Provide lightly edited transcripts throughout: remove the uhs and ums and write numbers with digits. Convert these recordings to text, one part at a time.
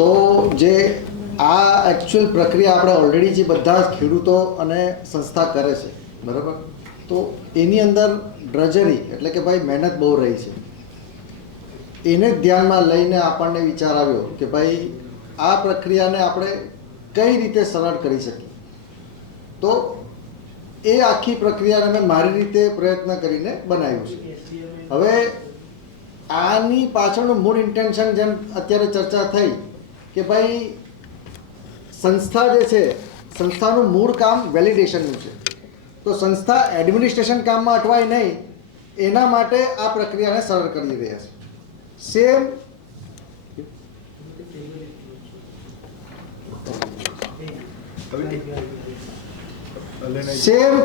તો જે આ એકચ્યુઅલ પ્રક્રિયા આપણે ઓલરેડી જે બધા ખેડૂતો અને સંસ્થા કરે છે, બરાબર, તો એની અંદર ડ્રજરી એટલે કે ભાઈ મહેનત બહુ રહી છે. એને ધ્યાનમાં લઈને આપણને વિચાર આવ્યો કે ભાઈ આ પ્રક્રિયાને આપણે કઈ રીતે સરળ કરી શકીએ. તો એ આખી પ્રક્રિયાને મેં મારી રીતે પ્રયત્ન કરીને બનાવ્યું છે. હવે આની પાછળનું મૂળ ઇન્ટેન્શન જેમ અત્યારે ચર્ચા થઈ કે ભાઈ સંસ્થા જે છે, સંસ્થાનું મૂળ કામ વેલિડેશનનું છે. તો સંસ્થા એડમિનિસ્ટ્રેશન કામમાં અટવાય નહીં એના માટે આ પ્રક્રિયાને સરળ કરી રહ્યા છે. સેમ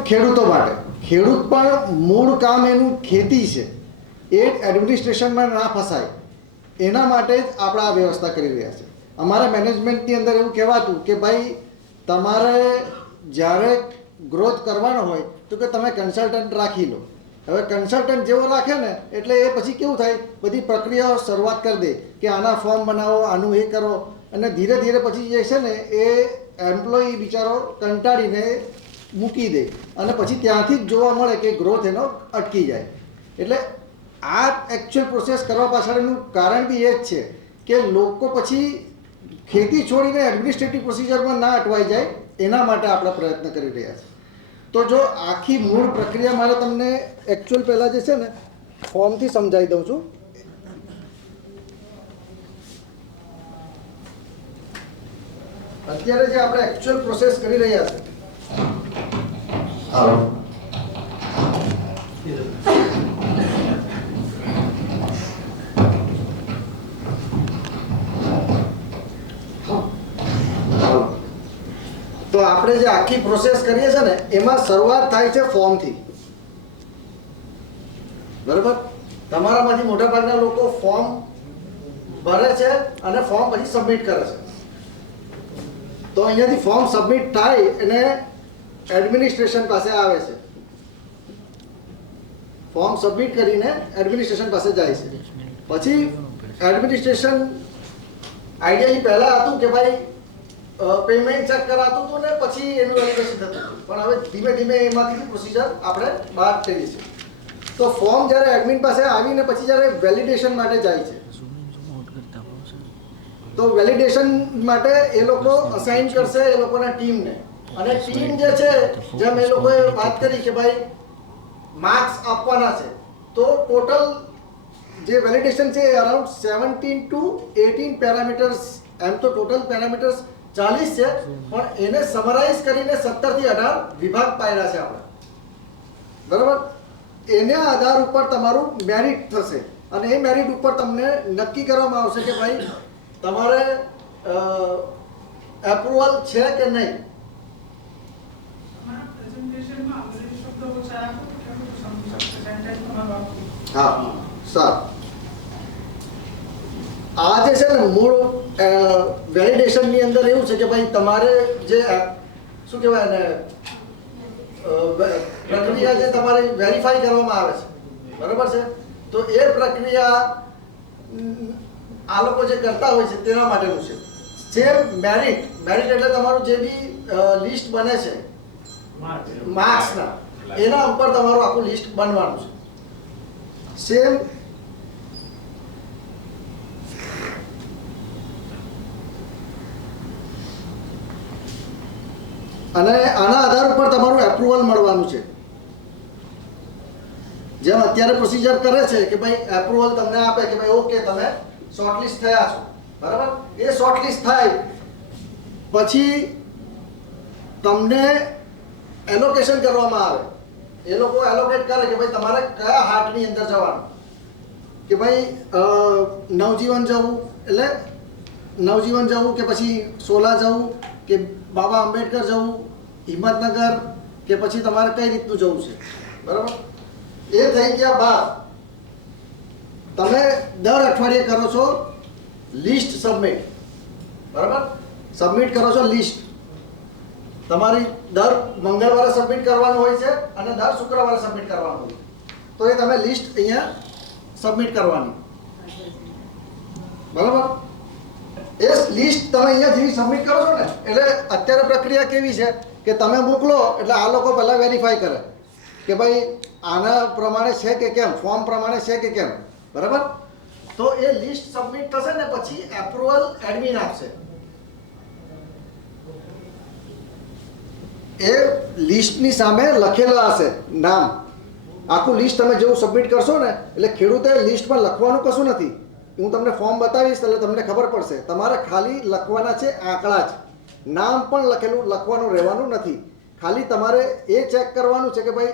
ખેડૂતો માટે, ખેડૂત પણ મૂળ કામ એનું ખેતી છે, એ એડમિનિસ્ટ્રેશનમાં ના ફસાય એના માટે જ આપણે આ વ્યવસ્થા કરી રહ્યા છે. અમારા મેનેજમેન્ટની અંદર એવું કહેવાતું કે ભાઈ તમારે જ્યારે ગ્રોથ કરવાનો હોય તો કે તમે કન્સલ્ટન્ટ રાખી લો. હવે કન્સલ્ટન્ટ જેવો રાખે ને એટલે એ પછી કેવું થાય, બધી પ્રક્રિયાઓ શરૂઆત કરી દે કે આના ફોર્મ બનાવો, આનું એ કરો, અને ધીરે ધીરે પછી જે છે ને એ એમ્પ્લોયી બિચારો કંટાળીને મૂકી દે અને પછી ત્યાંથી જ જોવા મળે કે ગ્રોથ એનો અટકી જાય. એટલે આ એકચ્યુઅલ પ્રોસેસ કરવા પાછળનું કારણ બી એ જ છે કે લોકો પછી ખેતી છોડીને એડમિનિસ્ટ્રેટિવ પ્રોસિજરમાં ના અટવાઈ જાય એના માટે આપણે પ્રયત્ન કરી રહ્યા છીએ. તો જો આખી મૂળ પ્રક્રિયા મારે તમને એકચ્યુઅલ પહેલાં જે છે ને ફોર્મથી સમજાવી દઉં છું. અત્યારે જે આપણે એકચ્યુઅલ પ્રોસેસ કરી રહ્યા છે, તો આપણે જે આખી પ્રોસેસ કરીએ છીએ ને એમાં શરૂઆત થાય છે ફોર્મથી. બરાબર, તમારામાંથી મોટાભાગના લોકો ફોર્મ ભરે છે અને ફોર્મ પછી સબમિટ કરે છે. તો અહીંયાથી ફોર્મ સબમિટ થાય અને એડમિનિસ્ટ્રેશન પાસે આવે છે. ફોર્મ સબમિટ કરીને એડમિનિસ્ટ્રેશન પાસે જાય છે. પછી એડમિનિસ્ટ્રેશન આઈડિયાલી પહેલાં હતું કે ભાઈ પેમેન્ટ ચેક કરાતું હતું ને પછી એનું વેલિડેશન થતું હતું, પણ હવે ધીમે ધીમે એમાંથી પ્રોસિજર આપણે બહાર કરીએ છીએ. તો ફોર્મ જ્યારે એડમિન પાસે આવીને પછી જ્યારે વેલિડેશન માટે જાય છે, તો વેલિડેશન માટે એ લોકો અસાઇન કરશે એ લોકોના ટીમને, અને ટીમ જે છે જેમ એ લોકોએ વાત કરી કે ભાઈ માર્ક્સ આપવાના છે, તો ટોટલ જે વેલિડેશન છે એ અરાઉન્ડ 17 to 18 પેરામીટર્સ, એમ તો ટોટલ પેરામીટર્સ 40 છે, પણ એને સમરાઇઝ કરીને 17 થી 18 વિભાગ પાડ્યા છે આપણે. બરાબર, એના આધાર ઉપર તમારું મેરિટ થશે અને એ મેરિટ ઉપર તમને નક્કી કરવામાં આવશે કે ભાઈ તમારે એપ્રુવલ છે કે નહીં. હા, સારું. આ જે છે ને મૂળ વેલિડેશનની અંદર એવું છે કે ભાઈ તમારે જે શું કહેવાય ને પ્રક્રિયા જે તમારી વેરીફાઈ કરવામાં આવે છે, બરાબર છે, તો એ પ્રક્રિયા આ લોકો જે કરતા હોય છે તેના માટેનું છે. સેમ મેરિટ એટલે તમારું જે બી લિસ્ટ બને છે માર્ક્સના, એના ઉપર તમારું આખું લિસ્ટ બનવાનું છે. સેમ અને આના આધાર ઉપર તમારું એપ્રુવલ મળવાનું છે. જેમ અત્યારે પ્રોસિજર કરે છે કે ભાઈ એપ્રુવલ તમને આપે કે ભાઈ ઓકે તમે શોર્ટલિસ્ટ થયા છો, બરાબર. એ શોર્ટલિસ્ટ થાય પછી તમને એલોકેશન કરવામાં આવે. એ લોકો એલોકેટ કરે કે ભાઈ તમારે કયા હાટની અંદર જવાનું, કે ભાઈ નવજીવન જવું એટલે નવજીવન જવું કે પછી સોલા જવું કે બાબા આંબેડકર જવું, હિંમતનગર કે પછી તમારે કઈ રીતનું જવું છે, બરાબર. એ થઈ ગયા બાદ તમે દર અઠવાડિયે કરો છો લિસ્ટ સબમિટ, બરાબર. સબમિટ કરો છો લિસ્ટ, તમારી દર મંગળવારે સબમિટ કરવાનું હોય છે અને દર શુક્રવારે સબમિટ કરવાનું હોય છે. તો એ તમે લિસ્ટ અહીંયા સબમિટ કરવાની, બરાબર. એ લિસ્ટ તમે અહીંયા જેવી સબમિટ કરો છો ને, એટલે અત્યારે પ્રક્રિયા કેવી છે કે તમે મોકલો એટલે આ લોકો પહેલાં વેરીફાઈ કરે કે ભાઈ આના પ્રમાણે છે કે કેમ, ફોર્મ પ્રમાણે છે કે કેમ, બરાબર. તો એ લિસ્ટ સબમિટ થશે ને પછી એપ્રુવલ એડમિન આપશે. એ લિસ્ટની સામે લખેલા હશે નામ. આખું લિસ્ટ તમે જેવું સબમિટ કરશો ને એટલે ખેડૂતે લિસ્ટમાં લખવાનું કશું નથી. હું તમને ફોર્મ બતાવીશ એટલે તમને ખબર પડશે. તમારે ખાલી લખવાના છે આંકડા જ, નામ પણ લખવાનું રહેવાનું નથી. ખાલી તમારે એ ચેક કરવાનું છે કે ભાઈ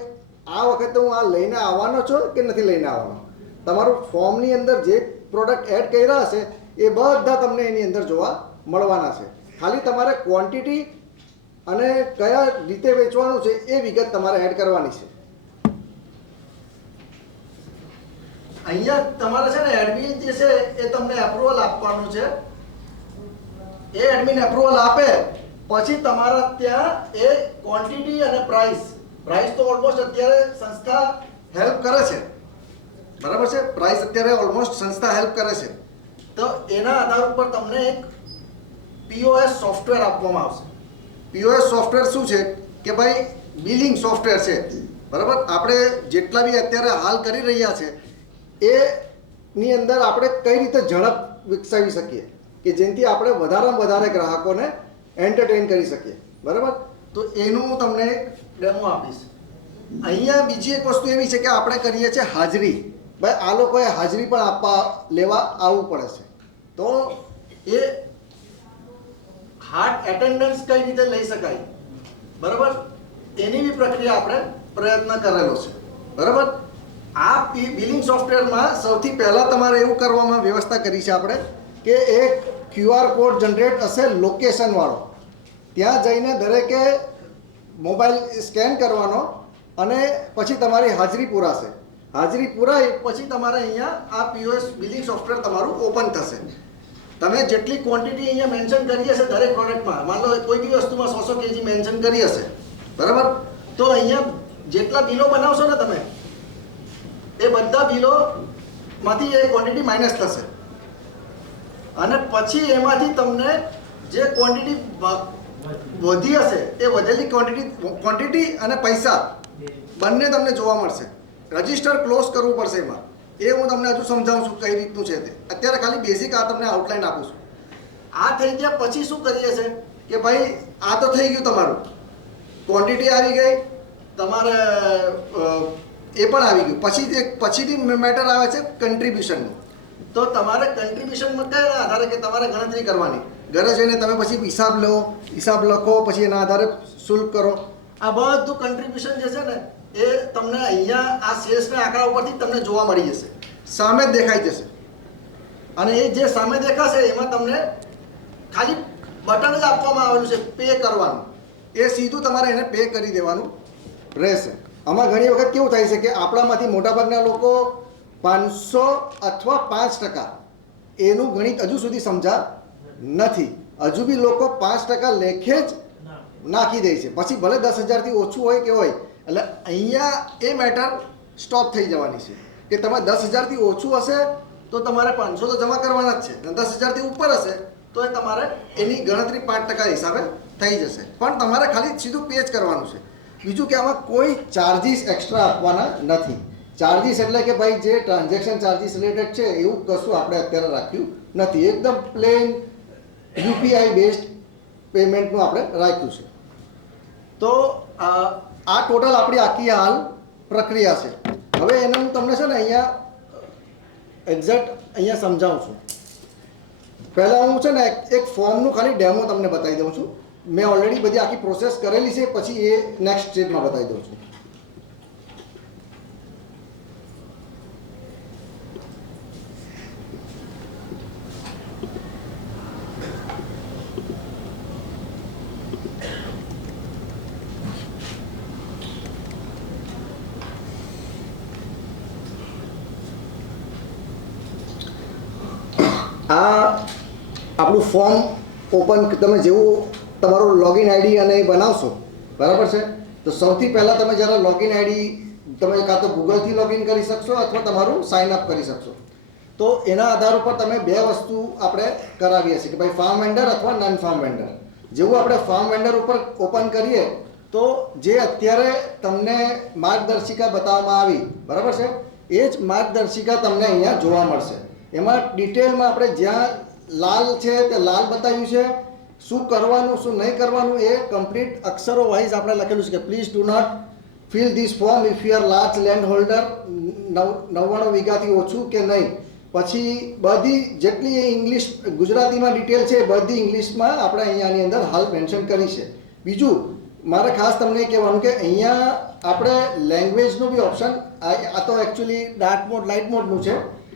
આ વખતે હું આ લઈને આવવાનો છું કે નથી લઈને આવવાનો. તમારું ફોર્મની અંદર જે પ્રોડક્ટ એડ કર્યા હશે એ બધા તમને એની અંદર જોવા મળવાના છે. ખાલી તમારે ક્વોન્ટિટી અને કયા રીતે વેચવાનું છે એ વિગત તમારે એડ કરવાની છે. અહીંયા તમારે છે ને એડમિન જે છે એ તમને એપ્રુવલ આપવાનું છે. એ એડમિન એપ્રુવલ આપે પછી તમારા ત્યાં એ ક્વોન્ટિટી અને પ્રાઇસ તો ઓલમોસ્ટ અત્યારે સંસ્થા હેલ્પ કરે છે, બરાબર છે. પ્રાઇસ અત્યારે ઓલમોસ્ટ સંસ્થા હેલ્પ કરે છે. તો એના આધાર ઉપર તમને એક પીઓએસ સોફ્ટવેર આપવામાં આવશે. પીઓએસ સોફ્ટવેર શું છે કે ભાઈ બિલિંગ સોફ્ટવેર છે, બરાબર. આપણે જેટલા બી અત્યારે હાલ કરી રહ્યા છે એની અંદર આપણે કઈ રીતે ઝડપ વિકસાવી શકીએ કે જેનાથી આપણે વધારેમાં વધારે ગ્રાહકોને એન્ટરટેન કરી શકીએ, બરાબર. તો એનું હું તમને ડેમો આપીશ. અહીંયા બીજી એક વસ્તુ એવી છે કે આપણે કરીએ છીએ હાજરી. ભાઈ આ લોકોએ હાજરી પણ લેવા આવવું પડે છે. તો એ હાર્ડ એટેન્ડન્સ કઈ રીતે લઈ શકાય, બરાબર, એની બી પ્રક્રિયા આપણે પ્રયત્ન કરેલો છે, બરાબર. આ બિલિંગ સોફ્ટવેરમાં સૌથી પહેલાં તમારે એવું કરવામાં વ્યવસ્થા કરી છે આપણે કે એક QR કોડ જનરેટ હશે લોકેશનવાળો. ત્યાં જઈને દરેકે મોબાઈલ સ્કેન કરવાનો અને પછી તમારી હાજરી પુરાશે. હાજરી પુરાય પછી તમારે અહીંયા આ પીઓએસ બિલિંગ સોફ્ટવેર તમારું ઓપન થશે. તમે જેટલી ક્વોન્ટિટી અહીંયા મેન્શન કરી હશે દરેક પ્રોડક્ટમાં, માન લો કોઈ બી વસ્તુમાં 100 kg મેન્શન કરી હશે, બરાબર. તો અહીંયા જેટલા બિલો બનાવશો ને તમે એ બધા બિલોમાંથી એ ક્વોન્ટિટી માઇનસ થશે અને પછી એમાંથી તમને જે ક્વોન્ટિટી વધી હશે એ વધેલી ક્વોન્ટિટી અને પૈસા બંને તમને જોવા મળશે. રજિસ્ટર ક્લોઝ કરવું પડશે એમાં. એ હું તમને હજુ સમજાવું છું કઈ રીતનું છે તે. અત્યારે ખાલી બેઝિક આ તમને આઉટલાઈન આપું છું. આ થઈ ગયા પછી શું કરીએ છે કે ભાઈ આ તો થઈ ગયું તમારું, ક્વોન્ટિટી આવી ગઈ, તમારે એ પણ આવી ગયું. પછીથી મેટર આવે છે કન્ટ્રીબ્યુશનનું. તો તમારે કન્ટ્રીબ્યુશનમાં કયા આધારે કે તમારે ગણતરી કરવાની. ઘરે જઈને તમે પછી હિસાબ લખો, પછી એના આધારે શુલ્ક કરો. આ બધું કન્ટ્રીબ્યુશન જે છે ને એ તમને અહીંયા આ સેલ્સના આંકડા ઉપરથી તમને જોવા મળી જશે, સામે જ દેખાઈ જશે. અને એ જે સામે દેખાશે એમાં તમને ખાલી બટન જ આપવામાં આવેલું છે પે કરવાનું. એ સીધું તમારે એને પે કરી દેવાનું રહેશે. આમાં ઘણી વખત કેવું થાય છે કે આપણામાંથી મોટાભાગના લોકો 500 અથવા 5% એનું ગણિત હજુ સુધી સમજા નથી. હજુ બી લોકો 5% લેખે જ નાખી દે છે. પછી ભલે 10,000થી ઓછું હોય કે હોય, એટલે અહીંયા એ મેટર સ્ટોપ થઈ જવાની છે કે તમે 10,000થી ઓછું હશે તો તમારે 500 તો જમા કરવાના જ છે, 10,000થી ઉપર હશે તો એ તમારે એની ગણતરી 5% હિસાબે થઈ જશે. પણ તમારે ખાલી સીધું પે જ કરવાનું છે. બીજું કે આમાં કોઈ ચાર્જિસ એક્સ્ટ્રા આપવાના નથી. ચાર્જિસ એટલે કે ભાઈ જે ટ્રાન્ઝેક્શન ચાર્જિસ રિલેટેડ છે એવું કશું આપણે અત્યારે રાખ્યું નથી. એકદમ પ્લેન UPI બેઝડ પેમેન્ટનું આપણે રાખ્યું છે. તો આ ટોટલ આપણી આખી હાલ પ્રક્રિયા છે. હવે એને હું તમને છે ને અહીંયા એક્ઝેક્ટ અહીંયા સમજાવું છું. પહેલાં હું છે ને એક ફોર્મનું ખાલી ડેમો તમને બતાવી દઉં છું. મેં ઓલરેડી બધી આખી પ્રોસેસ કરેલી છે, પછી એ નેક્સ્ટ સ્ટેજમાં બતાવી દઉં છું. આ આપણું ફોર્મ ઓપન તમે જેવું તમારું લોગિન આઈડી અને એ બનાવશો, બરાબર છે. તો સૌથી પહેલાં તમે જ્યારે લોગિન આઈડી તમે કાં તો ગૂગલથી લોગિન કરી શકશો અથવા તમારું સાઇન અપ કરી શકશો. તો તો એના આધાર ઉપર તમે બે વસ્તુ આપણે કરાવીએ છીએ કે ભાઈ ફાર્મ વેન્ડર અથવા નોન ફાર્મ વેન્ડર. જેવું આપણે ફાર્મ વેન્ડર ઉપર ઓપન કરીએ તો જે અત્યારે તમને માર્ગદર્શિકા બતાવવામાં આવી, બરાબર છે, એ જ માર્ગદર્શિકા તમને અહીંયા જોવા મળશે. એમાં ડિટેલમાં આપણે જ્યાં લાલ છે તે લાલ બતાવ્યું છે, શું કરવાનું શું નહીં કરવાનું એ કમ્પ્લીટ અક્ષરો વાઇઝ આપણે લખેલું છે કે please do not fill this form if you are large land holder, 99 વીઘાથી ઓછું કે નહીં. પછી બધી જેટલી એ ઇંગ્લિશ ગુજરાતીમાં ડિટેલ છે એ બધી ઇંગ્લિશમાં આપણે અહીંયાની અંદર હાલ મેન્શન કરી છે. બીજું મારે ખાસ તમને કહેવાનું કે અહીંયા આપણે લેંગ્વેજનું બી ઓપ્શન, આ તો એકચ્યુઅલી ડાર્ક મોડ લાઇટ મોડનું છે,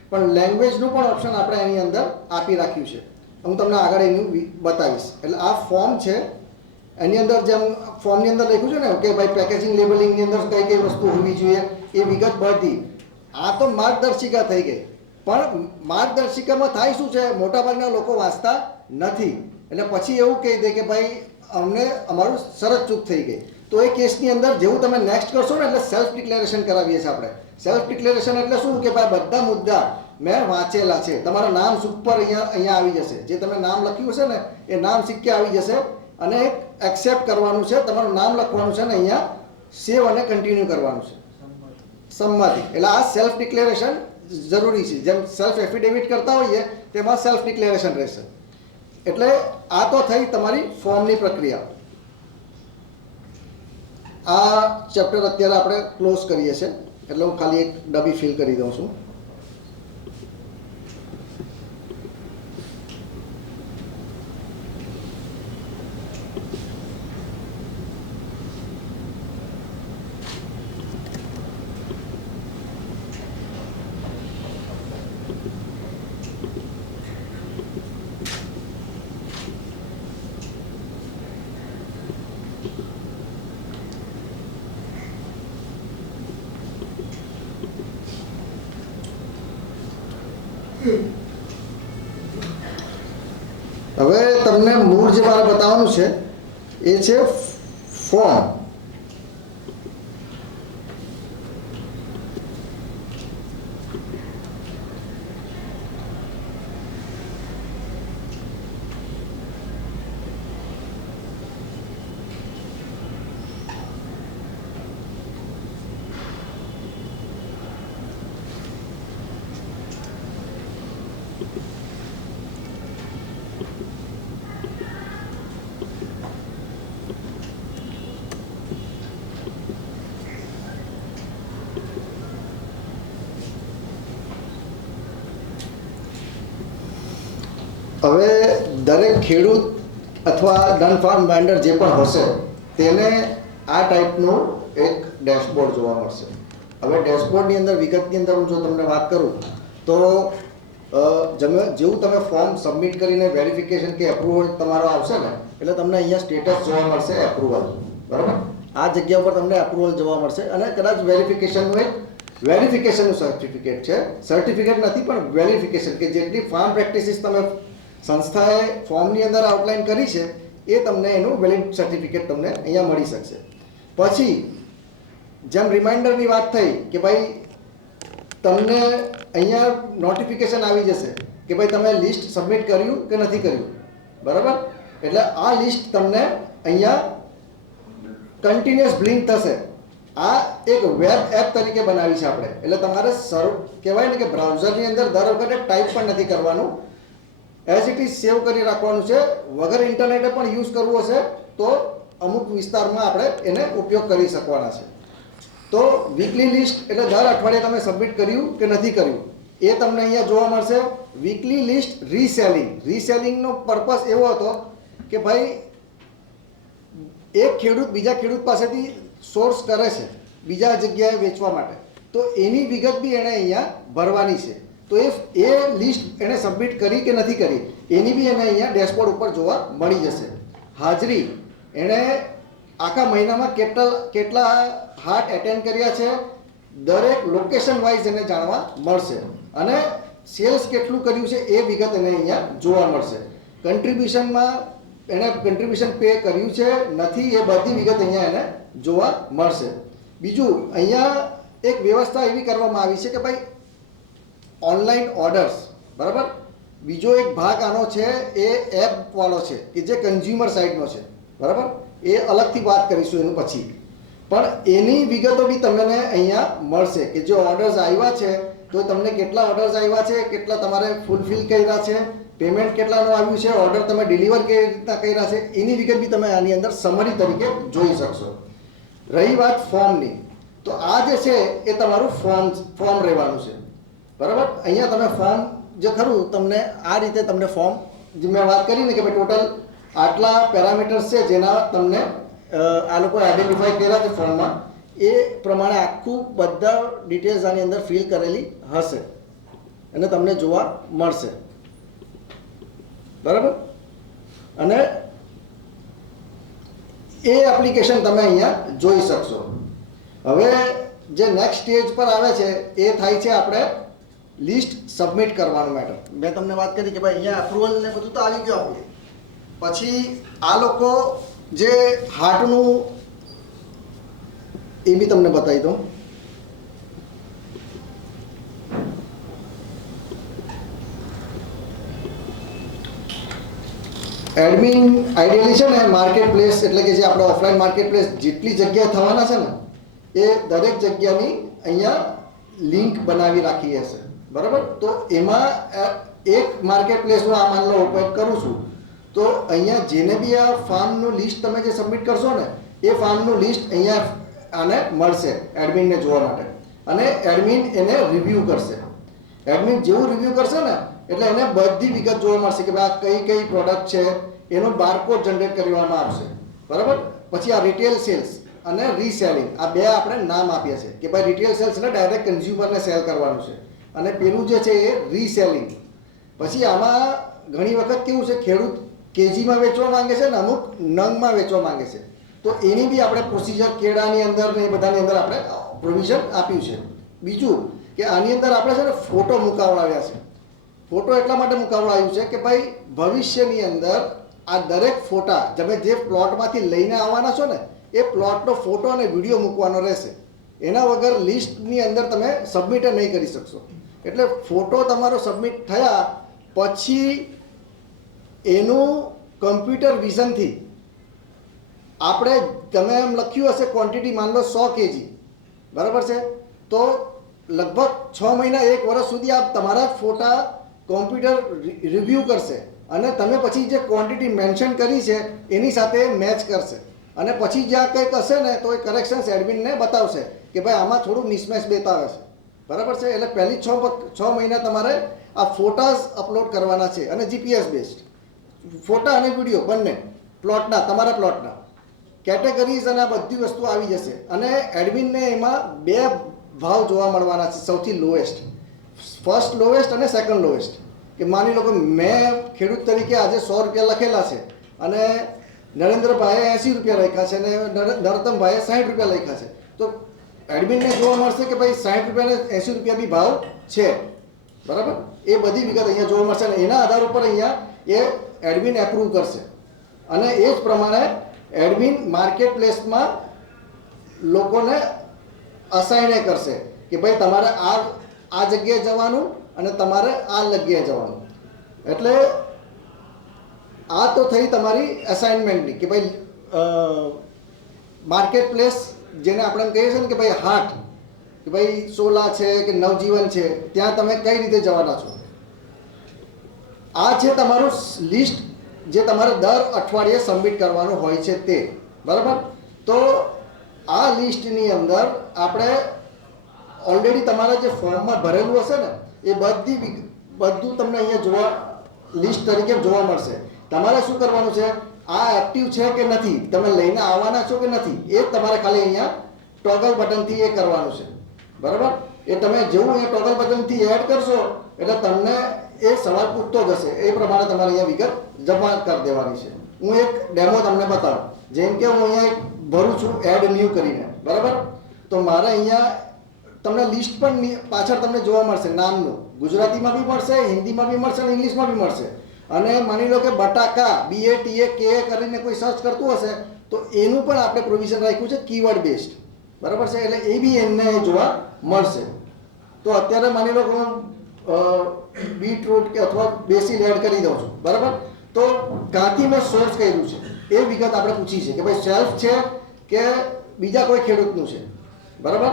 પણ લેંગ્વેજનું પણ ઓપ્શન આપણે એની અંદર આપી રાખ્યું છે. હું તમને આગળ એનું બતાવીશ. એટલે આ ફોર્મ છે, એની અંદર જેમ ફોર્મની અંદર લખ્યું છે ને કે ભાઈ પેકેજિંગ લેબલિંગની અંદર કઈ કઈ વસ્તુ હોવી જોઈએ એ વિગત બધી. આ તો માર્ગદર્શિકા થઈ ગઈ, પણ માર્ગદર્શિકામાં થાય શું છે, મોટાભાગના લોકો વાંચતા નથી. એટલે પછી એવું કહી દે કે ભાઈ અમને અમારું શરત ચૂક થઈ ગઈ. તો એ કેસની અંદર જેવું તમે નેક્સ્ટ કરશો ને એટલે સેલ્ફ ડિક્લેરેશન કરાવીએ છીએ આપણે. સેલ્ફ ડિક્લેરેશન એટલે શું કે ભાઈ બધા મુદ્દા મેં વાંચેલા છે, તમારા નામ ઉપર અહીંયા આવી જશે. જે તમે નામ લખ્યું છે ને એ નામ સિક્કે આવી જશે અને એક એક્સેપ્ટ કરવાનું છે, તમારું નામ લખવાનું છે ને અહીંયા સેવ અને કન્ટિન્યુ કરવાનું છે, સંમતિ. એટલે આ સેલ્ફ ડિક્લેરેશન જરૂરી છે. જેમ સેલ્ફ એફિડેવિટ કરતા હોઈએ તેમાં સેલ્ફ ડિક્લેરેશન રહેશે. એટલે આ તો થઈ તમારી ફોર્મની પ્રક્રિયા. આ ચેપ્ટર અત્યારે આપણે ક્લોઝ કરીએ છીએ, એટલે હું ખાલી એક ડબ્બી ફિલ કરી દઉં છું. હવે તમને મૂળ જે મારે બતાવવાનું છે એ છે ફોર્મ. હવે દરેક ખેડૂત અથવા નોન ફાર્મ વેન્ડર જે પણ હશે તેને આ ટાઈપનું એક ડેશબોર્ડ જોવા મળશે. હવે ડેશબોર્ડની અંદર વિગતની અંદર હું જો તમને વાત કરું તો જેવું તમે ફોર્મ સબમિટ કરીને વેરિફિકેશન કે એપ્રુવલ તમારો આવશે ને એટલે તમને અહીંયા સ્ટેટસ જોવા મળશે એપ્રુવલ, બરાબર. આ જગ્યા ઉપર તમને એપ્રુવલ જોવા મળશે અને કદાચ વેરિફિકેશનનું સર્ટિફિકેટ છે, સર્ટિફિકેટ નથી પણ વેરિફિકેશન, કે જેટલી ફાર્મ પ્રેક્ટિસિસ તમે સંસ્થાએ ફોર્મની અંદર આઉટલાઈન કરી છે એ તમને એનું વેલિડ સર્ટિફિકેટ તમને અહીંયા મળી શકશે. પછી જેમ રિમાઇન્ડરની વાત થઈ કે ભાઈ તમને અહીંયા નોટિફિકેશન આવી જશે કે ભાઈ તમે લિસ્ટ સબમિટ કર્યું કે નથી કર્યું, બરાબર. એટલે આ લિસ્ટ તમને અહીંયા કન્ટિન્યુઅસ બ્લિંક થશે. આ એક વેબ એપ તરીકે બનાવી છે આપણે. એટલે તમારે કહેવાય ને કે બ્રાઉઝરની અંદર દર વખતે ટાઈપ પણ નથી કરવાનું, એઝ ઇટ ઇઝ સેવ કરી રાખવાનું છે. વગર ઇન્ટરનેટે પણ યુઝ કરવું હશે તો અમુક વિસ્તારમાં આપણે એને ઉપયોગ કરી શકવાના છે. તો વીકલી લિસ્ટ એટલે દર અઠવાડિયે તમે સબમિટ કર્યું કે નથી કર્યું એ તમને અહીંયા જોવા મળશે. વીકલી લિસ્ટ રીસેલિંગનો પર્પસ એવો હતો કે ભાઈ એક ખેડૂત બીજા ખેડૂત પાસેથી સોર્સ કરે છે બીજા જગ્યાએ વેચવા માટે, તો એની વિગત બી એણે અહીંયા ભરવાની છે. તો એ લિસ્ટ એણે સબમિટ કરી કે નથી કરી એની બી એને અહીંયા ડેશબોર્ડ ઉપર જોવા મળી જશે. હાજરી, એણે આખા મહિનામાં કેટલા હાટ એટેન્ડ કર્યા છે દરેક લોકેશન વાઇઝ એને જાણવા મળશે. અને સેલ્સ કેટલું કર્યું છે એ વિગત એને અહીંયા જોવા મળશે. કન્ટ્રીબ્યુશનમાં એણે કન્ટ્રીબ્યુશન પે કર્યું છે નથી એ બધી વિગત અહીંયા એને જોવા મળશે. બીજું અહીંયા એક વ્યવસ્થા એવી કરવામાં આવી છે કે ભાઈ ઓનલાઈન ઓર્ડર્સ, બરાબર. બીજો એક ભાગ આનો છે એ એપ વાળો છે કે જે કન્ઝ્યુમર સાઇડનો છે, બરાબર. એ અલગથી વાત કરીશું એનું પછી. પણ એની વિગતો બી તમને અહીંયા મળશે કે જે ઓર્ડર્સ આવ્યા છે તો તમને કેટલા ઓર્ડર્સ આવ્યા છે, કેટલા તમારે ફૂલફિલ કર્યા છે, પેમેન્ટ કેટલાનું આવ્યું છે, ઓર્ડર તમે ડિલિવર કેવી રીતના કર્યા છે, એની વિગત બી તમે આની અંદર સમરી તરીકે જોઈ શકશો. રહી વાત ફોર્મની, તો આ જે છે એ તમારું ફોર્મ રહેવાનું છે, બરાબર. અહીંયા તમે ફોર્મ જે ખરું તમને આ રીતે તમને ફોર્મ જે મેં વાત કરી ને કે ભાઈ ટોટલ આટલા પેરામીટર્સ છે જેના તમને આ લોકો આઈડેન્ટિફાઈ કર્યા છે ફોર્મમાં, એ પ્રમાણે આખું બધા ડિટેલ્સ આની અંદર ફિલ કરેલી હશે અને તમને જોવા મળશે, બરાબર. અને એ એપ્લિકેશન તમે અહીંયા જોઈ શકશો. હવે જે નેક્સ્ટ સ્ટેજ પર આવે છે એ થાય છે આપણે લિસ્ટ સબમિટ કરવાનું મેટર. મેં તમને વાત કરી કે ભાઈ અહીંયા અપ્રુવલ ને બધું તો આવી ગયું આપણે, પછી આ લોકો જે હાર્ટનું એ બી તમને બતાવી દઉં. એડમિન આઈડિયલી છે ને માર્કેટ પ્લેસ એટલે કે જે આપણે ઓફલાઈન માર્કેટ પ્લેસ જેટલી જગ્યાએ થવાના છે ને એ દરેક જગ્યાની અહીંયા લિંક બનાવી રાખી હશે, બરાબર. તો એમાં એક માર્કેટ પ્લેસનો આ માન લો ઉપયોગ કરું છું તો અહીંયા જેને બી આ ફાર્મનું લિસ્ટ તમે જે સબમિટ કરશો ને એ ફાર્મનું લિસ્ટ અહીંયા આને મળશે એડમિનને જોવા માટે, અને એડમિન એને રિવ્યૂ કરશે. એડમિન જેવું રિવ્યૂ કરશે ને એટલે એને બધી વિગત જોવા મળશે કે ભાઈ આ કઈ કઈ પ્રોડક્ટ છે, એનો બારકોડ જનરેટ કરવામાં આવશે, બરાબર. પછી આ રિટેલ સેલ્સ અને રીસેલિંગ, આ બે આપણે નામ આપીએ છીએ કે ભાઈ રિટેલ સેલ્સ એટલે ડાયરેક્ટ કન્ઝ્યુમરને સેલ કરવાનું છે, અને પેલું જે છે એ રીસેલિંગ. પછી આમાં ઘણી વખત કેવું છે ખેડૂત કેજીમાં વેચવા માંગે છે ને અમુક નંગમાં વેચવા માંગે છે, તો એની બી આપણે પ્રોસિજર કેળાની અંદર ને એ બધાની અંદર આપણે પ્રોવિઝન આપ્યું છે. બીજું કે આની અંદર આપણે છે ને ફોટો મુકાવડાવ્યા છે. ફોટો એટલા માટે મુકાવડાવ્યું છે કે ભાઈ ભવિષ્યની અંદર આ દરેક ફોટા તમે જે પ્લોટમાંથી લઈને આવવાના છો ને એ પ્લોટનો ફોટો અને વિડીયો મૂકવાનો રહેશે. એના વગર લિસ્ટની અંદર તમે સબમિટ નહીં કરી શકશો. એટલે ફોટો તમારો સબમિટ થયા પછી એનું કમ્પ્યુટર વિઝનથી આપણે તમે એમ લખ્યું હશે ક્વોન્ટિટી માન લો 100 kg, બરાબર છે. તો લગભગ 6 મહિના 1 વર્ષ સુધી આ તમારા ફોટા કોમ્પ્યુટર રિવ્યૂ કરશે અને તમે પછી જે ક્વોન્ટિટી મેન્શન કરી છે એની સાથે મેચ કરશે, અને પછી જ્યાં કંઈક હશે ને તો એ કરેક્શન્સ એડમિનને બતાવશે કે ભાઈ આમાં થોડું મિસમેચ બતાવે છે, બરાબર છે. એટલે પહેલી 6 મહિના તમારે આ ફોટાઝ અપલોડ કરવાના છે, અને જીપીએસ બેઝડ ફોટા અને વિડીયો બંને પ્લોટના, તમારા પ્લોટના કેટેગરીઝ અને આ બધી વસ્તુ આવી જશે. અને એડમિનને એમાં બે ભાવ જોવા મળવાના છે, સૌથી લોએસ્ટ, ફર્સ્ટ લોએસ્ટ અને સેકન્ડ લોએસ્ટ. કે માની લો કે મેં ખેડૂત તરીકે આજે 100 રૂપિયા લખેલા છે અને નરેન્દ્રભાઈએ 80 રૂપિયા લખ્યા છે અને નરોત્તમભાઈએ 60 રૂપિયા લખ્યા છે, તો એડમિનને જોવા મળશે કે ભાઈ 60 રૂપિયા અને 80 રૂપિયા બી ભાવ છે, બરાબર. એ બધી વિગત અહીંયા જોવા મળશે અને એના આધાર ઉપર અહીંયા એ એડમિન એપ્રૂવ કરશે, અને એ જ પ્રમાણે એડમિન માર્કેટ પ્લેસમાં લોકોને અસાઇને કરશે કે ભાઈ તમારે આ જગ્યાએ જવાનું અને તમારે આ જગ્યાએ જવાનું. એટલે આ તો થઈ તમારી અસાઇનમેન્ટની કે ભાઈ માર્કેટ પ્લેસ જેને આપણે કહીએ છીએ ને કે ભાઈ હાટ, કે ભાઈ સોલા છે કે નવજીવન છે, ત્યાં તમે કઈ રીતે જવાના છો. આ છે તમારું લિસ્ટ જે તમારે દર અઠવાડિયે સબમિટ કરવાનું હોય છે તે, બરાબર. તો આ લિસ્ટની અંદર આપણે ઓલરેડી તમારા જે ફોર્મમાં ભરેલું હશે ને એ બધું તમને અહીંયા જોવા લિસ્ટ તરીકે જોવા મળશે. તમારે શું કરવાનું છે, આ એક્ટિવ છે કે નથી, તમે લઈને આવવાના છો કે નથી, એ તમારે ખાલી અહીંયા ટોગલ બટનથી એ કરવાનું છે, બરાબર. એ તમે જેવું એ ટોગલ બટનથી એડ કરશો એટલે તમને એ સવાલ પૂછતો જશે, એ પ્રમાણે તમારે અહીંયા વિગત જમા કરી દેવાની છે. હું એક ડેમો તમને બતાવું. જેમ કે હું અહીંયા એક ભરું છું એડ ન્યૂ કરીને, બરાબર. તો મારે અહીંયા તમને લિસ્ટ પણ પાછળ તમને જોવા મળશે નામનું, ગુજરાતીમાં બી મળશે, હિન્દીમાં બી મળશે અને ઇંગ્લિશમાં બી મળશે. અને માની લો કે બટાકા BATAKA કરીને કોઈ સર્ચ કરતું હશે તો એનું પણ આપણે પ્રોવિઝન રાખ્યું છે કીવર્ડ બેઝડ, બરાબર છે. એટલે એ બી એમને જોવા મળશે. તો અત્યારે માની લો કે હું બીટરૂટ કે અથવા બેસિલ એડ કરી દઉં છું, બરાબર? તો કાંથી મેં સોર્સ કર્યું છે એ વિગત આપણે પૂછી છે કે ભાઈ સેલ્ફ છે કે બીજા કોઈ ખેડૂતનું છે, બરાબર?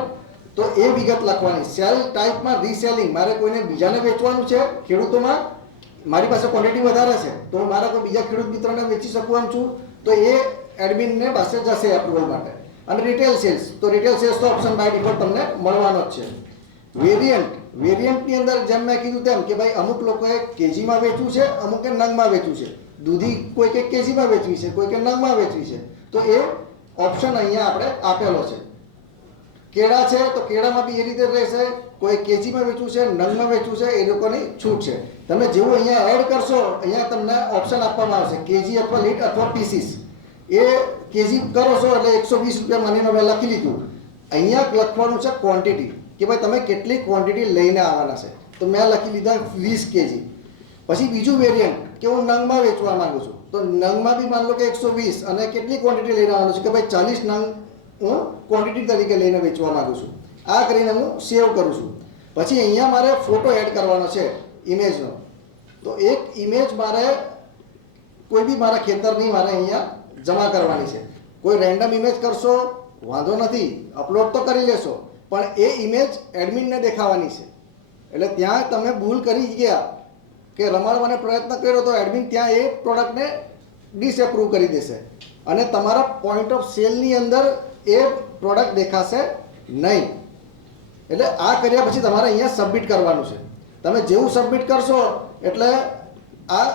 તો એ વિગત લખવાની. સેલ ટાઈપમાં રીસેલિંગ, મારે કોઈને બીજાને વેચવાનું છે ખેડૂતોમાં, મારી પાસે ક્વોન્ટિટી વધારે છે તો હું મારા કોઈ બીજા ખેડૂત મિત્રને વેચી શકું છું, તો એ એડમિનને પાસે જશે એપ્રુવલ માટે. અને રિટેલ સેલ્સ, તો રિટેલ સેલ્સ તો ઓપ્શન બાય ડિફોલ્ટ તમને મળવાનો જ છે. વેરિયન્ટની અંદર જેમ મેં કીધું તેમ કે ભાઈ અમુક લોકોએ કેજીમાં વેચવું છે, અમુકે નંગમાં વેચવું છે. દૂધી કોઈ કે કેજીમાં વેચવી છે, કોઈ કે નંગમાં વેચવી છે, તો એ ઓપ્શન અહીંયા આપણે આપેલો છે. કેળા છે તો કેળામાં બી એ રીતે રહેશે, કોઈ કેજીમાં વેચવું છે, નંગમાં વેચવું છે, એ લોકોની છૂટ છે. તમે જેવું અહીંયા એડ કરશો, અહીંયા તમને ઓપ્શન આપવામાં આવશે કેજી અથવા લીટ અથવા પીસીસ. એ કેજી કરો છો એટલે 120 રૂપિયા માનીને મેં લખી લીધું. અહીંયા લખવાનું છે ક્વોન્ટિટી, કે ભાઈ તમે કેટલી ક્વોન્ટિટી લઈને આવવાના છે, તો મેં લખી લીધા 20 કેજી. પછી બીજું વેરિયન્ટ કે હું નંગમાં વેચવા માંગુ છું, તો નંગમાં બી માન લો કે 120 અને કેટલી ક્વોન્ટિટી લઈને આવવાનું છે કે ભાઈ 40 નંગ હું ક્વોન્ટિટી તરીકે લઈને વેચવા માંગુ છું. આ કરીને હું સેવ કરું છું. પછી અહીંયા મારે ફોટો એડ કરવાનો છે ઇમેજનો, તો એક ઇમેજ મારે કોઈ બી મારા ખેતરની મારે અહીંયા જમા કરવાની છે. કોઈ રેન્ડમ ઇમેજ કરશો વાંધો નથી, અપલોડ તો કરી લેશો, પણ એ ઇમેજ એડમિનને દેખાવાની છે. એટલે ત્યાં તમે ભૂલ કરી ગયા કે રમાડવાનો પ્રયત્ન કર્યો તો એડમિન ત્યાં એ પ્રોડક્ટને ડિસએપ્રૂવ કરી દેશે અને તમારા પોઈન્ટ ઓફ સેલની અંદર એ પ્રોડક્ટ દેખાશે નહીં. એટલે આ કર્યા પછી તમારે અહીંયા સબમિટ કરવાનું છે. તમે જેવું સબમિટ કરશો એટલે આ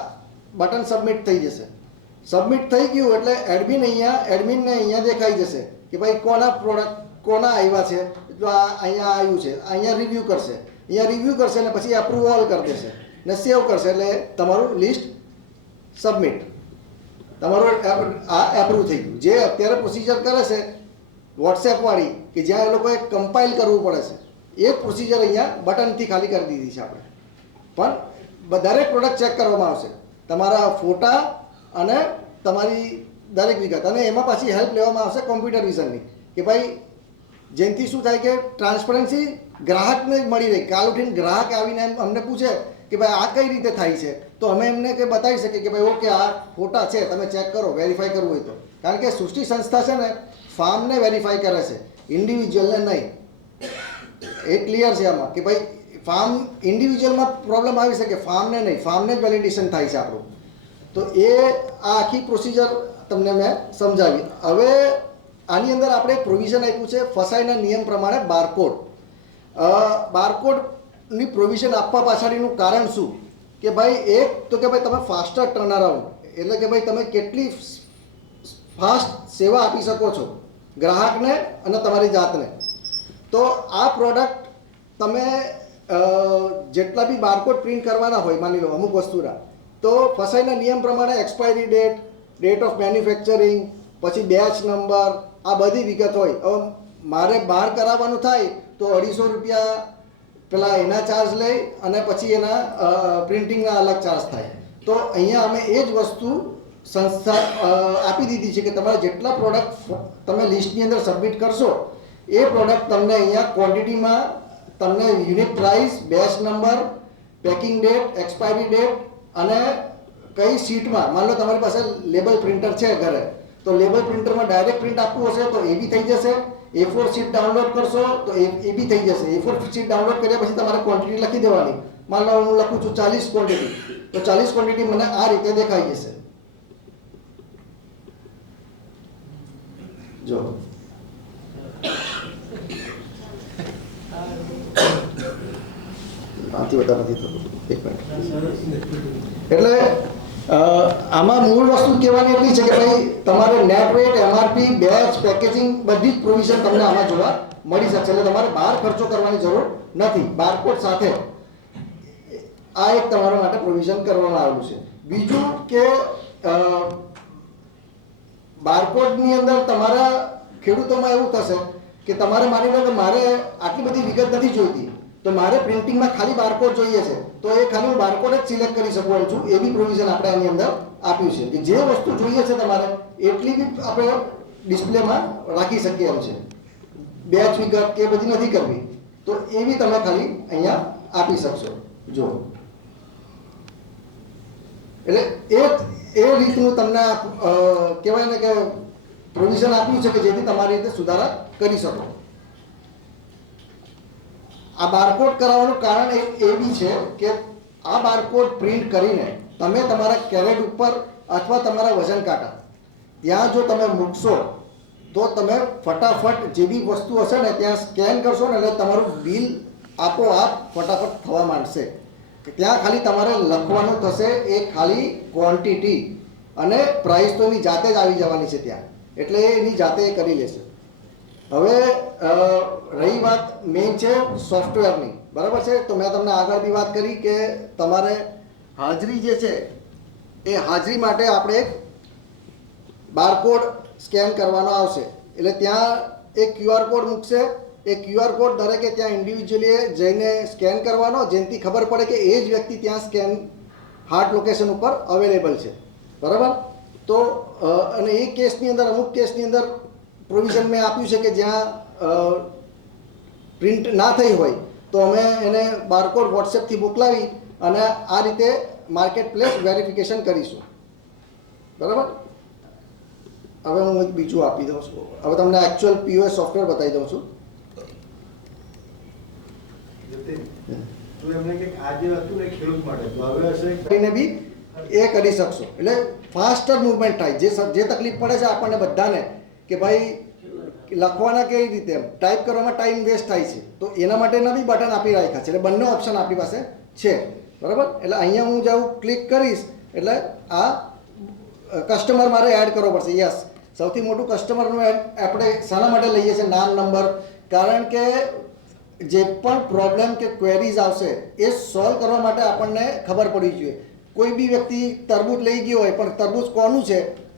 બટન સબમિટ થઈ જશે. સબમિટ થઈ ગયું એટલે એડમિનને અહીંયા દેખાઈ જશે કે ભાઈ કોના પ્રોડક્ટ કોના આવ્યા છે. જો આ અહીંયા આવ્યું છે, અહીંયા રિવ્યૂ કરશે, અહીંયા રિવ્યૂ કરશે અને પછી અપ્રુવલ કરી દેશે ને સેવ કરશે, એટલે તમારું લિસ્ટ સબમિટ, તમારું આ એપ્રુવ થઈ ગયું. જે અત્યારે પ્રોસિજર કરે છે વોટ્સએપ વાળી કે જ્યાં એ લોકોએ કમ્પાઇલ કરવું પડે છે, એ પ્રોસિજર અહીંયા બટનથી ખાલી કરી દીધી છે આપણે. પણ દરેક પ્રોડક્ટ ચેક કરવામાં આવશે, તમારા ફોટા અને તમારી દરેક વિગત, અને એમાં પાછી હેલ્પ લેવામાં આવશે કોમ્પ્યુટર વિઝનની કે ભાઈ જેનાથી શું થાય કે ટ્રાન્સપરન્સી ગ્રાહકને મળી રહે. કાલ ઉઠીને ગ્રાહક આવીને અમને પૂછે કે ભાઈ આ કઈ રીતે થાય છે, તો અમે એમને કે બતાવી શકીએ કે ભાઈ ઓકે આ ફોટા છે, તમે ચેક કરો, વેરીફાઈ કરવું હોય તો. કારણ કે સૃષ્ટિ સંસ્થા છે ને ફાર્મને વેરીફાઈ કરે છે, ઇન્ડિવિજ્યુઅલને નહીં. એ ક્લિયર છે આમાં કે ભાઈ ફાર્મ ઇન્ડિવિજ્યુઅલમાં પ્રોબ્લેમ આવી શકે, ફાર્મને નહીં, ફાર્મને જ વેલિડેશન થાય છે આપણું. તો એ આ આખી પ્રોસિજર તમને મેં સમજાવી. હવે આની અંદર આપણે પ્રોવિઝન આપ્યું છે ફસાઈના નિયમ પ્રમાણે બારકોડ. બારકોડની પ્રોવિઝન આપવા પાછળનું કારણ શું કે ભાઈ એક તો કે ભાઈ તમે ફાસ્ટર ટર્ન અરાઉન્ડ, એટલે કે ભાઈ તમે કેટલી ફાસ્ટ સેવા આપી શકો છો ગ્રાહકને અને તમારી જાતને. તો આ પ્રોડક્ટ તમે જેટલા બી બારકોડ પ્રિન્ટ કરવાના હોય, માની લો અમુક વસ્તુના, તો ફસાઈના નિયમ પ્રમાણે expiry date, date of manufacturing, પછી બેચ નંબર, આ બધી વિગત હોય. હવે મારે બહાર કરાવવાનું થાય તો 250 રૂપિયા પેલા એના ચાર્જ લઈ અને પછી એના પ્રિન્ટિંગના અલગ ચાર્જ થાય. તો અહીંયા અમે એ જ વસ્તુ સંસ્થા આપી દીધી છે કે તમારે જેટલા પ્રોડક્ટ તમે લિસ્ટની અંદર સબમિટ કરશો એ પ્રોડક્ટ તમને અહીંયા ક્વોન્ટિટીમાં તમને unit price, batch number, packing date, expiry date અને કઈ સીટમાં, માન લો તમારી પાસે લેબલ પ્રિન્ટર છે ઘરે, તો લેબલ પ્રિન્ટરમાં ડાયરેક્ટ પ્રિન્ટ આપવું હશે તો એ બી થઈ જશે. A4 શીટ ડાઉનલોડ કરશો તો એ બી થઈ જશે. A4 શીટ ડાઉનલોડ કર્યા પછી તમારે ક્વોન્ટિટી લખી દેવાની. માન લો હું લખું છું 40 ક્વોન્ટિટી, તો 40 ક્વોન્ટિટી મને આ રીતે દેખાઈ જશે. જો આથી વધારે નથી થતું. એક મિનિટ. એટલે આમાં મૂળ વસ્તુ કહેવાની એટલી છે કે ભાઈ તમારે net rate, MRP, batch, packaging બધી જ પ્રોવિઝન તમને આમાં જોવા મળી શકશે. એટલે તમારે બહાર ખર્ચો કરવાની જરૂર નથી. બારકોડ સાથે આ એક તમારા માટે પ્રોવિઝન કરવામાં આવેલું છે. બીજું કે બારકોડની અંદર તમારા ખેડૂતોમાં એવું થશે કે તમારે માની લો કે મારે આટલી બધી વિગત નથી જોઈતી, તો મારે પ્રિન્ટિંગમાં ખાલી બારકોડ જોઈએ છે, તો એ ખાલી હું બારકોડ જ સિલેક્ટ કરી શકું છું. એ બી પ્રોવિઝન આપણે આની અંદર આપ્યું છે કે જે વસ્તુ જોઈએ છે તમારે એટલી બી આપણે ડિસ્પ્લેમાં રાખી શકીએ એમ છે. બેચ વિગત કે બધી નથી કરવી, તો એ બી તમે ખાલી અહીંયા આપી શકશો. જો એટલે એ રીતનું તમને કહેવાય ને કે પ્રોવિઝન આપ્યું છે કે જેથી તમારી રીતે સુધારા કરી શકો. આ બારકોડ કરાવવાનું કારણ એ બી છે કે આ બારકોડ પ્રિન્ટ કરીને તમે તમારા કેરેટ ઉપર અથવા તમારા વજન કાંટા ત્યાં જો તમે મૂકશો તો તમે ફટાફટ જે બી વસ્તુ હશે ને ત્યાં સ્કેન કરશો ને એટલે તમારું બિલ આપોઆપ ફટાફટ થવા માંડશે. ત્યાં ખાલી તમારે લખવાનું થશે એ ખાલી ક્વોન્ટિટી અને પ્રાઇસ તો એની જાતે જ આવી જવાની છે ત્યાં, એટલે એની જાતે એ કરી લેશે. હવે રહી વાત મેઇન છે સોફ્ટવેરની, બરાબર છે. તો મેં તમને આગળ બી વાત કરી કે તમારે હાજરી જે છે એ હાજરી માટે આપણે એક બારકોડ સ્કેન કરવાનો આવશે, એટલે ત્યાં એક QR કોડ મૂકશે. એ QR કોડ દરેકે ત્યાં ઇન્ડિવિજ્યુઅલી જઈને સ્કેન કરવાનો, જેનાથી ખબર પડે કે એ જ વ્યક્તિ ત્યાં સ્કેન હાર્ટ લોકેશન ઉપર અવેલેબલ છે, બરાબર. તો અને એ કેસની અંદર અમુક કેસની અંદર પ્રોવિઝન મેં આપ્યું છે કે જ્યાં પ્રિન્ટ ના થઈ હોય તો અમે એને બારકોડ વોટ્સએપથી મોકલાવી અને આ રીતે માર્કેટ પ્લેસ વેરિફિકેશન કરીશું, બરાબર. હવે હું એક બીજું આપી દઉં છું. હવે તમને એકચ્યુઅલ POS સોફ્ટવેર બતાવી દઉં છું. બી એ કરી શકશો, એટલે ફાસ્ટર મુવમેન્ટ થાય. જે તકલીફ પડે છે આપણને બધાને કે ભાઈ લખવાના કેવી રીતે ટાઈપ કરવામાં ટાઈમ વેસ્ટ થાય છે, તો એના માટેના બી બટન આપી રાખ્યા છે, એટલે બંને ઓપ્શન આપણી પાસે છે, બરાબર. એટલે અહીંયા હું જાઉં ક્લિક કરીશ એટલે આ કસ્ટમર મારે એડ કરવો પડશે. યસ, સૌથી મોટું કસ્ટમરનું આપણે શાના માટે લઈએ છીએ? નામ, નંબર. કારણ કે જે પણ પ્રોબ્લેમ કે ક્વેરીઝ આવશે એ સોલ્વ કરવા માટે આપણને ખબર પડવી જોઈએ. કોઈ બી વ્યક્તિ તરબૂચ લઈ ગયો હોય પણ તરબૂચ કોનું છે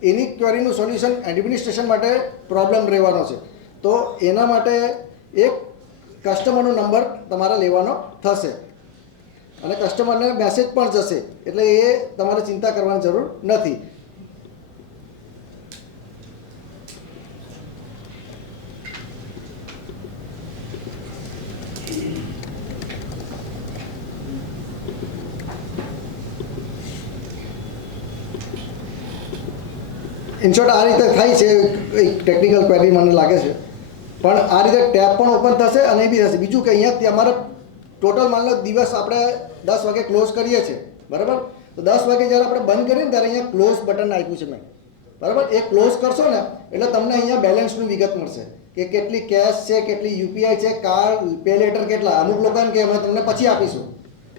એની ક્વેરીનું સોલ્યુશન એડમિનિસ્ટ્રેશન માટે પ્રોબ્લેમ રહેવાનો છે, તો એના માટે એક કસ્ટમરનો નંબર તમારે લેવાનો થશે અને કસ્ટમરને મેસેજ પણ જશે, એટલે એ તમારે ચિંતા કરવાની જરૂર નથી. ઇનશોર્ટ આ રીતે થાય છે. ટેકનિકલ ક્વેરી મને લાગે છે, પણ આ રીતે ટેબ પણ ઓપન થશે અને બી થશે. બીજું કે અહીંયા અમારે ટોટલ માની લો દિવસ આપણે 10 વાગે ક્લોઝ કરીએ છીએ, બરાબર. તો 10 વાગે જ્યારે આપણે બંધ કરીએ ને ત્યારે અહીંયા ક્લોઝ બટન આપ્યું છે મેં, બરાબર. એ ક્લોઝ કરશો ને એટલે તમને અહીંયા બેલેન્સનું વિગત મળશે કે કેટલી કેશ છે, કેટલી UPI છે, કાર્ડ, પે લેટર કેટલા. અમુક લોકોને કે અમે તમને પછી આપીશું,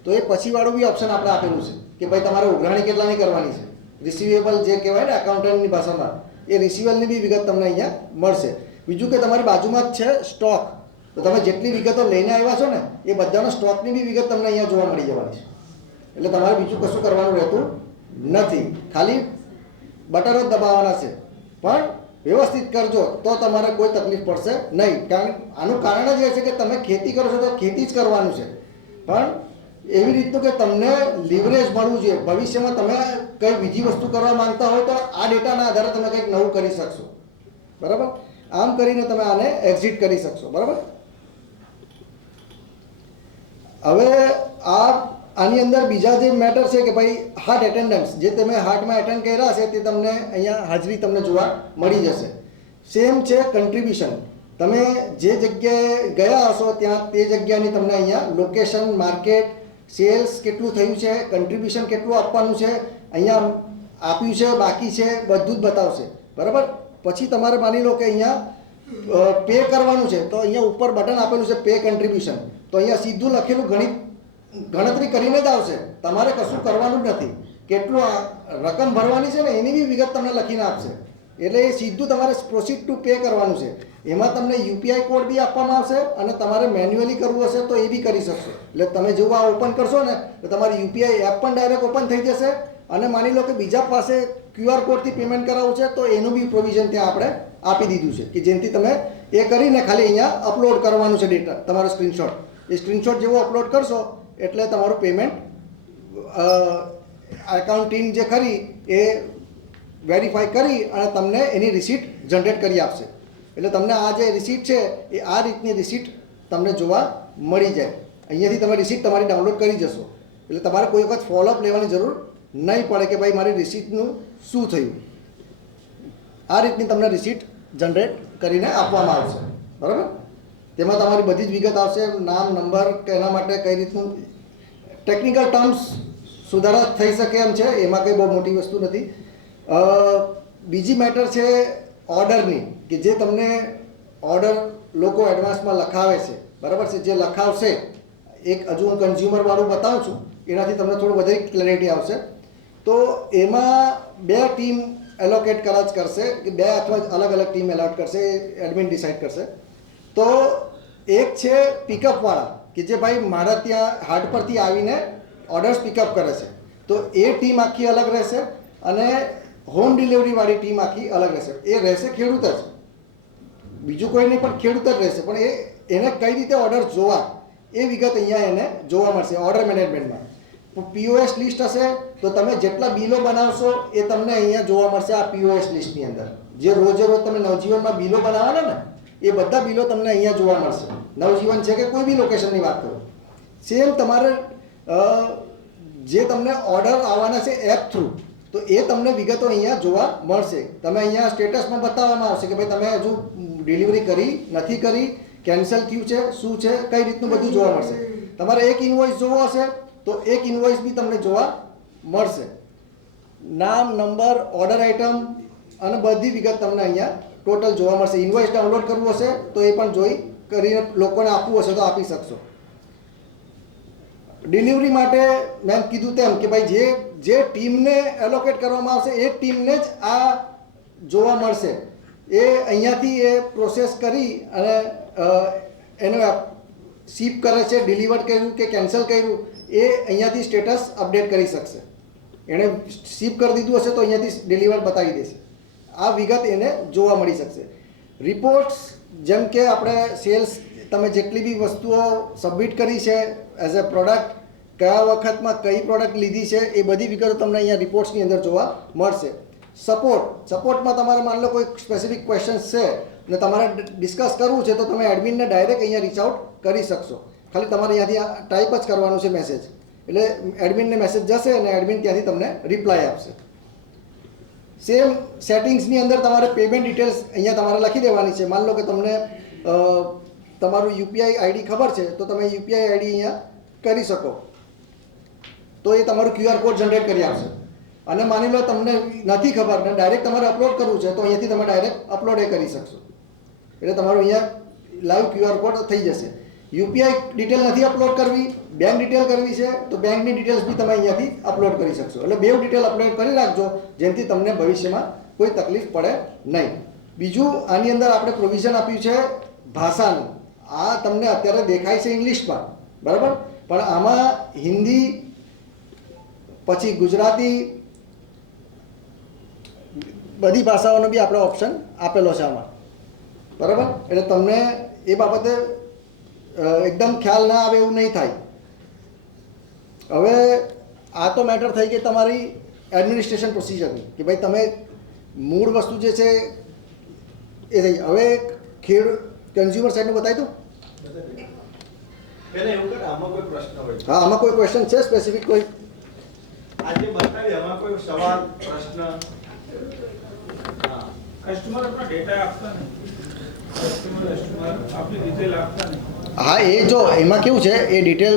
તો એ પછીવાળું બી ઓપ્શન આપણે આપેલું છે કે ભાઈ તમારે ઉઘરાણી કેટલાની કરવાની છે. રિસીવેબલ જે કહેવાય ને એકાઉન્ટન્ટની ભાષામાં, એ રિસીવેબલની બી વિગત તમને અહીંયા મળશે. બીજું કે તમારી બાજુમાં જ છે સ્ટોક, તો તમે જેટલી વિગતો લઈને આવ્યા છો ને એ બધાનો સ્ટોકની બી વિગત તમને અહીંયા જોવા મળી જવાની છે. એટલે તમારે બીજું કશું કરવાનું રહેતું નથી, ખાલી બટન જ દબાવવાના છે. પણ વ્યવસ્થિત કરજો તો તમારે કોઈ તકલીફ પડશે નહીં. કારણ આનું કારણ જ એ છે કે તમે ખેતી કરો છો તો ખેતી જ કરવાનું છે, પણ એવી રીતનું કે તમને લિવરેજ મળવું જોઈએ. ભવિષ્યમાં તમે કંઈ બીજી વસ્તુ કરવા માંગતા હોય તો આ ડેટાના આધારે તમે કંઈક નવું કરી શકશો, બરાબર. આમ કરીને તમે આને એક્ઝિટ કરી શકશો, બરાબર. હવે આની અંદર બીજા જે મેટર છે કે ભાઈ હાર્ટ એટેન્ડન્સ, જે તમે હાર્ટમાં એટેન્ડ કર્યા હશે તે તમને અહીંયા હાજરી તમને જોવા મળી જશે. સેમ છે કન્ટ્રીબ્યુશન, તમે જે જગ્યાએ ગયા હશો ત્યાં તે જગ્યાની તમને અહીંયા લોકેશન, માર્કેટ, સેલ્સ કેટલું થયું છે, કન્ટ્રીબ્યુશન કેટલું આપવાનું છે અહીંયા આપ્યું છે, બાકી છે, બધું જ બતાવશે, બરાબર. પછી તમારે માની લો કે અહીંયા પે કરવાનું છે, તો અહીંયા ઉપર બટન આપેલું છે પે કન્ટ્રીબ્યુશન, તો અહીંયા સીધું લખેલું ગણતરી કરીને જ આવશે. તમારે કશું કરવાનું જ નથી. કેટલું રકમ ભરવાની છે ને એની બી વિગત તમને લખીને આપશે, એટલે એ સીધું તમારે પ્રોસીડ ટુ પે કરવાનું છે. એમાં તમને UPI કોડ બી આપવામાં આવશે અને તમારે મેન્યુઅલી કરવું હશે તો એ બી કરી શકશો. એટલે તમે જેવું આ ઓપન કરશો ને તો તમારી UPI એપ પણ ડાયરેક્ટ ઓપન થઈ જશે. અને માની લો કે બીજા પાસે QR કોડથી પેમેન્ટ કરાવવું છે તો એનું બી પ્રોવિઝન ત્યાં આપણે આપી દીધું છે કે જેનાથી તમે એ કરીને ખાલી અહીંયા અપલોડ કરવાનું છે ડેટા, તમારો સ્ક્રીનશોટ. એ સ્ક્રીનશોટ જેવો અપલોડ કરશો એટલે તમારું પેમેન્ટ એકાઉન્ટ ટીમ જે ખરી એ વેરીફાઈ કરી અને તમને એની રિસીટ જનરેટ કરી આપશે. એટલે તમને આ જે રિસીટ છે એ આ રીતની રિસીટ તમને જોવા મળી જાય. અહીંયાથી તમે રિસીટ તમારી ડાઉનલોડ કરી જશો. એટલે તમારે કોઈ વખત ફોલોઅપ લેવાની જરૂર નહીં પડે કે ભાઈ મારી રિસીટનું શું થયું. આ રીતની તમને રિસીટ જનરેટ કરીને આપવામાં આવશે, બરાબર. તેમાં તમારી બધી જ વિગત આવશે, નામ, નંબર, કે એના માટે કઈ રીતનું ટેકનિકલ ટર્મ્સ સુધારા થઈ શકે એમ છે, એમાં કંઈ બહુ મોટી વસ્તુ નથી. બીજી મેટર છે ઓર્ડરની, કે જે તમને ઓર્ડર લોકો એડવાન્સમાં લખાવે છે, બરાબર છે. જે લખાવશે, એક હજુ હું કન્ઝ્યુમરવાળું બતાવું છું, એનાથી તમને થોડું વધારે ક્લેરિટી આવશે. તો એમાં 2 ટીમ એલોકેટ કરશે, કે 2 અથવા અલગ અલગ ટીમ એલોટ કરશે, એડમિન ડિસાઇડ કરશે. તો એક છે પિકઅપવાળા, કે જે ભાઈ મારા ત્યાં હાટ પરથી આવીને ઓર્ડર્સ પિકઅપ કરે છે, તો એ ટીમ આખી અલગ રહેશે. અને હોમ ડિલિવરીવાળી ટીમ આખી અલગ રહેશે. એ રહેશે ખેડૂત જ, બીજું કોઈ નહીં, પણ ખેડૂત જ રહેશે. પણ એને કઈ રીતે ઓર્ડર જોવા એ વિગત અહીંયા એને જોવા મળશે ઓર્ડર મેનેજમેન્ટમાં. POS લિસ્ટ હશે તો તમે જેટલા બિલો બનાવશો એ તમને અહીંયા જોવા મળશે આ POS લિસ્ટની અંદર. જે રોજે રોજ તમે નવજીવનમાં બિલો બનાવવાના ને, એ બધા બિલો તમને અહીંયા જોવા મળશે. નવજીવન છે કે કોઈ બી લોકેશનની વાત કરો, સેમ તમારે જે તમને ઓર્ડર આવવાના છે એપ થ્રુ, તો એ તમને વિગતો અહીંયા જોવા મળશે. તમે અહીંયા સ્ટેટસમાં બતાવવામાં આવશે કે ભાઈ તમે હજુ ડિલિવરી કરી નથી કરી, કેન્સલ થયું છે, શું છે, કઈ રીતનું બધું જોવા મળશે. તમારે એક ઇન્વોઇસ જોવો હશે તો એક ઇન્વોઇસ બી તમને જોવા મળશે. નામ, નંબર, ઓર્ડર આઇટમ અને બધી વિગત તમને અહીંયા ટોટલ જોવા મળશે. ઇન્વોઇસ ડાઉનલોડ કરવું હશે તો એ પણ જોઈ કરીને લોકોને આપવું હશે તો આપી શકશો. ડિલિવરી માટે મેં કીધું તેમ કે ભાઈ જે ટીમને એલોકેટ કરવામાં આવશે એ ટીમને જ આ જોવા મળશે. એ અહીંયાથી એ પ્રોસેસ કરી અને એને શિપ કરે છે, ડિલિવર કર્યું કે કેન્સલ કર્યું, એ અહીંયાથી સ્ટેટસ અપડેટ કરી શકશે. એણે શિપ કરી દીધું હશે તો અહીંયાથી ડિલિવર બતાવી દેશે. આ વિગત એને જોવા મળી શકશે. રિપોર્ટ્સ, જેમ કે આપણે સેલ્સ, તમે જેટલી બી વસ્તુઓ સબમિટ કરી છે એઝ અ પ્રોડક્ટ, કયા વખતમાં કઈ પ્રોડક્ટ લીધી છે, એ બધી વિગતો તમને અહીંયા રિપોર્ટ્સની અંદર જોવા મળશે. સપોર્ટમાં તમારે માની લો કોઈ સ્પેસિફિક ક્વેશ્ચન્સ છે ને તમારે ડિસ્કસ કરવું છે તો તમે એડમિનને ડાયરેક્ટ અહીંયા રીચ આઉટ કરી શકશો. ખાલી તમારે અહીંયાથી ટાઈપ જ કરવાનું છે મેસેજ, એટલે એડમિનને મેસેજ જશે અને એડમિન ત્યાંથી તમને રિપ્લાય આપશે. સેમ સેટિંગ્સની અંદર તમારે પેમેન્ટ ડિટેલ્સ અહીંયા તમારે લખી દેવાની છે. માની લો કે તમને તમારું યુપીઆઈ આઈડી ખબર છે તો તમે યુપીઆઈ આઈડી અહીંયા કરી શકો, તો એ તમારું QR કોડ જનરેટ કરી આપશે. અને માની લો તમને નથી ખબર ને ડાયરેક્ટ તમારે અપલોડ કરવું છે તો અહીંયાથી તમે ડાયરેક્ટ અપલોડ એ કરી શકશો. એટલે તમારું અહીંયા લાઈવ QR કોડ થઈ જશે. યુપીઆઈ ડિટેલ નથી અપલોડ કરવી, બેંક ડિટેલ કરવી છે તો બેંકની ડિટેલ્સ બી તમે અહીંયાથી અપલોડ કરી શકશો. એટલે બે ડિટેલ અપલોડ કરી રાખજો જેનાથી તમને ભવિષ્યમાં કોઈ તકલીફ પડે નહીં. બીજું, આની અંદર આપણે પ્રોવિઝન આપ્યું છે ભાષાનું. આ તમને અત્યારે દેખાય છે ઇંગ્લિશમાં, બરાબર, પણ આમાં હિન્દી, પછી ગુજરાતી, બધી ભાષાઓનો બી આપણે ઓપ્શન આપેલો છે આમાં, બરાબર. એટલે તમને એ બાબતે એકદમ ખ્યાલ ના આવે એવું નહીં થાય. હવે આ તો મેટર થઈ ગઈ તમારી એડમિનિસ્ટ્રેશન પ્રોસિજરની, કે ભાઈ તમે મૂળ વસ્તુ જે છે એ થઈ. હવે કન્ઝ્યુમર સાઈડનું બતાવી દઉં. આમાં કોઈ પ્રશ્ન હોય? હા, આમાં કોઈ ક્વેશ્ચન છે સ્પેસિફિક કોઈ? આજે બતાવી, આમાં કોઈ સવાલ, પ્રશ્ન? કસ્ટમર अपना डेटा આપતા ને, કસ્ટમર આપની ડિટેલ આપતા ને. હા, એ જો એમાં કેવું છે, એ ડિટેલ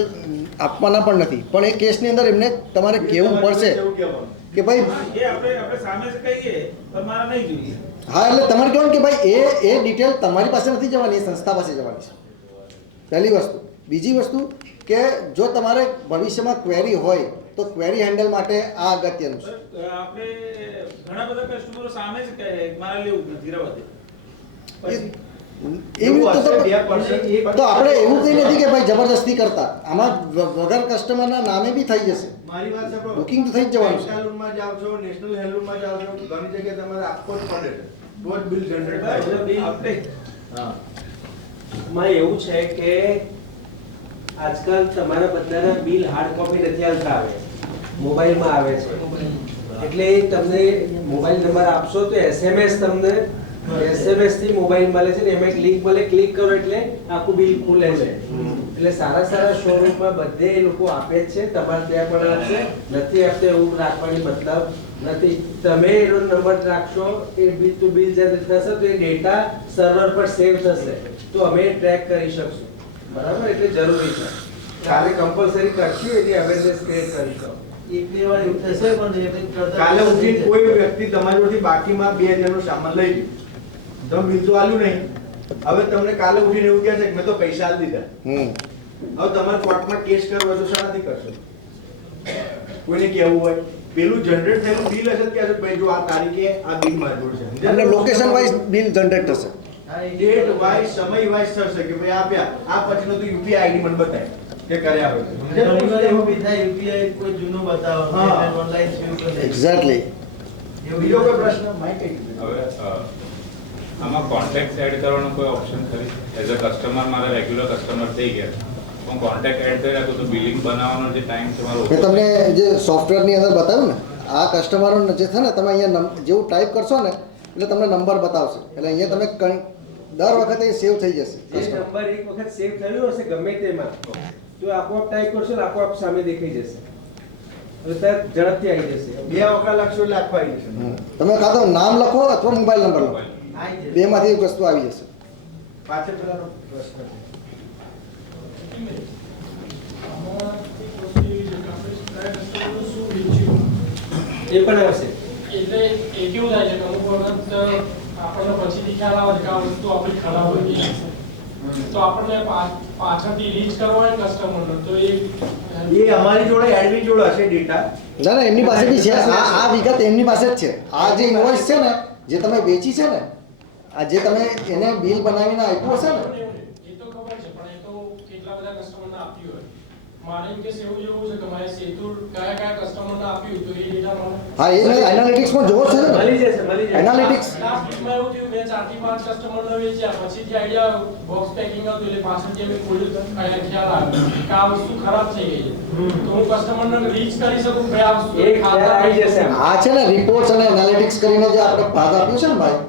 આપવાના પણ નથી, પણ એ કેસની અંદર એમને તમારે કહેવું પડશે કે ભાઈ એ આપણે સામે જ કહીએ તમારે નહીં જોઈએ. હા, એટલે તમારે કહેવાનું કે ભાઈ એ ડિટેલ તમારી પાસે નથી જવાની, એ સંસ્થા પાસે જવાની છે, પહેલી વસ્તુ. બીજી વસ્તુ કે જો તમારે ભવિષ્યમાં ક્વેરી હોય તો ક્વેરી હેન્ડલ માટે આ અગત્યનું છે. આપણે ઘણા બધા કસ્ટમરો સામે જ કહે મારે લેવું નથી, રહેવા દે. એવું તો આપણે એવું કંઈ નથી કે ભાઈ જબરદસ્તી કરતા. આમાં વગર કસ્ટમરના નામે બી થઈ જશે. મારી વાત સાંભળો, બુકિંગ તો થઈ જ જવાનું છે. હેન્ડલૂમમાં જાવ છો, નેશનલ હેન્ડલૂમમાં જાવ છો, ઘણી જગ્યાએ તમારે આપવો જ પડે છે, તો જ બિલ જનરેટ થાય છે. આપણે માં એવું છે કે આજકાલ તમારા બધાના બિલ હાર્ડ કોપી નથી આવતા, આવે મોબાઈલમાં આવે છે. એટલે તમને મોબાઈલ નંબર આપશો તો SMS તમને SMS થી મોબાઈલ મળે છે ને એમાં એક લિંક મળે, ક્લિક કરો એટલે આખું બિલ ખુલે છે. એટલે સારા સારા શોરૂમમાં બધે એ લોકો આપે જ છે, તમારે ત્યાં પણ આપશે. નથી આપતો એવું રાખવાની મતલબ નથી. તમે એનો નંબર રાખશો, એ બિલ ટુ બિલ જનરેટ થશે તો એ ડેટા સર્વર પર સેવ થશે, તો અમે ટ્રેક કરી શકશું. બરાબર, એટલે જરૂરી છે. કાલે કમ્પલસરી કરશું, એની અવેરનેસ ક્રિએટ કરીશું. એકની વાર એવું થશે પણ એ કંઈક કરતા કાલે ઉઠીને કોઈ વ્યક્તિ તમારી જોડેથી બાકીમાં 2000 નો સામાન લઈ ગયું, તમે બિલ તો આલ્યું નહીં. હવે તમને કાલે ઉઠીને એવું કહે છે કે મેં તો પૈસા આલી દીધા. હવે તમારે કોર્ટમાં કેસ કરવો હોય તો શાનાથી કરશો? કોઈને કહેવું હોય, પેલું જનરેટ થયેલું બિલ હશે કે ભાઈ જો આ તારીખે આ બિલ મારી જોડે છે, અને લોકેશન વાઇઝ બિલ જનરેટ થશે. ડેટ વાઇઝ, સમય વાઇઝ થશે કે ભાઈ આપ્યા, આ પછીનો તો યુપીઆઈ આઈડી મને બતાય કે કર્યા હોય છે. ઘણી વાર એવું બી થાય યુપીઆઈ કોઈ જૂનું બતાવો હા. ઓનલાઈન સેવ કરી દે. એક્ઝેક્ટલી. બીજો કોઈ પ્રશ્ન? માઇક કઈ હવે આમાં કોન્ટેક્ટ એડ કરવાનો કોઈ ઓપ્શન ખરી? એઝ અ કસ્ટમર, મારા રેગ્યુલર કસ્ટમર થઈ ગયા, હું કોન્ટેક્ટ એડ કરી રાખું તો બિલિંગ બનાવવાનો જે ટાઈમ છે મારો મેં તમને જે સોફ્ટવેરની અંદર બતાવ્યું ને, આ કસ્ટમરો જે છે ને, તમે અહીંયા જેવું ટાઈપ કરશો ને એટલે તમને નંબર બતાવશે. એટલે અહીંયા તમે દર વખતે સેવ થઈ જશે. જે નંબર એક વખત સેવ થયો હશે ગમે તેમાં, તો આપોઆપ ટાઈપ કરશો ને આપોઆપ સામે દેખાઈ જશે. એટલે તરત ઝડપથી આવી જશે. 2 વખત લખશો એટલે આખું આવી જશે. તમે કાં તો નામ લખો અથવા મોબાઈલ નંબર લખો, આઈ જશે. બેમાંથી એક વસ્તુ આવી જશે. પાછળ પેલાનો પ્રશ્ન છે. એ પણ આવશે. એટલે એ કેવું થાય છે કે અમુક વખત આપણને પછીથી ખ્યાલ આવે છે કે આ વસ્તુ આપણી ખરાબ હોય ગઈ છે. તો આપણને પાછળથી રીચ કરવો હોય કસ્ટમરનો તો એ અમારી જોડે એડમિન જોડે હશે ડેટા. ના ના, એમની પાસે બી છે. આ વિગત એમની પાસે જ છે. આ જે ઇન્વોઇસ છે ને, જે તમે વેચી છે ને, આ જે તમે એને બિલ બનાવીને આપ્યું હશે ને, એ તો ખબર છે, પણ એ તો કેટલા બધા કસ્ટમરને આપ્યું હોય. મારે એમ કેસ એવું જેવું છે કે મારે સેતુર કયા કયા કસ્ટમરને આપ્યું તો એ ડેટા મને હા એ એનાલિટિક્સમાં જોવો છે ને. મળી જશે, મળી જશે. એનાલિટિક્સ લાસ્ટ વીકમાં એવું થયું મેં 4 થી 5 કસ્ટમરને વેચ્યા, પછીથી આઈડિયા બોક્સ પેકિંગ હતું એટલે પાછળથી અમે ખોલ્યું તો ખ્યાલ આવ્યો કે આ વસ્તુ ખરાબ થઈ ગઈ છે. તો હું કસ્ટમરને રીચ કરી શકું કે આ વસ્તુ એક ખ્યાલ આવી જશે. આ છે ને રિપોર્ટ્સ અને એનાલિટિક્સ કરીને જે આપણે ભાગ આપ્યું છે ને ભાઈ,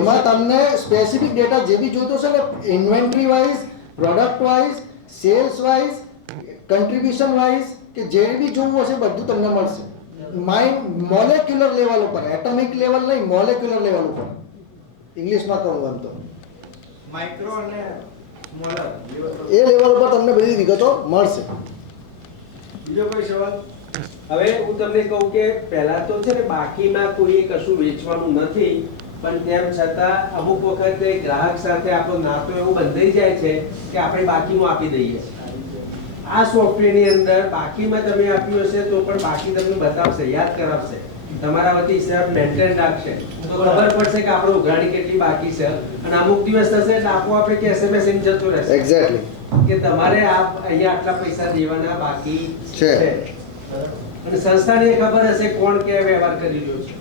એમાં તમને સ્પેસિફિક ડેટા જે બી જોઈતો છે ને, inventory wise, product wise, sales wise, contribution wise, કે જે બી જોવું હશે બધું તમને મળશે. મોલેક્યુલર લેવલ ઉપર, એટમિક લેવલ નહીં, મોલેક્યુલર લેવલ ઉપર. ઇંગ્લિશમાં કહું એમ તો માઇક્રો અને મોલર એ લેવલ ઉપર તમને બધી વિગતો મળશે. બીજો કોઈ સવાલ? હવે હું તમને કહું કે પહેલા તો છે ને બાકીમાં કોઈ કશું વેચવાનું નથી, પણ તેમ છતાં અમુક વખતે ગ્રાહક સાથે આપણો નાતો એવું બંધાઈ જાય છે કે આપણે બાકીનું આપી દઈએ. આ સોફ્ટવેરની અંદર બાકીમાં તમે આપ્યું હશે તો પણ બાકી તમને બતાવશે, યાદ કરાવશે, તમારા વતી હિસાબ મેન્ટેન રાખશે, તો ખબર પડશે કે આપણે ઉઘરાણી કેટલી બાકી છે. અને અમુક દિવસ થશે એટલે આપોઆપ કે SMS એમ જતો રહેશે એક્ઝેક્ટલી. કે તમારે આ અહીંયા આટલા પૈસા દેવાના બાકી છે. અને સંસ્થાને ખબર હશે કોણ કે વ્યવહાર કરી રહ્યો છે.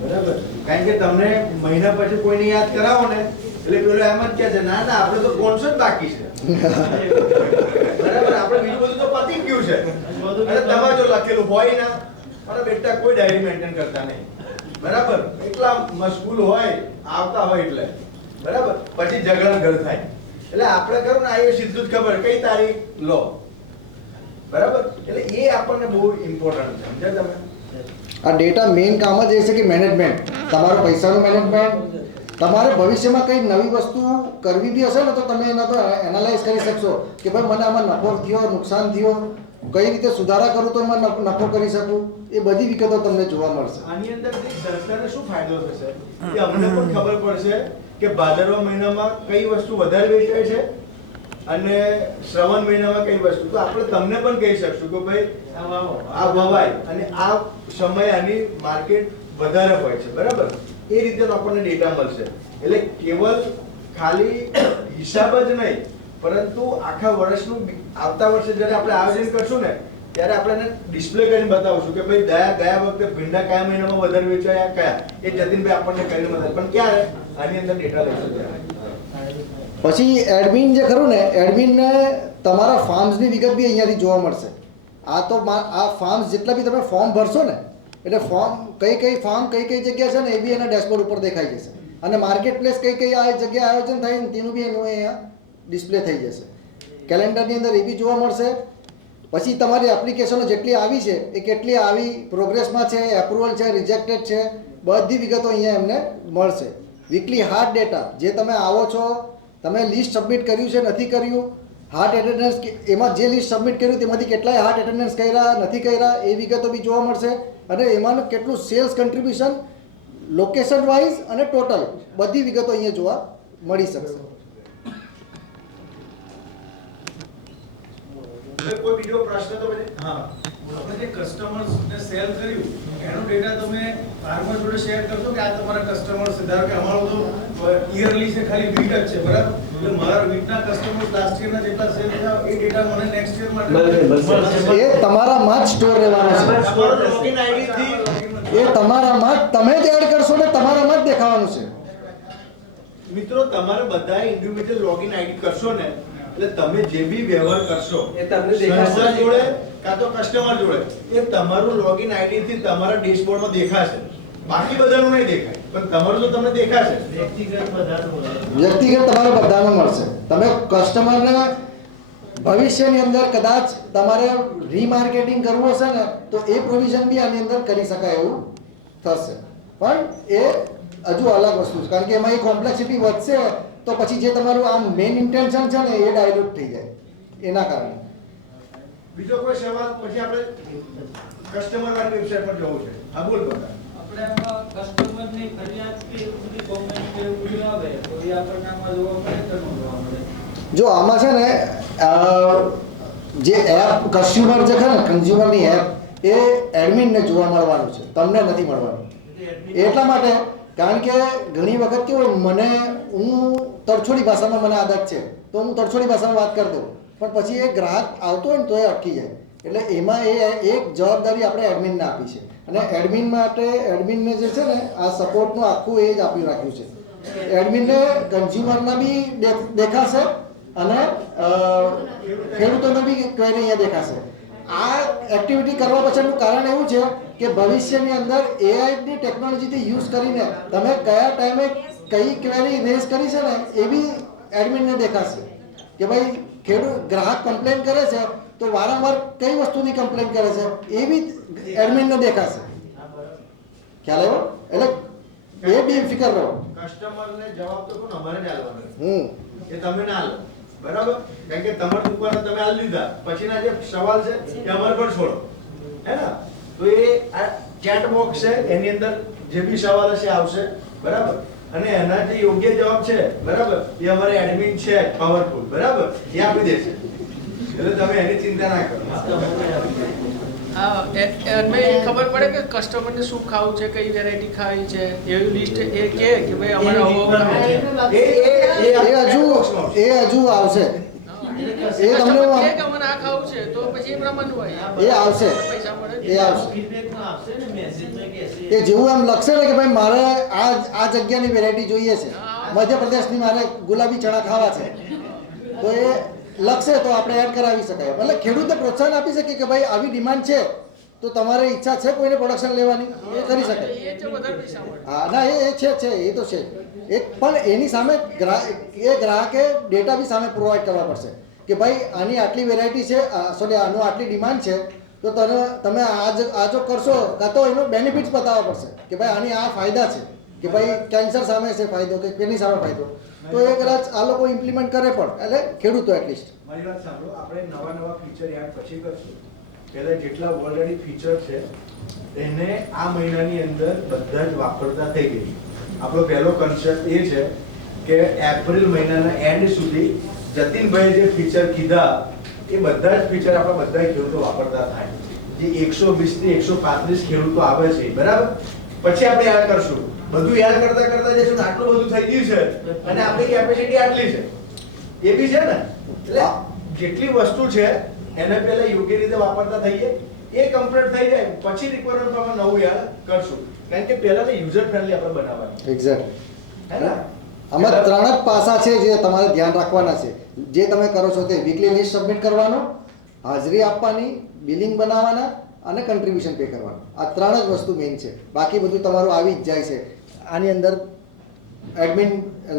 બરાબર, કારણ કે તમને મહિના પછી કોઈને યાદ કરાવો ને એટલે પેલો એમ જ કહે છે ના ના આપણે તો કોન્સર્ટ બાકી છે. બરાબર, આપણે બીજું બધું તો પતી ગયું છે. અને તમારે જો લખેલું હોય ના, મારા બેટા કોઈ ડાયરી મેન્ટેન કરતા નહીં. બરાબર, એટલા મશગુલ હોય, આવતા હોય એટલે બરાબર, પછી ઝઘડા ઘર થાય. એટલે આપણે કરું ને આ સીધું જ ખબર કઈ તારીખ લો. બરાબર, એટલે એ આપણને બહુ ઇમ્પોર્ટન્ટ છે. સમજ્યા તમે? આ ડેટા મેઇન કામ જ એ છે કે મેનેજમેન્ટ, તમારું પૈસાનું મેનેજમેન્ટ. તમારે ભવિષ્યમાં કંઈ નવી વસ્તુ કરવી બી હશે ને તો તમે એના તો એનાલાઇઝ કરી શકશો કે ભાઈ મને આમાં નફો થયો, નુકસાન થયો, કઈ રીતે સુધારા કરું તો એમાં નફો કરી શકું. એ બધી વિગતો તમને જોવા મળશે. આની અંદર સંસ્થાને શું ફાયદો થશે કે અમને પણ ખબર પડશે કે ભાદરવા મહિનામાં કઈ વસ્તુ વધારે વેચાય છે અને શ્રાવણ મહિનામાં કઈ વસ્તુ. તો આપણે તમને પણ કહી શકશું કે ભાઈ આ વવાય અને આ સમય આની માર્કેટ વધારે હોય છે. બરાબર, એ રીતે આપણને ડેટા મળશે. એટલે કેવલ ખાલી હિસાબ જ નહીં, પરંતુ આખા વર્ષનું આવતા વર્ષે જ્યારે આપણે આયોજન કરશું ને ત્યારે આપણે એને ડિસ્પ્લે કરીને બતાવશું કે ભાઈ ગયા વખતે ભીંડા કયા મહિનામાં વધારે વેચાયા, કયા. એ જતીનભાઈ આપણને કરીને બતાવે. પણ ક્યારે? આની અંદર ડેટા લઈશું ત્યારે. પછી એડમિન જે ખરું ને, એડમિનને તમારા ફાર્મ્સની વિગત બી અહીંયાથી જોવા મળશે. આ તો આ ફાર્મ્સ જેટલા બી તમે ફોર્મ ભરશો ને એટલે ફોર્મ કઈ કઈ જગ્યા છે ને એ બી એના ડેશબોર્ડ ઉપર દેખાઈ જશે અને માર્કેટ પ્લેસ કઈ આ જગ્યાએ આયોજન થાય ને તેનું બી એનું અહીંયા ડિસ્પ્લે થઈ જશે. કેલેન્ડરની અંદર એ બી જોવા મળશે. પછી તમારી એપ્લિકેશનો જેટલી આવી છે એ કેટલી આવી, પ્રોગ્રેસમાં છે, એપ્રુવલ છે, રિજેક્ટેડ છે, બધી વિગતો અહીંયા એમને મળશે. વીકલી હાર્ડ ડેટા, જે તમે આવો છો, તમે લિસ્ટ સબમિટ કર્યું છે નથી કર્યું, હાર્ટ એટેન્ડન્સ એમાં જે લિસ્ટ સબમિટ કર્યું તેમાંથી કેટલાય હાર્ટ એટેન્ડન્સ કર્યા નથી કર્યા એ વિગતો બી જોવા મળશે. અને એમાંનું કેટલું સેલ્સ કન્ટ્રીબ્યુશન લોકેશન વાઇઝ અને ટોટલ બધી વિગતો અહીંયા જોવા મળી શકશે. એટલે કોઈ બીજો પ્રશ્ન તો પછી હા આપણે જે કસ્ટમર્સને સેલ કર્યું એનો ડેટા તમે ફાર્મર જોડે શેર કરશો કે આ તમારા કસ્ટમર્સ છે? ધારો કે અમારો તો યરલી છે, ખાલી વીટ જ છે, બરાબર? એટલે મારા વીટના કસ્ટમર્સ લાસ્ટ યરના જેટલા સેલ થયા એ ડેટા મને નેક્સ્ટ યર માટે એ તમારામાં જ સ્ટોર રહેવાનો છે. તમારો લોગિન આઈડી થી એ તમારામાં જ તમે જ એડ કરશો ને તમારામાં જ દેખાવાનું છે. મિત્રો તમારે બધા ઇન્ડિવિડ્યુઅલ લોગિન આઈડી કરશો ને એટલે તમે જે બી વ્યવહાર કરશો એ તમને દેખાશે. સંસ્થા જોડે કાં તો કસ્ટમર જોડે એ તમારું લોગિન આઈડી થી તમારા ડેશબોર્ડમાં દેખાશે. બાકી બધાનું નહીં દેખાય પણ તમારું તો તમને દેખાશે. વ્યક્તિગત બધાનું હોય. વ્યક્તિગત તમારે બધાને મળશે. તમે કસ્ટમરને ભવિષ્યની અંદર કદાચ તમારે રીમાર્કેટિંગ કરવું હશે ને તો એ પ્રોવિઝન બી આની અંદર કરી શકાય એવું થશે. પણ એ હજુ અલગ વસ્તુ છે, કારણ કે એમાં એ કોમ્પ્લેક્સિટી વધશે તો પછી જે તમારું આમ મેઇન ઇન્ટેન્શન છે ને એ ડાયલ્યુટ થઈ જાય એના કારણે. બીજો કોઈ સવાલ પછી આપણે કસ્ટમર વાળી વેબસાઈટ પર જવું છે. હા બોલ બધા. આપણે આમાં કસ્ટમરની ફરિયાદ કે એવું બધી કોમેન્ટ કે એવું બધું આવે તો એ આપણને આમાં જોવા મળે કે ન જોવા મળે? જો આમાં છે ને જે એપ કન્ઝ્યુમર જે છે ને કન્ઝ્યુમરની એપ એ એડમિનને જોવા મળવાનું છે, તમને નથી મળવાનું. એટલા માટે કારણ કે ઘણી વખત કેવું મને હું તરછોડી ભાષામાં મને આદત છે તો હું તરછોડી ભાષામાં વાત કરી દઉં પણ પછી એ ગ્રાહક આવતો હોય ને તો એ અટકી જાય. એટલે એમાં એ એક જવાબદારી આપણે એડમિનને આપી છે અને એડમિન માટે એડમિનને જે છે ને આ સપોર્ટનું આખું એ જ આપી રાખ્યું છે. એડમિનને કન્ઝ્યુમરના બી દેખાશે અને ખેડૂતોને બી ક્વેરી અહીંયા દેખાશે. આ એક્ટિવિટી કરવા પાછળનું કારણ એવું છે કે ભવિષ્યની અંદર એઆઈની ટેકનોલોજીથી યુઝ કરીને તમે કયા ટાઈમે કઈ ક્વેરી રેઝ કરી છે ને એ બી એડમિનને દેખાશે કે ભાઈ ગ્રાહક કમ્પ્લેન કરે છે તો વારંવાર કઈ વસ્તુની કમ્પ્લેન કરે છે એ બી એડમિનને દેખાશે. ખ્યાલ આવ્યો? એટલે એ બી ફિકર રહો. કસ્ટમરને જવાબ તો કોણ અમારે જ આપવાનો હમ એ તમે ના લો, બરાબર? કારણ કે તમારા દુકાને તમે આલી લીધા પછીના જે સવાલ છે એ અમારે પર છોડો, હે ને? તો એ આ ચેટ બોક્સ છે એની અંદર જે બી સવાલ હશે આવશે, બરાબર? અને એના જે યોગ્ય જવાબ છે, બરાબર, એ અમારે એડમિન છે પાવરફુલ, બરાબર, એ આપી દેશે. એટલે તમે એની ચિંતા ના કરો. હા, એમને ખબર પડે કે કસ્ટમરને શું ખાવું છે, કઈ વેરાયટી ખાવી છે, એવી લિસ્ટ એ કે ભાઈ અમારે આવું એ હજુ આવશે. એ તમને હું કે અમને આ ખાવું છે તો પછી એ પ્રમાણનું હોય. એ આવશે. પૈસા મળે. એ આવશે. ફીડબેકમાં આપશે ને મેસેજમાં કે હશે. એ જેવું એમ લખશે ને કે ભાઈ મારે આ જગ્યાની વેરાયટી જોઈએ છે, મધ્યપ્રદેશની મારે ગુલાબી ચણા ખાવા છે, તો એ લખશે તો આપણે એડ કરાવી શકાય. એટલે ખેડૂતને પ્રોત્સાહન આપી શકીએ કે ભાઈ આવી ડિમાન્ડ છે તો તમારે ઈચ્છા છે કોઈને પ્રોડક્શન લેવાની, એ કરી શકાય. એ છે વધારે પૈસા મળે. હા ના એ છે એ તો છે. એક પણ એની સામે ગ્રાહકે ડેટા બી સામે પ્રોવાઈડ કરવા પડશે કે ભાઈ આની આટલી વેરાયટી છે, સોરી આનું આટલી ડિમાન્ડ છે, તો તમે આ જો કરશો કાં તો એનો બેનિફિટ્સ બતાવવા પડશે કે ભાઈ આની આ ફાયદા છે, કે ભાઈ કેન્સર સામે છે ફાયદો કે પેની સામે ફાયદો, તો એ કદાચ આ લોકો ઇમ્પ્લિમેન્ટ કરે પણ એટલે ખેડૂતો એટલીસ્ટ. મારી વાત સાંભળો, આપણે નવા ફીચર યાદ પછી કરશું. પહેલા જેટલા ઓલરેડી ફીચર છે એને આ મહિનાની અંદર બધા જ વાપરતા થઈ ગઈ. આપણો પહેલો કન્સેપ્ટ એ છે કે એપ્રિલ મહિનાના એન્ડ સુધી જતીનભાઈ જે ફીચર કીધા એ બધા જ ફીચર આપણા બધા ખેડૂતો વાપરતા થાય. જે 120 થી 135 ખેડૂતો આવે છે, બરાબર? પછી આપણે યાદ કરશું, બધું યાદ કરતા કરતા જઈશું ને આટલું બધું થઈ ગયું છે અને આપણી કેપેસિટી આટલી છે, એ બી છે ને. એટલે જેટલી વસ્તુ છે એને પહેલા યોગ્ય રીતે વાપરતા થઈએ, એ કમ્પ્લીટ થઈ જાય પછી રિક્વાયરમેન્ટ પ્રમાણે નવું યાદ કરશું. કારણ કે પહેલા તો યુઝર ફ્રેન્ડલી આપણે બનાવવાનું, એક્ઝેક્ટ. હે ને? આમાં 3 જ પાસા છે જે તમારે ધ્યાન રાખવાના છે. જે તમે કરો છો તે વીકલી લિસ્ટ સબમિટ કરવાનો, હાજરી આપવાની, બિલિંગ બનાવવાના અને કન્ટ્રીબ્યુશન પે કરવાનું. આ 3 જ વસ્તુ મેઇન છે. બાકી બધું તમારું આવી જ જાય છે. આની અંદર એડમિન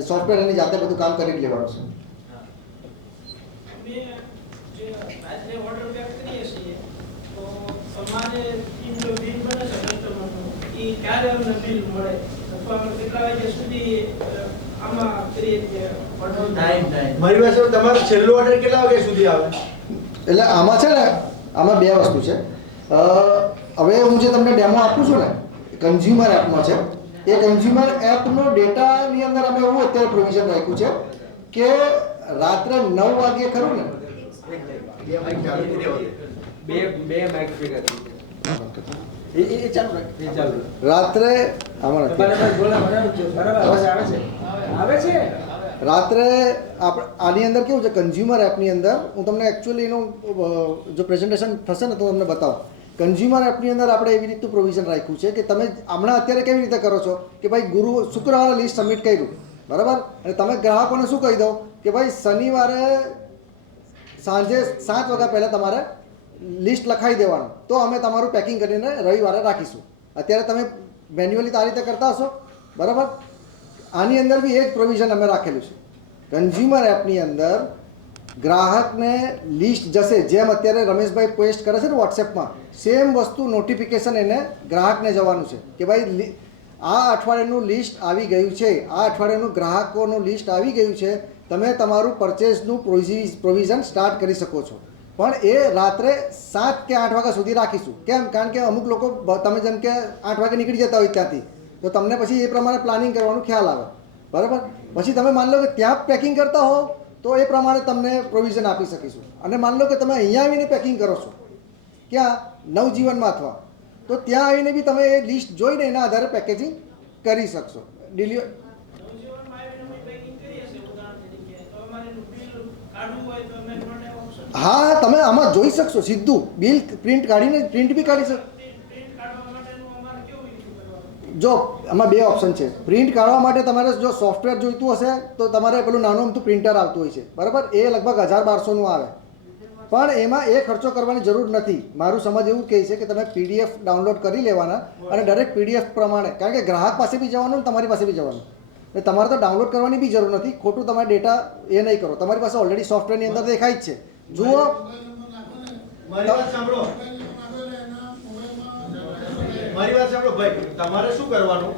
સોફ્ટવેર એની જાતે બધું કામ કરી જ લેવાનું છે. અમે જે આજે ઓર્ડર બેક કરીએ છીએ તો અમારે ટીમનો બિલ બને છે કસ્ટમરનો એ ક્યારે અમને બિલ મળે અથવા અમે કેટલા વાગ્યા સુધી આમાં કરીએ છીએ ઓર્ડર ટાઈમ મારી પાસે તમારો છેલ્લો ઓર્ડર કેટલા વાગ્યા સુધી આવે? એટલે આમાં છે ને, આમાં 2 વસ્તુ છે. હવે હું જે તમને ડેમો આપું છું ને, કન્ઝ્યુમર એપમાં છે. એ કન્ઝ્યુમર એપનો ડેટાની અંદર અમે એવું અત્યારે પ્રોવિઝન રાખ્યું છે કે રાત્રે 9 વાગે ખરું ને, બે માઇક ભેગા એ ચાલુ રાખ. રાત્રે આમાં નથી. આવે છે. રાત્રે આપણે આની અંદર કેવું છે, કન્ઝ્યુમર એપની અંદર હું તમને એકચ્યુઅલી એનું જો પ્રેઝન્ટેશન થશે ને તો તમને બતાવું. કન્ઝ્યુમર એપની અંદર આપણે એવી રીતનું પ્રોવિઝન રાખ્યું છે કે તમે હમણાં અત્યારે કેવી રીતે કરો છો કે ભાઈ શુક્રવારે લિસ્ટ સબમિટ કર્યું, બરાબર, અને તમે ગ્રાહકોને શું કહી દો કે ભાઈ શનિવારે સાંજે 7 વાગ્યા પહેલાં તમારે લિસ્ટ લખાઈ દેવાનું, તો અમે તમારું પેકિંગ કરીને રવિવારે રાખીશું. અત્યારે તમે મેન્યુઅલી આ રીતે કરતા હશો, બરાબર. આની અંદર બી એ જ પ્રોવિઝન અમે રાખેલું છે. કન્ઝ્યુમર એપની અંદર ગ્રાહકને લિસ્ટ જશે, જેમ અત્યારે રમેશભાઈ પોસ્ટ કરે છે ને વોટ્સએપમાં, સેમ વસ્તુ નોટિફિકેશન એને ગ્રાહકને જવાનું છે કે ભાઈ આ અઠવાડિયાનું લિસ્ટ આવી ગયું છે, આ અઠવાડિયાનું ગ્રાહકોનું લિસ્ટ આવી ગયું છે, તમે તમારું પરચેસનું પ્રોવિઝન સ્ટાર્ટ કરી શકો છો. પણ એ રાત્રે 7 કે 8 વાગ્યા સુધી રાખીશું. કેમ? કારણ કે અમુક લોકો તમે જેમ કે 8 વાગે નીકળી જતા હોય ત્યાંથી, તો તમને પછી એ પ્રમાણે પ્લાનિંગ કરવાનું ખ્યાલ આવે, બરાબર. પછી તમે માન લો કે ત્યાં પેકિંગ કરતા હો તો એ પ્રમાણે તમને પ્રોવિઝન આપી શકીશું. અને માન લો કે તમે અહીંયા આવીને પેકિંગ કરો છો, ક્યાં? નવજીવનમાં અથવા, તો ત્યાં આવીને બી તમે એ લિસ્ટ જોઈને એના આધારે પેકેજિંગ કરી શકશો. ડિલિવર નવજીવનમાં આવીને અમે પેકિંગ કરીએ છીએ ઉદાહરણ તરીકે, તો અમારે એનું બિલ કાઢવું હોય તો અમે માટે ઓપ્શન હા, તમે આમાં જોઈ શકશો સીધું બિલ પ્રિન્ટ કાઢીને પ્રિન્ટ બી કાઢી શકો. પ્રિન્ટ કાઢવા માટેનું અમારે કેવું યુઝ કરવાનું? જો આમાં 2 ઓપ્શન છે. પ્રિન્ટ કાઢવા માટે તમારે જો સોફ્ટવેર જોઈતું હશે તો તમારે પેલું નાનું અમથું પ્રિન્ટર આવતું હોય છે, બરાબર. એ લગભગ 1000-1200નું આવે, પણ એમાં એ ખર્ચો કરવાની જરૂર નથી. મારું સમજ એવું કહે છે કે તમે PDF ડાઉનલોડ કરી લેવાના અને દરેક PDF પ્રમાણે, કારણ કે ગ્રાહક પાસે બી જવાનું ને તમારી પાસે બી જવાનું, એટલે તમારે તો ડાઉનલોડ કરવાની બી જરૂર નથી. ખોટું તમારે ડેટા એ નહીં કરો, તમારી પાસે ઓલરેડી સોફ્ટવેરની અંદર દેખાય જ છે. જુઓ, મારી વાત સાંભળો ભાઈ, તમારે શું કરવાનું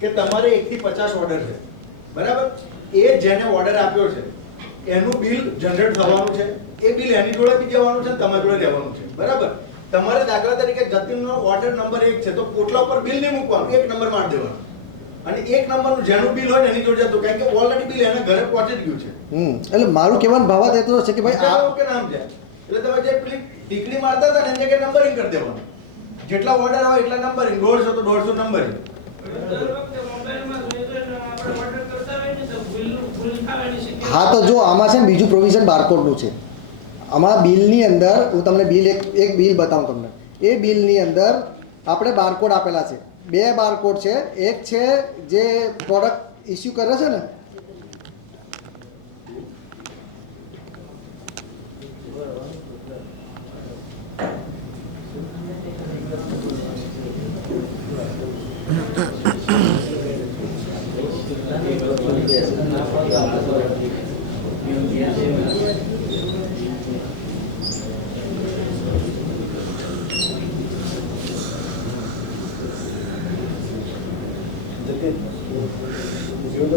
કે તમારે 1 થી 50 ઓર્ડર છે, બરાબર. એ જેને ઓર્ડર આપ્યો છે એનું બિલ જનરેટ થવાનું છે, એ બિલ એની જોડે બી જવાનું છે, તમારી જોડે લેવાનું છે, બરાબર. તમારે દાખલા તરીકે જતીનનો ઓર્ડર નંબર 1 છે તો પોટલા ઉપર બિલ નહીં મૂકવાનું, 1 નંબર મારી દેવાનો, અને 1 નંબરનું જેનું બિલ હોય ને એની જોડે જતું, કારણ કે ઓલરેડી બિલ એના ઘરે પહોંચી જ ગયું છે. એટલે મારું કહેવાનું ભાવાર્થ એટલો છે કે ભાઈ આ કે નામ છે, એટલે તમે જે પેલી ટીકડી મારતા હતા ને એને કે નંબરિંગ કરી દેવાનું. જેટલા ઓર્ડર આવે એટલા નંબરિંગ, 150 તો 150 નંબરિંગ. દર વખતે મોબાઈલમાં જોઈએ તો આપણે ઓર્ડર કરતા હોય ને તો ભૂલ થવાની શક્યતા. હા, તો જો આમાં છે ને બીજું પ્રોવિઝન બારકોડનું છે. આમાં બિલની અંદર હું તમને બિલ એક બિલ બતાવું તમને. એ બિલની અંદર આપણે બારકોડ આપેલા છે. 2 બારકોડ છે. એક છે જે પ્રોડક્ટ ઇસ્યુ કરે છે ને,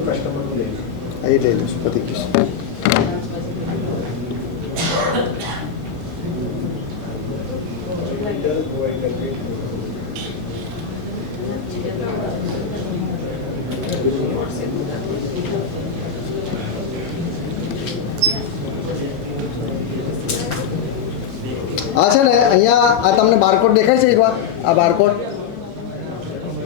કસ્ટમરનું લઈ એ લઈ લઈશું પતી ગયું. આ છે ને અહીંયા આ તમને બારકોડ દેખાય છે એકવાર, આ બારકોડ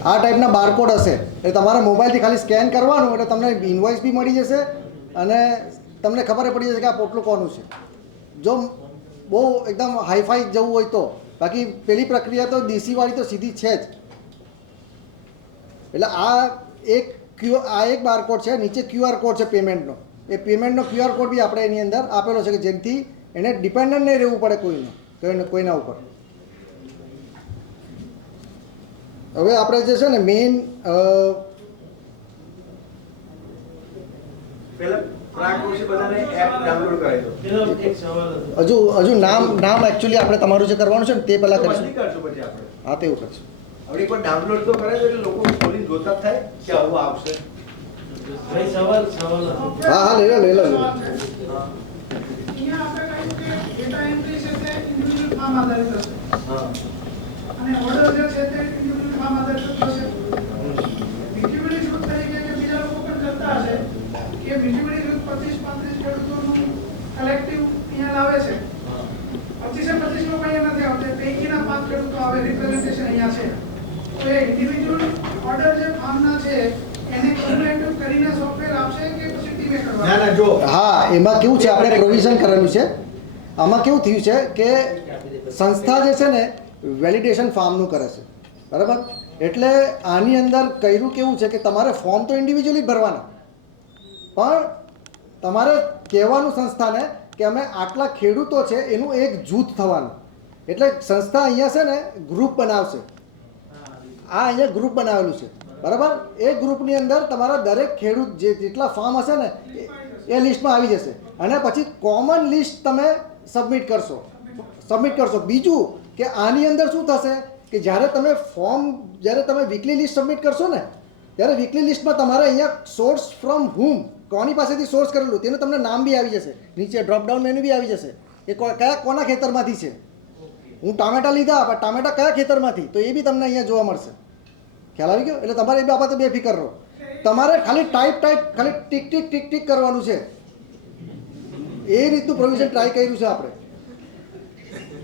આ ટાઈપના બારકોડ હશે, એટલે તમારા મોબાઈલથી ખાલી સ્કેન કરવાનું એટલે તમને ઇનવોઇસ બી મળી જશે અને તમને ખબર પડી જશે કે આ પોટલું કોનું છે. જો બહુ એકદમ હાઈફાઈ જવું હોય તો, બાકી પેલી પ્રક્રિયા તો દેશીવાળી તો સીધી છે જ. એટલે આ એક બારકોડ છે, નીચે QR કોડ છે પેમેન્ટનો. એ પેમેન્ટનો QR કોડ બી આપણે એની અંદર આપેલો છે કે જેથી એને ડિપેન્ડન્ટ નહીં રહેવું પડે કોઈના ઉપર. હવે આપણે જે છે ને મેઇન પહેલા પ્રાકૃષિ બધાને એપ ડાઉનલોડ કરાવી દો. પેલો એક સવાલ હતો. હજુ નામ એકચ્યુઅલી આપણે તમારું જે કરવાનું છે ને તે પહેલાં તો કરીશું. બંધ કરશું પછી આપણે. હા તેવું કરશું. હવે એકવાર ડાઉનલોડ તો કરાવી દો એટલે લોકો ખોલીને જોતા જ થાય કે આવું આવશે. ભાઈ સવાલ હતો. હા હા લઈ લો લઈ લો લઈ લો. અહીંયા આપણે કહ્યું કે ડેટા એન્ટ્રી છે તે ઇન્ડિવિડ્યુઅલ ફાર્મ આધારિત હશે હા. અને ઓર્ડર જે છે તે ઇન્ડિવિડ્યુઅલ ફાર્મ આધારિત હશે. વિકિપીડિયા ગ્રુપ તરીકે કે બીજા લોકો પણ કરતા હશે કે વિકિપીડિયા ગ્રુપ 25-35 ખેડૂતોનું કલેક્ટિવ અહીંયા લાવે છે. 25 લોકો અહીંયા નથી આવતા, પૈકીના 5 ખેડૂતો આવે, રિપ્રેઝન્ટેશન અહીંયા છે. તો એ ઇન્ડિવિડ્યુઅલ ઓર્ડર જે ફાર્મના છે એને કમ્પ્લેન્ટ કરીને સોફ્ટવેર આપશે કે પછી ટીમે ના કરવાનું? ના જો હા એમાં કેવું છે આપણે પ્રોવિઝન કરેલું છે. આમાં કેવું થયું છે કે સંસ્થા જે છે ને વેલિડેશન ફાર્મનું કરે છે બરાબર. એટલે આની અંદર કર્યું કેવું છે કે તમારે ફોર્મ તો ઇન્ડિવિજ્યુઅલી ભરવાના, પણ તમારે કહેવાનું સંસ્થાને કે અમે આટલા ખેડૂતો છે એનું એક જૂથ થવાનું. એટલે સંસ્થા અહીંયા છે ને ગ્રુપ બનાવશે. આ અહીંયા ગ્રુપ બનાવેલું છે બરાબર. એ ગ્રુપની અંદર તમારા દરેક ખેડૂત જેટલા ફાર્મ હશે ને એ લિસ્ટમાં આવી જશે અને પછી કોમન લિસ્ટ તમે સબમિટ કરશો. બીજું કે આની અંદર શું થશે કે જ્યારે તમે વીકલી લિસ્ટ સબમિટ કરશો ને ત્યારે વીકલી લિસ્ટમાં તમારે અહીંયા સોર્સ ફ્રોમ હુમ, કોની પાસેથી સોર્સ કરેલું તેનું તમને નામ બી આવી જશે, નીચે ડ્રોપડાઉન મેનુ બી આવી જશે એ કોના ખેતરમાંથી છે. હું ટામેટા લીધા પણ ટામેટા કયા ખેતરમાંથી, તો એ બી તમને અહીંયા જોવા મળશે. ખ્યાલ આવી ગયો? એટલે તમારે એ બાબતે બેફિકર રહો. તમારે ખાલી ખાલી ટીક કરવાનું છે. એ રીતનું પ્રોવિઝન ટ્રાય કર્યું છે આપણે.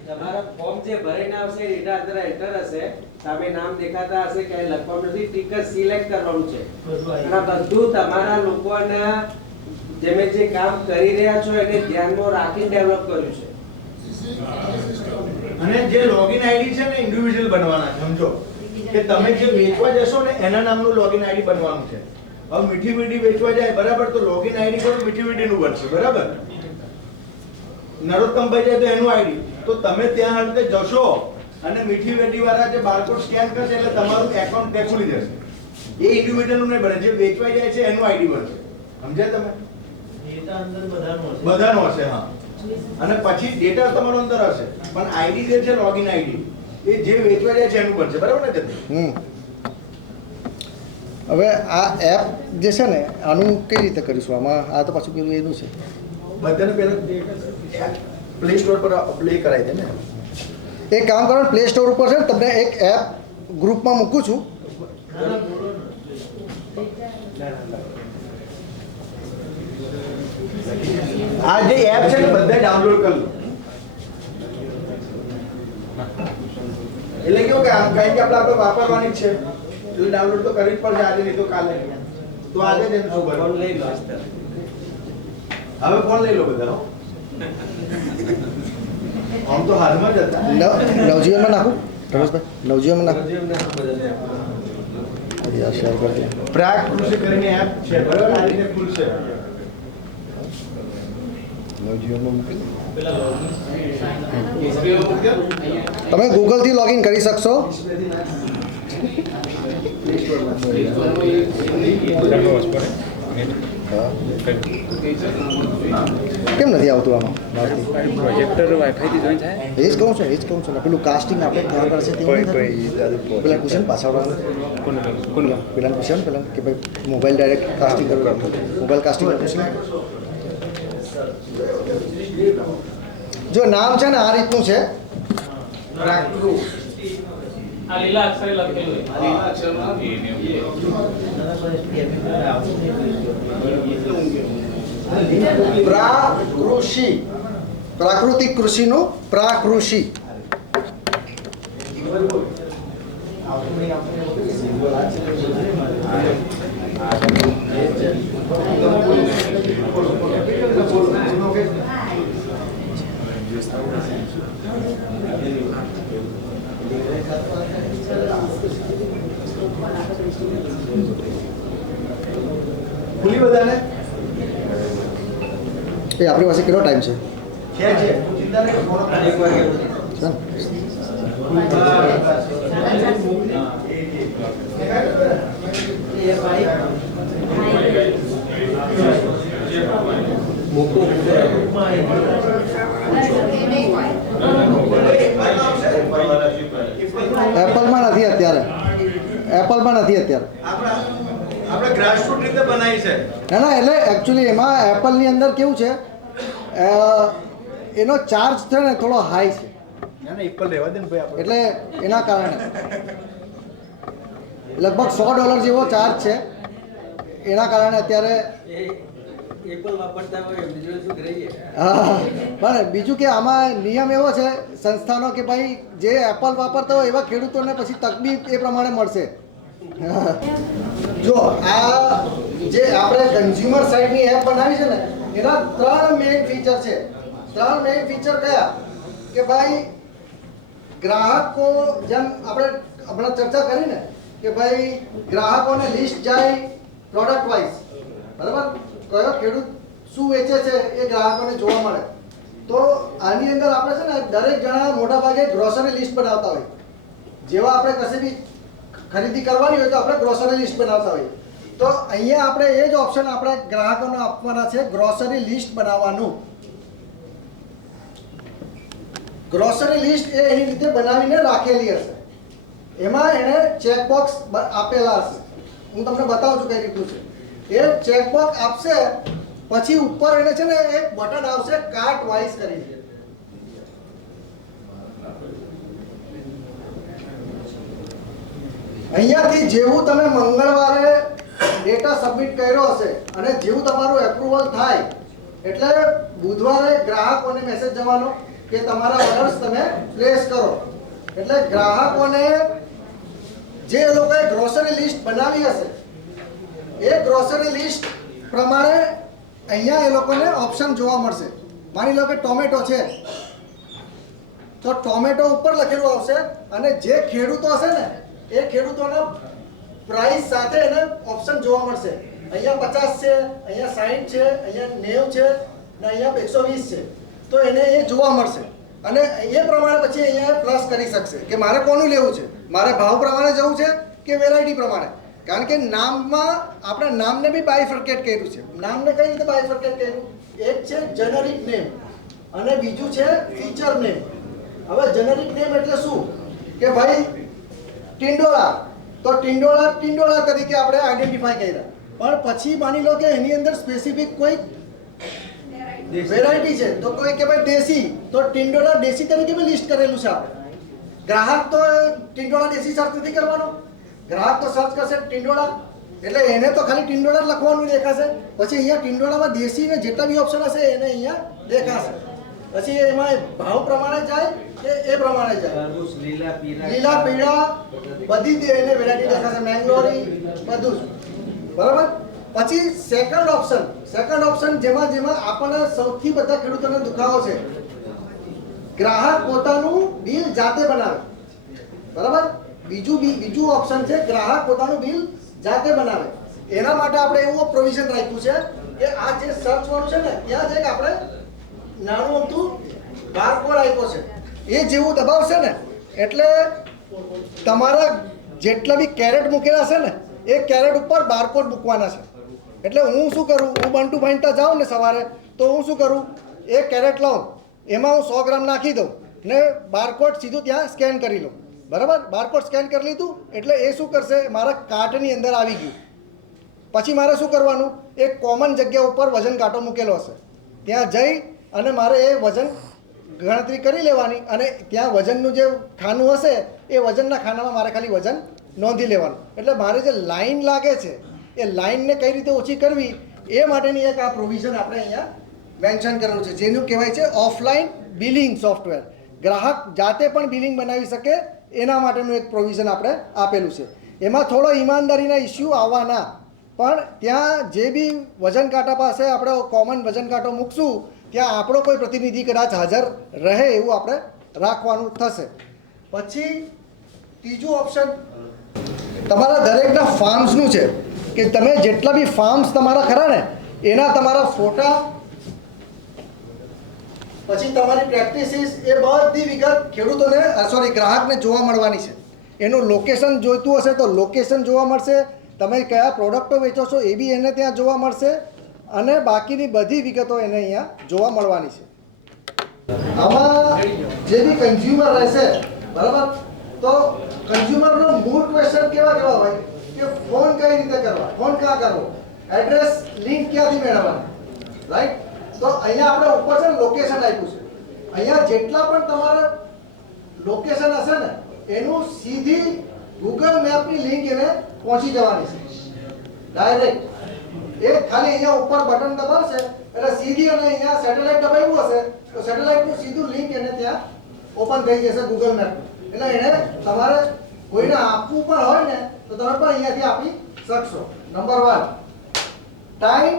તમારા ફોર્મ જે ભરીને આવશે ડેટા અંદર એન્ટર હશે, સામે નામ દેખાતા હશે કે લખવાનું નથી, ટીક સિલેક્ટ કરવાનું છે. અને આ બધું તમારા લોકોના જેમે જે કામ કરી રહ્યા છો એને ધ્યાનમાં રાખીને ડેવલપ કર્યું છે. અને જે લોગિન આઈડી છે ને ઇન્ડિવિડ્યુઅલ બનવાના છે. સમજો કે તમે જે વેચવા જશો ને એના નામનું લોગિન આઈડી બનવાનું છે. હવે મીઠી વીડી વેચવા જાય બરાબર, તો લોગિન આઈડી પણ મીઠી વીડીનું બનશે બરાબર. નરોત્તમભાઈ જાય તો એનું આઈડી. તો તમે ત્યાં હળતે જશો અને મીઠી વીડી વાળા જે બારકોડ સ્કેન કરશે એટલે તમારું એકાઉન્ટ ત્યાં ખુલી જશે. એ ઇન્ડિવિડ્યુઅલનું નહીં બને, જે વેચવા જાય છે એનું આઈડી બનશે. સમજ્યા તમે? ડેટા અંદર બધાનો હશે. બધાનો હશે. હા. અને પછી ડેટા તમારો અંદર હશે પણ આઈડી જે છે લોગિન આઈડી એ જે વેચવા જાય છે એનું બનશે બરાબર ને જતી? હવે આ એપ જે છે ને આનું કઈ રીતે કરીશું? આમાં આ તો પાછું પેલું એનું છે. બધાને પહેલા પ્લે સ્ટોર પર પ્લે કરાવી દે ને. એક કામ કરો, પ્લે સ્ટોર ઉપર છે ને તમને એક એપ ગ્રુપમાં મૂકું છું. આ જે એપ છે ને બધા ડાઉનલોડ કરી લો. એટલે કેવું કે આમ કારણ કે આપણે વાપરવાની જ છે એટલે ડાઉનલોડ તો કરવી જ પડશે આજે, નહીં તો કાલે. તો આજે જ એમ શું ફોન કરવું? લઈ લો. હવે ફોન લઈ લો બધા. હો. આમ તો હાલમાં જ હતા. નવજીવનમાં નાખું રમેશભાઈ, નવજીવનમાં નાખું. શેર કરી દે. પ્રાક કૃષિ કરીને એપ છે બરાબર, આ રીતે ખુલશે. નવજીવનમાં મૂકી દે. તમે ગૂગલથી લોગિન કરી શકશો. કેમ નથી આવતું આમાં? પ્રોજેક્ટર વાઈફાઈથી જોઈન થાય? એ જ કહું છું ને પેલું કાસ્ટિંગ આપણે ત્યાં કરશે તે પેલા પૂછે પાછળ પેલા પૂછે ને પેલા કે ભાઈ મોબાઈલ ડાયરેક્ટ કાસ્ટિંગ કરવું, મોબાઈલ કાસ્ટિંગ પૂછે. જો નામ છે ને આ રીતનું છે. આ લીલા અક્ષરે લખેલું પ્રાકૃષિ, પ્રાકૃતિક કૃષિનું પ્રાકૃષિ. ખુલી બધાને? એ આપણી પાસે કેટલો ટાઈમ છે? છે ચિંતા નહીં, ફોન ચાલ. એક એ ભાઈ મૂકો એપલમાં નથી અત્યારે. એપલમાં નથી અત્યારે. આપણે ગ્રાસરૂટ રીતે બનાવી છે. ના એટલે એકચ્યુઅલી એમાં એપલની અંદર કેવું છે, એનો ચાર્જ છે ને થોડો હાઈ છે, ના એપલ રહેવા દે ને ભાઈ આપણે. એટલે એના કારણે લગભગ $100 જેવો ચાર્જ છે. એના કારણે અત્યારે એપલ વાપરતા હોય બીજું શું કરીએ. હા, પણ બીજું કે આમાં નિયમ એવો છે સંસ્થાનો કે ભાઈ જે એપલ વાપરતા હોય એવા ખેડૂતોને પછી તકલીફ એ પ્રમાણે મળશે. જો આ જે આપણે કન્ઝ્યુમર સાઇડની એપ બનાવી છે ને, એના 3 મેઇન ફીચર છે. 3 મેઇન ફીચર કયા કે ભાઈ ગ્રાહકો, જેમ આપણે હમણાં ચર્ચા કરી ને કે ભાઈ ગ્રાહકોને લિસ્ટ જાય પ્રોડક્ટ વાઇઝ, બરાબર, કયો ખેડૂત શું વેચે છે એ ગ્રાહકોને જોવા મળે. તો આની અંદર આપણે છે ને દરેક જણા મોટા ભાગે ગ્રોસરી લિસ્ટ બનાવતા હોય. જેવા આપણે કશે બી ખરીદી કરવાની હોય તો આપણે ગ્રોસરી લિસ્ટ બનાવતા હોઈએ. તો અહીંયા આપણે એ જ ઓપ્શન આપણે ગ્રાહકોને આપવાના છે, ગ્રોસરી લિસ્ટ બનાવવાનું. ગ્રોસરી લિસ્ટ એ એની રીતે બનાવીને રાખેલી હશે. એમાં એને ચેકબોક્સ આપેલા હશે. હું તમને બતાવું છું કઈ રીતનું છે. એ ચેકબોક્સ આપશે પછી ઉપર એને છે ને એક બટન આવશે કાર્ટ વાઇઝ કરીને. અહીંયાથી જેવું તમે મંગળવારે ડેટા સબમિટ કર્યો હશે અને જેવું તમારું એપ્રુવલ થાય એટલે બુધવારે ગ્રાહકોને મેસેજ જવાનો કે તમારા ઓર્ડર્સ તમે પ્લેસ કરો. એટલે ગ્રાહકોને જે લોકોએ ગ્રોસરી લિસ્ટ બનાવી હશે એ ગ્રોસરી લિસ્ટ પ્રમાણે અહીંયા એ લોકોને ઓપ્શન જોવા મળશે. માની લો કે ટોમેટો છે તો ટોમેટો ઉપર લખેલું આવશે અને જે ખેડૂતો હશે ને એ ખેડૂતોના પ્રાઇસ સાથે એને ઓપ્શન જોવા મળશે. અહીંયા 50 છે, અહીંયા 60 છે, અહીંયા 90 છે ને અહીંયા 120 છે. તો એને એ જોવા મળશે અને એ પ્રમાણે પછી અહીંયા પ્લસ કરી શકશે કે મારે કોનું લેવું છે, મારે ભાવ પ્રમાણે જવું છે કે વેરાયટી પ્રમાણે. કારણ કે નામમાં આપણે નામને બી બાયફર્કેટ કર્યું છે. નામને કઈ રીતે બાયફર્કેટ કર્યું? એક છે જેનરિક નેમ અને બીજું છે ફીચર નેમ. હવે જેનરિક નેમ એટલે શું કે ભાઈ ટિંડોળા, તો ટિંડોળા તરીકે આપણે આઈડેન્ટિફાઈ કર્યા. પણ પછી માની લો કે એની અંદર સ્પેસિફિક કોઈ વેરાયટી છે તો કોઈ કે ભાઈ દેશી, તો ટિંડોળા દેશી તરીકે બી લિસ્ટ કરેલું છે આપણે. ગ્રાહક તો ટિંડોળા દેશી સર્ચ નથી કરવાનો, ગ્રાહક તો સર્ચ કરશે ટિંડોળા, એટલે એને તો ખાલી ટિંડોળા જ લખવાનું દેખાશે. પછી અહીંયા ટિંડોળામાં દેશી ને જેટલા બી ઓપ્શન હશે એને અહીંયા દેખાશે. પછી એમાં ભાવ પ્રમાણે જાય કે એ પ્રમાણે જાય. લીલા પીળા બધી એને વેરાયટી દેખાશે, મેંગલોરી બધું જ, બરાબર. પછી સેકન્ડ ઓપ્શન જેમાં આપણને સૌથી બધા ખેડૂતોને દુખાવો છે, ગ્રાહક પોતાનું બિલ જાતે બનાવે, બરાબર. બીજું ઓપ્શન છે ગ્રાહક પોતાનું બિલ જાતે બનાવે. એના માટે આપણે એવું પ્રોવિઝન રાખ્યું છે કે આ જે સર્ચ વાળું છે ને ત્યાં જ એક આપણે નાનું અમથું બારકોડ આપ્યો છે. એ જેવું દબાવશે ને એટલે તમારા જેટલા બી કેરેટ મૂકેલા છે ને એ કેરેટ ઉપર બારકોડ મૂકવાના છે. એટલે હું શું કરું, હું બંટુ ભાઈન્ટા જાઉં ને સવારે તો હું શું કરું, એ કેરેટ લઉં, એમાં હું 100 ગ્રામ નાખી દઉં ને બારકોડ સીધું ત્યાં સ્કેન કરી લઉં, બરાબર. બારકોડ સ્કેન કરી લીધું એટલે એ શું કરશે, મારા કાર્ટની અંદર આવી ગયું. પછી મારે શું કરવાનું, એક કોમન જગ્યા ઉપર વજન કાંટો મૂકેલો હશે, ત્યાં જઈ અને મારે એ વજન ગણતરી કરી લેવાની અને ત્યાં વજનનું જે ખાનું હશે એ વજનના ખાનામાં મારે ખાલી વજન નોંધી લેવાનું. એટલે મારે જે લાઈન લાગે છે એ લાઈનને કઈ રીતે ઓછી કરવી એ માટેની એક આ પ્રોવિઝન આપણે અહીંયા મેન્શન કરેલું છે, જેનું કહેવાય છે ઓફલાઈન બિલિંગ સોફ્ટવેર. ગ્રાહક જાતે પણ બિલિંગ બનાવી શકે એના માટેનું એક પ્રોવિઝન આપણે આપેલું છે. એમાં થોડો ઈમાનદારીના ઇસ્યુ આવવાના, પણ ત્યાં જે બી વજન કાંટા પાસે આપણે કોમન વજન કાંટો મૂકશું ત્યાં આપણો કોઈ પ્રતિનિધિ કદાચ હાજર રહે એવું આપણે રાખવાનું થશે. પછી ત્રીજું ઓપ્શન તમારા દરેકના ફાર્મ્સનું છે કે તમે જેટલા બી ફાર્મ્સ તમારા ખરા ને એના તમારા ફોટા, પછી તમારી પ્રેક્ટિસિસ, એ બધી વિગત ખેડૂતોને ગ્રાહકને જોવા મળવાની છે. એનું લોકેશન જોઈતું હશે તો લોકેશન જોવા મળશે, તમે કયા પ્રોડક્ટો વેચો છો એ બી એને ત્યાં જોવા મળશે અને બાકીની બધી વિગતો એને અહીંયા જોવા મળવાની છે. આમાં જે બી કન્ઝ્યુમર રહેશે બરાબર, તો કન્ઝ્યુમરનો મૂળ ક્વેશ્ચન કેવા હોય કે ફોન કઈ રીતે કરવા, ફોન ક્યાં કરવો, એડ્રેસ લિંક ક્યાંથી મેળવવાની, રાઈટ. તો અહીંયા આપણે ઉપર છે લોકેશન આપ્યું છે. અહીંયા જેટલા પણ તમારે લોકેશન હશે ને એનું સીધી ગૂગલ મેપની લિંક એને પહોંચી જવાની છે ડાયરેક્ટ. એ ખાલી અહીંયા ઉપર બટન દબાવશે એટલે સીધી, અને અહીંયા સેટેલાઇટ દબાવ્યું હશે તો સેટેલાઇટનું સીધું લિંક એને ત્યાં ઓપન થઈ જશે ગૂગલ મેપ. એટલે એને તમારે કોઈને આપવું પણ હોય ને તો તમે પણ અહીંયાથી આપી શકશો. નંબર 1 ટાઈમ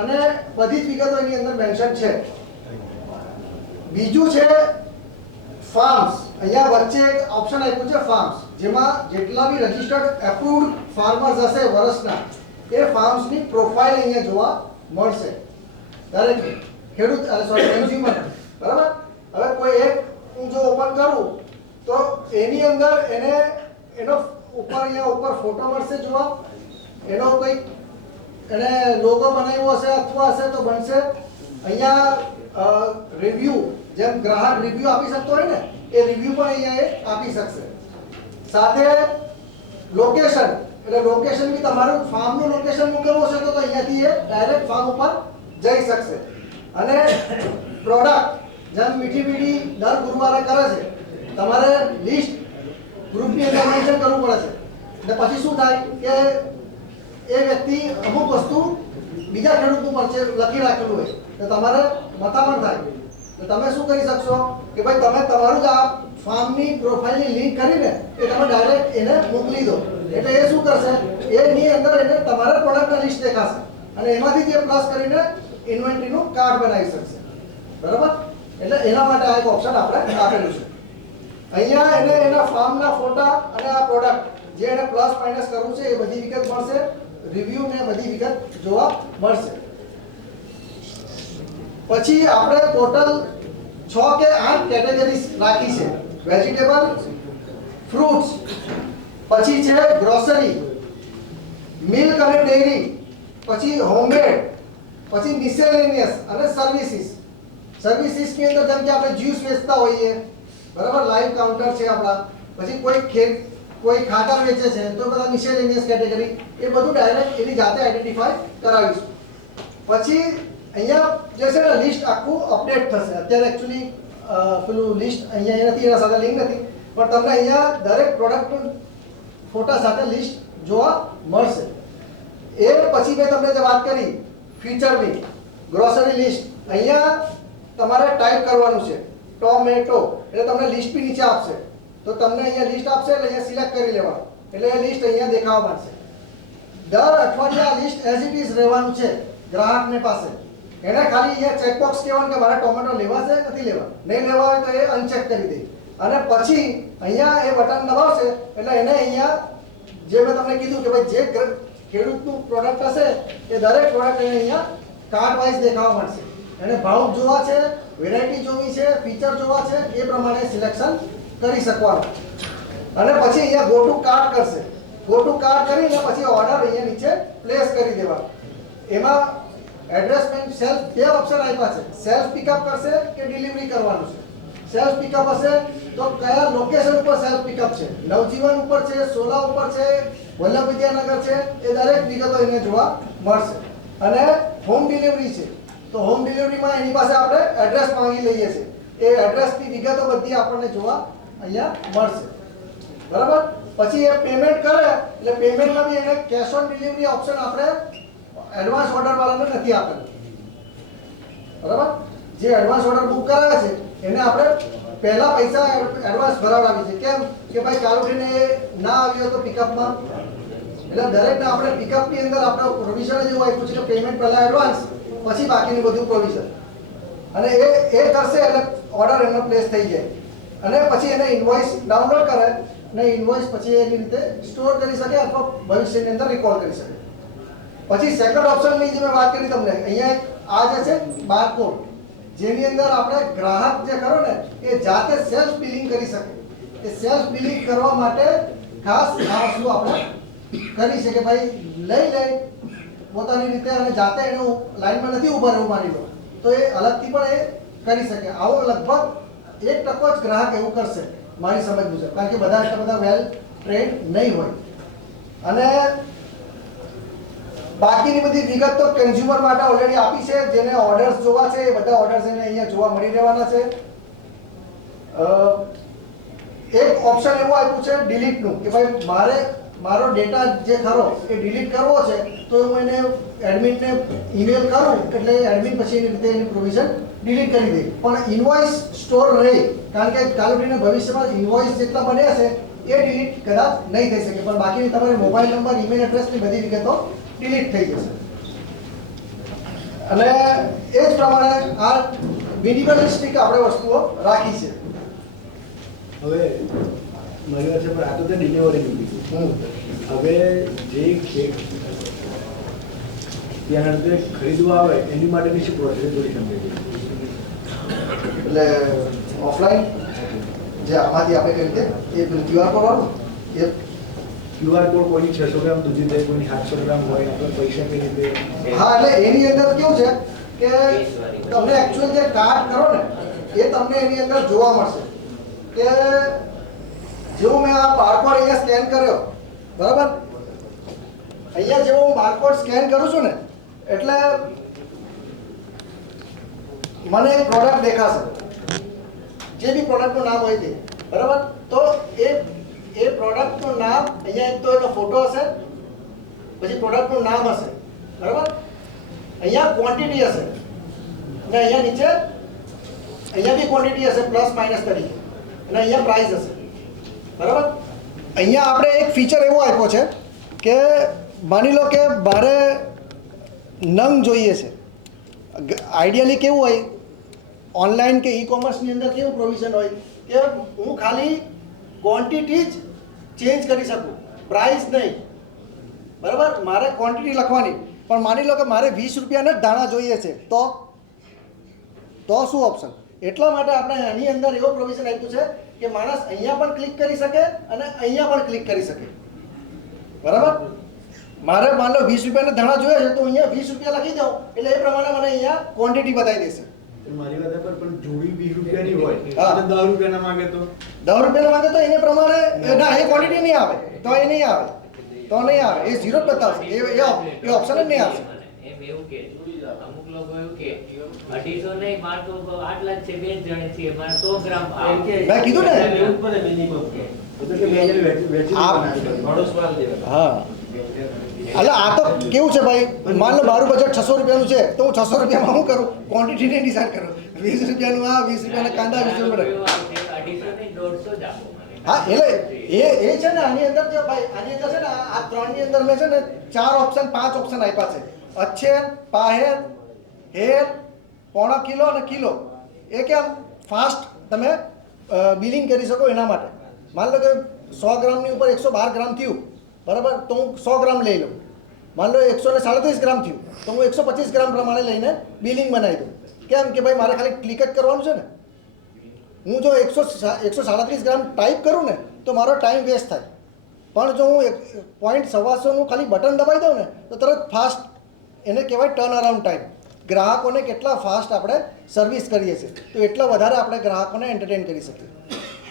અને બધી જ વિગતો એની અંદર મેન્શન છે. બીજું છે ફાર્મ્સ. અહીંયા વચ્ચે એક ઓપ્શન આપ્યું છે ફાર્મ્સ, જેમાં જેટલા બી રજિસ્ટર્ડ એપ્રુવ્ડ ફાર્મર્સ હશે વર્ષના એ ફાર્મ્સની પ્રોફાઇલ અહીંયા જોવા મળશે દરેક ખેડૂત કન્ઝ્યુમર. બરાબર. હવે કોઈ એક હું જો ઓપન કરું તો એની અંદર એને એનો ઉપર અહીંયા ઉપર ફોટો મળશે જોવા, એનો કંઈક એને લોગો બનાવ્યો હશે અથવા હશે તો બનશે. અહીંયા રિવ્યુ, જેમ ગ્રાહક રિવ્યુ આપી શકતો હોય ને એ રિવ્યુ પણ અહીંયા એ આપી શકશે. સાથે લોકેશન, એટલે લોકેશન બી તમારું ફાર્મનું લોકેશન મૂકેલું હશે તો અહીંયાથી એ ડાયરેક્ટ ફાર્મ ઉપર જઈ શકશે. અને પ્રોડક્ટ જેમ મીઠી મીઠી દર ગુરુવારે કરે છે, તમારે લિસ્ટ ગ્રુપની અંદર મેન્શન કરવું પડે છે. એટલે પછી શું થાય કે એ વ્યક્તિ અમુક વસ્તુ બીજા ખેડૂત ઉપર છે લખી રાખેલું હોય તો તમારે મથામણ થાય. તો તમે શું કરી શકશો કે ભાઈ તમે તમારું જ આ ફાર્મની પ્રોફાઇલની લિંક કરીને એ તમે ડાયરેક્ટ એને મોકલી દો. એટલે એ શું કરશે, એની અંદર એને તમારા પ્રોડક્ટના લિસ્ટ દેખાશે અને એમાંથી જે પ્લસ કરીને ઇન્વેન્ટરીનું કાર્ડ બનાવી શકશે. બરાબર. એટલે એના માટે આ એક ઓપ્શન આપણે આપેલું છે. અહીંયા એને એના ફાર્મના ફોટા અને આ પ્રોડક્ટ જે એને પ્લસ માઇનસ કરવું છે એ બધી વિગત મળશે, રિવ્યુ ને બધી વિગત જોવા મળશે. પછી આપણે ટોટલ 6 કે 8 કેટેગરીઝ રાખી છે. વેજીટેબલ, ફ્રૂટ્સ, પછી છે ગ્રોસરી, મિલ્ક અને ડેરી, પછી હોમમેડ, પછી મિસેલેનિયસ અને સર્વિસીસ. સર્વિસીસની અંદર જેમ કે આપણે જ્યુસ વેચતા હોઈએ, બરાબર, લાઈવ કાઉન્ટર છે આપણા, પછી કોઈ ખાતર વેચે છે તો બધા મિસેલેનિયસ કેટેગરી, એ બધું ડાયરેક્ટ એની જાતે આઈડેન્ટિફાઈ કરાવીશું. પછી અહીંયા જે છે ને લિસ્ટ આખું અપડેટ થશે. અત્યારે એકચ્યુઅલી પેલું લિસ્ટ અહીંયા નથી, એના સાથે લિંક નથી, પણ તમને અહીંયા દરેક પ્રોડક્ટ ફોટા સાથે લિસ્ટ જોવા મળશે. એ પછી મેં તમને જે વાત કરી ફીચરની, ગ્રોસરી લિસ્ટ, અહીંયા તમારે ટાઈપ કરવાનું છે ટોમેટો, એટલે તમને લિસ્ટ બી નીચે આપશે. તો તમને અહીંયા લિસ્ટ આપશે એટલે અહીંયા સિલેક્ટ કરી લેવાનું, એટલે એ લિસ્ટ અહીંયા દેખાવા માંડશે. દર અઠવાડિયે આ લિસ્ટ એઝ ઇટ ઇઝ રહેવાનું છે ગ્રાહકને પાસે. એને ખાલી અહીંયા ચેકબોક્સ કહેવાનું કે મારે ટોમેટો લેવા છે નથી લેવા, નહીં લેવા હોય તો એ અનચેક કરી દે. અને પછી અહીંયા એ બટન દબાવશે એટલે એને અહીંયા જે મેં તમને કીધું કે ભાઈ જે ખેડૂતનું પ્રોડક્ટ હશે એ દરેક પ્રોડક્ટ એને અહીંયા કાર્ડ વાઇઝ દેખાવા મળશે. એને ભાવ જોવા છે, વેરાયટી જોવી છે, ફીચર જોવા છે, એ પ્રમાણે સિલેક્શન કરી શકવાનું. અને પછી અહીંયા ગો ટુ કાર્ટ કરશે. ગો ટુ કાર્ટ કરીને પછી ઓર્ડર અહીંયા નીચે પ્લેસ કરી દેવાનો. એમાં એડ્રેસમેન્ટ સેલ્ફ બે ઓપ્શન આપ્યા છે. સેલ્ફ પિકઅપ કરશે કે ડિલિવરી કરવાનું છે. સેલ્ફ પિકઅપ હશે તો કયા લોકેશન ઉપર સેલ્ફ પિકઅપ છે, નવજીવન ઉપર છે, સોલા ઉપર છે, વલ્લભ વિદ્યાનગર છે, એ દરેક વિગતો એને જોવા મળશે. અને હોમ ડિલિવરી છે તો હોમ ડિલિવરીમાં એની પાસે આપણે એડ્રેસ માંગી લઈએ છીએ, એ એડ્રેસની વિગતો બધી આપણને જોવા અહીંયા મળશે. બરાબર. પછી એ પેમેન્ટ કરે એટલે પેમેન્ટમાં બી એને કેશ ઓન ડિલિવરી ઓપ્શન આપણે એડવાન્સ ઓર્ડર વાળાને નથી આપેલું. બરાબર. જે એડવાન્સ ઓર્ડર બુક કરાવે છે એને આપણે પહેલા પૈસા એડવાન્સ ભરાવડાવી છે. કેમ કે ભાઈ કાલ ઉઠીને ના આવ્યો તો પિકઅપમાં, એટલે દરેકને આપણે પિકઅપની અંદર આપણે પ્રોવિઝન જેવું આપ્યું છે કે પેમેન્ટ પહેલા એડવાન્સ પછી બાકીનું બધું પ્રોવિઝન. અને એ કરશે એટલે ઓર્ડર એનો પ્લેસ થઈ જાય. અને પછી એને ઇન્વોઇસ ડાઉનલોડ કરે ને ઇન્વોઇસ પછી એની રીતે સ્ટોર કરી શકે અથવા ભવિષ્યની અંદર રિકોલ કરી શકે. પછી સેકન્ડ ઓપ્શનની જે મેં વાત કરી તમને, અહીંયા આ જે છે બારકોડ, જેની અંદર આપણે ગ્રાહક જે કરો ને એ જાતે સેલ્ફ બિલિંગ કરી શકે. એ સેલ્ફ બિલિંગ કરવા માટે ખાસ આ વસ્તુ આપણે કરી છે કે ભાઈ લઈ લે પોતાની રીતે અને જાતે એનું લાઈનમાં નથી ઊભા રહેવું માની લો તો એ અલગથી પણ એ કરી શકે. આવો લગભગ 1% જ ગ્રાહક એવું કરશે મારી સમજ મુજબ, કારણ કે બધા એટલા બધા વેલ ટ્રેન્ડ નહીં હોય. અને બાકીની બધી વિગત તો કન્ઝ્યુમર માટે ઓલરેડી આપી છે. જેને ઓર્ડર્સ જોવા છે એ બધા ઓર્ડર્સ એને અહીંયા જોવા મળી રહેવાના છે. એક ઓપ્શન એવું આપ્યું છે ડિલીટનું કે ભાઈ મારો ડેટા જે ખરો એ ડિલીટ કરવો છે તો હું એને એડમિનને ઈમેલ કરું એટલે એડમિન પછી એની રીતે એની પ્રોવિઝન ડિલીટ કરી દે. પણ ઇનવોઇસ સ્ટોર રહે, કારણ કે કાલ ઉઠીને ભવિષ્યમાં ઇનવોઇસ જેટલા બન્યા છે એ ડિલીટ કદાચ નહીં થઈ શકે, પણ બાકીની તમારી મોબાઈલ નંબર, ઈમેલ એડ્રેસની બધી વિગતો ડિલીટ થઈ જશે. અને એ જ પ્રમાણે આ મિનિમલિસ્ટિક આપણે વસ્તુઓ રાખી છે. હવે મારી વાત છે પણ આ તો ડિલિવરી કીધું. હવે જે ત્યાં અંદર ખરીદવા આવે એની માટેની શું પ્રોસેસ થોડી સમજાવી. એટલે ઓફલાઈન જે આમાંથી આપણે કઈ રીતે એ ક્યુઆર કોડ વાળું એ ક્યુઆર કોડ કોઈની 600 ગ્રામ દૂધી થાય, કોઈની 700 ગ્રામ હોય, આપણે પૈસા કઈ રીતે. હા, એટલે એની અંદર કેવું છે કે તમને એકચ્યુઅલ જે કાર્ડ કરો ને એ તમને એની અંદર જોવા મળશે કે જેવું મેં આ બારકોડ અહીંયા સ્કેન કર્યો, બરાબર, અહીંયા જેવો હું બારકોડ સ્કેન કરું છું ને એટલે મને એક પ્રોડક્ટ દેખાશે, જે બી પ્રોડક્ટનું નામ હોય તે, બરાબર. તો એ પ્રોડક્ટનું નામ અહીંયા એક તો એનો ફોટો હશે, પછી પ્રોડક્ટનું નામ હશે, બરાબર, અહીંયા ક્વોન્ટિટી હશે અને અહીંયા નીચે અહીંયા બી ક્વોન્ટિટી હશે પ્લસ માઇનસ તરીકે અને અહીંયા પ્રાઇસ હશે, બરાબર. અહીંયા આપણે એક ફીચર એવો આપ્યો છે કે માની લો કે મારે નંગ જોઈએ છે. આઈડિયલી કેવું હોય ઓનલાઈન કે ઈ કોમર્સની અંદર કેવું પ્રોવિઝન હોય કે હું ખાલી ક્વોન્ટિટી જ ચેન્જ કરી શકું, પ્રાઇસ નહીં, બરાબર. મારે ક્વોન્ટિટી લખવાની, પણ માની લો કે મારે 20 રૂપિયાના જ દાણા જોઈએ છે તો શું ઓપ્શન. એટલા માટે આપણે આની અંદર એવો પ્રોવિઝન આપ્યું છે કે માણસ અહીંયા પણ ક્લિક કરી શકે અને અહીંયા પણ ક્લિક કરી શકે, બરાબર. મારે માન લો 20 રૂપિયાના ધાણા જોઈએ છે તો અહીંયા 20 રૂપિયા લખી દઉં એટલે એ પ્રમાણે મને અહીંયા ક્વોન્ટિટી બતાવી દેશે. મારી વાત પર પણ જોડી 20 રૂપિયાની હોય હા. તો 10 રૂપિયાના માંગે તો 10 રૂપિયાના માંગે તો એને પ્રમાણે ના એ ક્વોન્ટિટી નહીં આવે તો એ નહીં આવે, તો નહીં આવે, એ ઝીરો જ બતાવશે, એ ઓપ્શન જ નહીં આવશે. એમ એવું કે અમુક લોકો એવું કે 250 નહીં, માર તો આટલા જ છે, 2 જણ છીએ, માર 100 ગ્રામ મેં કીધું ને એવું જ પડે મિનિમમ કે એટલે કે મેં એને વેચી ઘણો સ્વાદ દેવાનો. હા, એટલે આ તો કેવું છે ભાઈ, માન લો મારું બજેટ 600 રૂપિયાનું છે તો હું 600 રૂપિયામાં શું કરું, ક્વોન્ટિટીને ડિસાઈડ કરું. 20 રૂપિયાનું આ, 20 રૂપિયાના કાંદા, 20 રૂપિયા. 250 નહીં, 150 જ આપો મને. હા, એટલે એ છે ને આની અંદર જે ભાઈ આની અંદર છે ને આ ત્રણની અંદર મેં છે ને 4 ઓપ્શન 5 ઓપ્શન આપ્યા છે. અચ્છેર, પાહેર, હેર, પોણા કિલો અને કિલો. એ કેમ ફાસ્ટ તમે બિલિંગ કરી શકો એના માટે. માન લો કે 100 ગ્રામની ઉપર 112 ગ્રામ થયું, બરાબર, તો હું 100 ગ્રામ લઈ લઉં. માન લો 137 ગ્રામ થયું તો હું 125 ગ્રામ પ્રમાણે લઈને બિલિંગ બનાવી દઉં. કેમ કે ભાઈ મારે ખાલી ક્લિક જ કરવાનું છે ને. હું જો 137 ગ્રામ ટાઈપ કરું ને તો મારો ટાઈમ વેસ્ટ થાય, પણ જો હું 0.125નું ખાલી બટન દબાવી દઉં ને તો તરત ફાસ્ટ, એને કહેવાય ટર્ન અરાઉન્ડ ટાઈમ. ગ્રાહકોને કેટલા ફાસ્ટ આપણે સર્વિસ કરીએ છીએ તો એટલા વધારે આપણે ગ્રાહકોને એન્ટરટેન કરી શકીએ.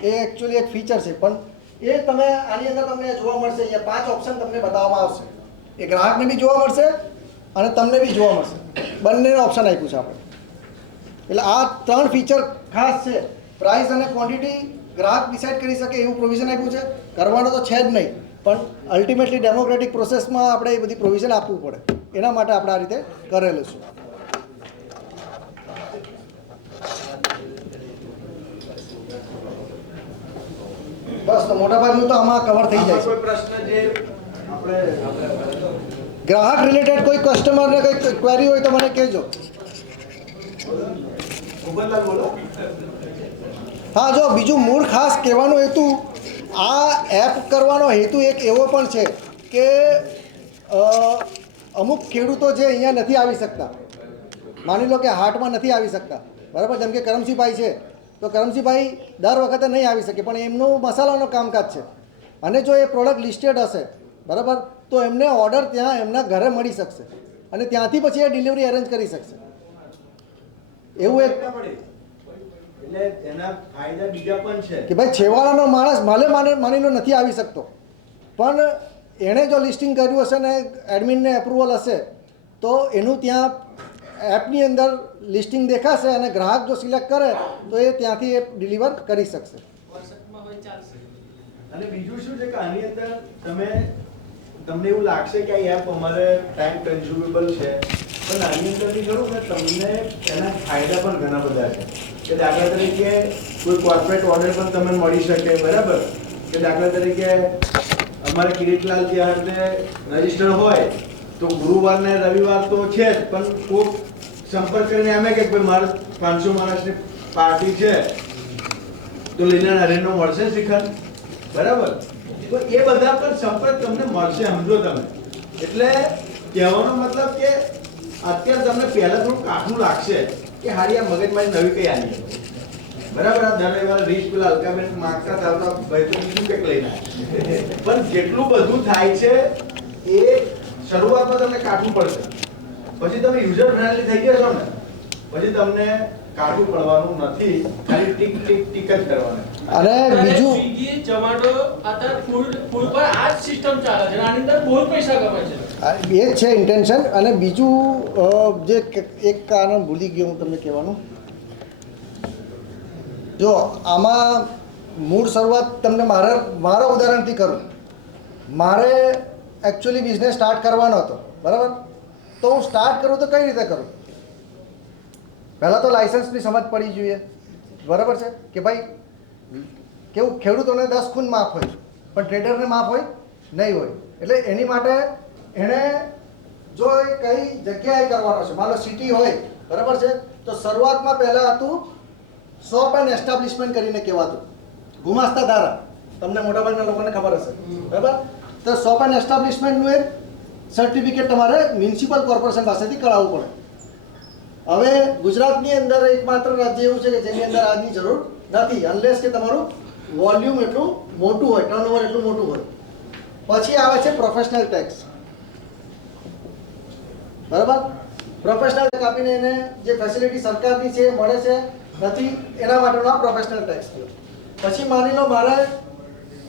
એ એકચ્યુઅલી એક ફીચર છે, પણ એ તમે આની અંદર તમને જોવા મળશે. અહીંયા 5 ઓપ્શન તમને બતાવવામાં આવશે, એ ગ્રાહકને બી જોવા મળશે અને તમને બી જોવા મળશે. બંનેનો ઓપ્શન આપ્યું છે આપણે. એટલે આ 3 ફીચર ખાસ છે. પ્રાઇસ અને ક્વોન્ટિટી ગ્રાહક ડિસાઇડ કરી શકે એવું પ્રોવિઝન આપ્યું છે. કરવાનો તો છે જ નહીં, પણ અલ્ટિમેટલી ડેમોક્રેટિક પ્રોસેસમાં આપણે એ બધી પ્રોવિઝન આપવું પડે, એના માટે આપણે આ રીતે કરેલું છે. બસ, તો મોટાભાગનું તો આમાં કવર થઈ જાય છે. કોઈ પ્રશ્ન જે આપણે ગ્રાહક રિલેટેડ કોઈ કસ્ટમરને કોઈ ક્વેરી હોય તો મને કહેજો. ગોપાલલાલ બોલો. હા, જો બીજું મૂળ ખાસ કહેવાનો હેતુ, આ એપ કરવાનો હેતુ એક એવો પણ છે કે અમુક ખેડૂતો જે અહીંયા નથી આવી શકતા, માની લો કે હાટમાં નથી આવી શકતા, બરાબર, જેમ કે કરમસિંહભાઈ છે તો કરમસિંહભાઈ દર વખતે નહીં આવી શકે, પણ એમનું મસાલાનું કામકાજ છે અને જો એ પ્રોડક્ટ લિસ્ટેડ હશે, બરાબર, તો એમને ઓર્ડર ત્યાં એમના ઘરે મળી શકશે અને ત્યાંથી પછી એ ડિલિવરી અરેન્જ કરી શકશે. એવું એક એટલે એના ફાયદા બીજા પણ છે કે ભાઈ છેવાડાનો માણસ માની લો નથી આવી શકતો, પણ એણે જો લિસ્ટિંગ કર્યું હશે ને એડમિનને એપ્રુવલ હશે તો એનું ત્યાં એપની અંદર લિસ્ટિંગ દેખાશે અને ગ્રાહક જો સિલેક્ટ કરે તો એ ત્યાંથી એ ડિલિવર કરી શકશે. વોટ્સએપમાં હોય ચાલશે. અને બીજું શું છે કે આની અંદર તમને એવું લાગશે કે આ એપ અમારે ટાઈમ કન્ઝ્યુમેબલ છે, પણ આની અંદરથી ખરું ને તમને એના ફાયદા પણ ઘણા બધા છે. કે દાખલા તરીકે કોઈ કોર્પોરેટ ઓર્ડર પણ તમને મળી શકે, બરાબર? કે દાખલા તરીકે અમારે કિરીટલાલ ત્યાં રજીસ્ટર હોય તો ગુરુવાર ને રવિવાર તો છે જ, પણ કોઈક સંપર્ક કરીને એમ કે ભાઈ મારે 500 માણસની પાર્ટી છે તો લીલા નરેનનો મળશે શ્રીખંડ, બરાબર? તો એ બધા પર સંપર્ક તમને મળશે, સમજો તમે. એટલે કહેવાનો મતલબ કે અત્યારે તમને પહેલા થોડું કાઠું લાગશે કે હારી આ મગજમારી નવી કઈ આવી, બરાબર? આ દર રવિવારે રીચ પેલા હલકાબેન માગતા આવતા ભાઈ તો બીજું કંઈક લઈને આવે. પણ જેટલું બધું થાય છે એ શરૂઆતમાં તમને કાઠું પડશે, પછી તમે યુઝર ફ્રેન્ડલી થઈ ગયા છો ને પછી તમને કાઠું પડવાનું નથી, ખાલી ટીક ટીક ટીક જ કરવાનું. અને બીજું સ્વિગી ઝોમેટો અત્યારે ફૂડ પર આ જ સિસ્ટમ ચાલે છે, આની અંદર બહુ જ પૈસા કમાય છે. એ જ છે ઇન્ટેન્શન. અને બીજું જે એક કારણ ભૂલી ગયો હું તમને કહેવાનું, જો આમાં મૂળ શરૂઆત તમને મારા ઉદાહરણથી કરું. મારે એકચ્યુઅલી બિઝનેસ સ્ટાર્ટ કરવાનો હતો, બરાબર? તો હું સ્ટાર્ટ કરું તો કઈ રીતે કરું? પહેલાં તો લાઇસન્સની સમજ પડી જોઈએ, બરાબર છે? કે ભાઈ કેવું ખેડૂતોને 10 ખૂન માફ હોય પણ ટ્રેડરને માફ હોય નહીં હોય. એટલે એની માટે એણે જો એ કઈ જગ્યાએ કરવાનો છે, માનો સિટી હોય, બરાબર છે? તો શરૂઆતમાં પહેલાં હતું શોપ એન્ડ એસ્ટાબ્લિશમેન્ટ કરીને કહેવાતું, ગુમાસ્તા ધારા, તમને મોટાભાગના લોકોને ખબર હશે, બરાબર? તો શોપ એન્ડ એસ્ટાબ્લિશમેન્ટનું એક સર્ટિફિકેટ તમારે મ્યુનિસિપલ કોર્પોરેશન પાસેથી કઢાવવું પડે. હવે ગુજરાતની અંદર એકમાત્ર રાજ્ય એવું છે કે જેની અંદર આની જરૂર નથી, અનલેસ કે તમારું વોલ્યુમ એટલું મોટું હોય, ટર્નઓવર એટલું મોટું હોય. પછી આવે છે પ્રોફેશનલ ટેક્સ, બરાબર? પ્રોફેશનલ ટેક્સ આપીને એને જે ફેસિલિટી સરકારની છે મળે છે નથી, એના માટેનો આ પ્રોફેશનલ ટેક્સ થયો. પછી માની લો મારે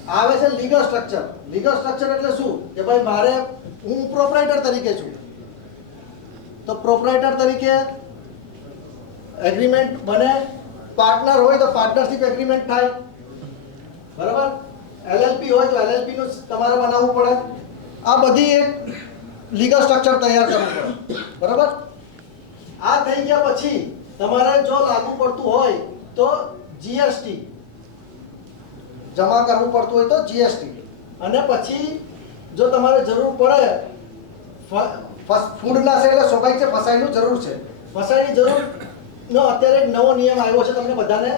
આવે છે લીગલ સ્ટ્રક્ચર. લીગલ સ્ટ્રક્ચર એટલે શું? કે ભાઈ મારે હું પ્રોપરાઇટર તરીકે છું, તો પ્રોપરાઇટર તરીકે એગ્રીમેન્ટ બને, પાર્ટનર હોય તો પાર્ટનરશિપ એગ્રીમેન્ટ થાય, બરાબર? એલએલપી હોય તો એલએલપી નું તમારે બનાવવું પડે. આ બધી એક લીગલ સ્ટ્રક્ચર તૈયાર કરવું પડે, બરાબર? આ થઈ ગયા પછી તમારે જો લાગુ પડતું હોય તો જીએસટી જમા કરવું પડતું હોય તો જીએસટી. અને પછી જો તમારે જરૂર પડે ફૂડના છે એટલે સ્વાભાવિક છે ફસાઈનું જરૂર છે. ફસાઈની જરૂરનો અત્યારે એક નવો નિયમ આવ્યો છે, તમને બધાને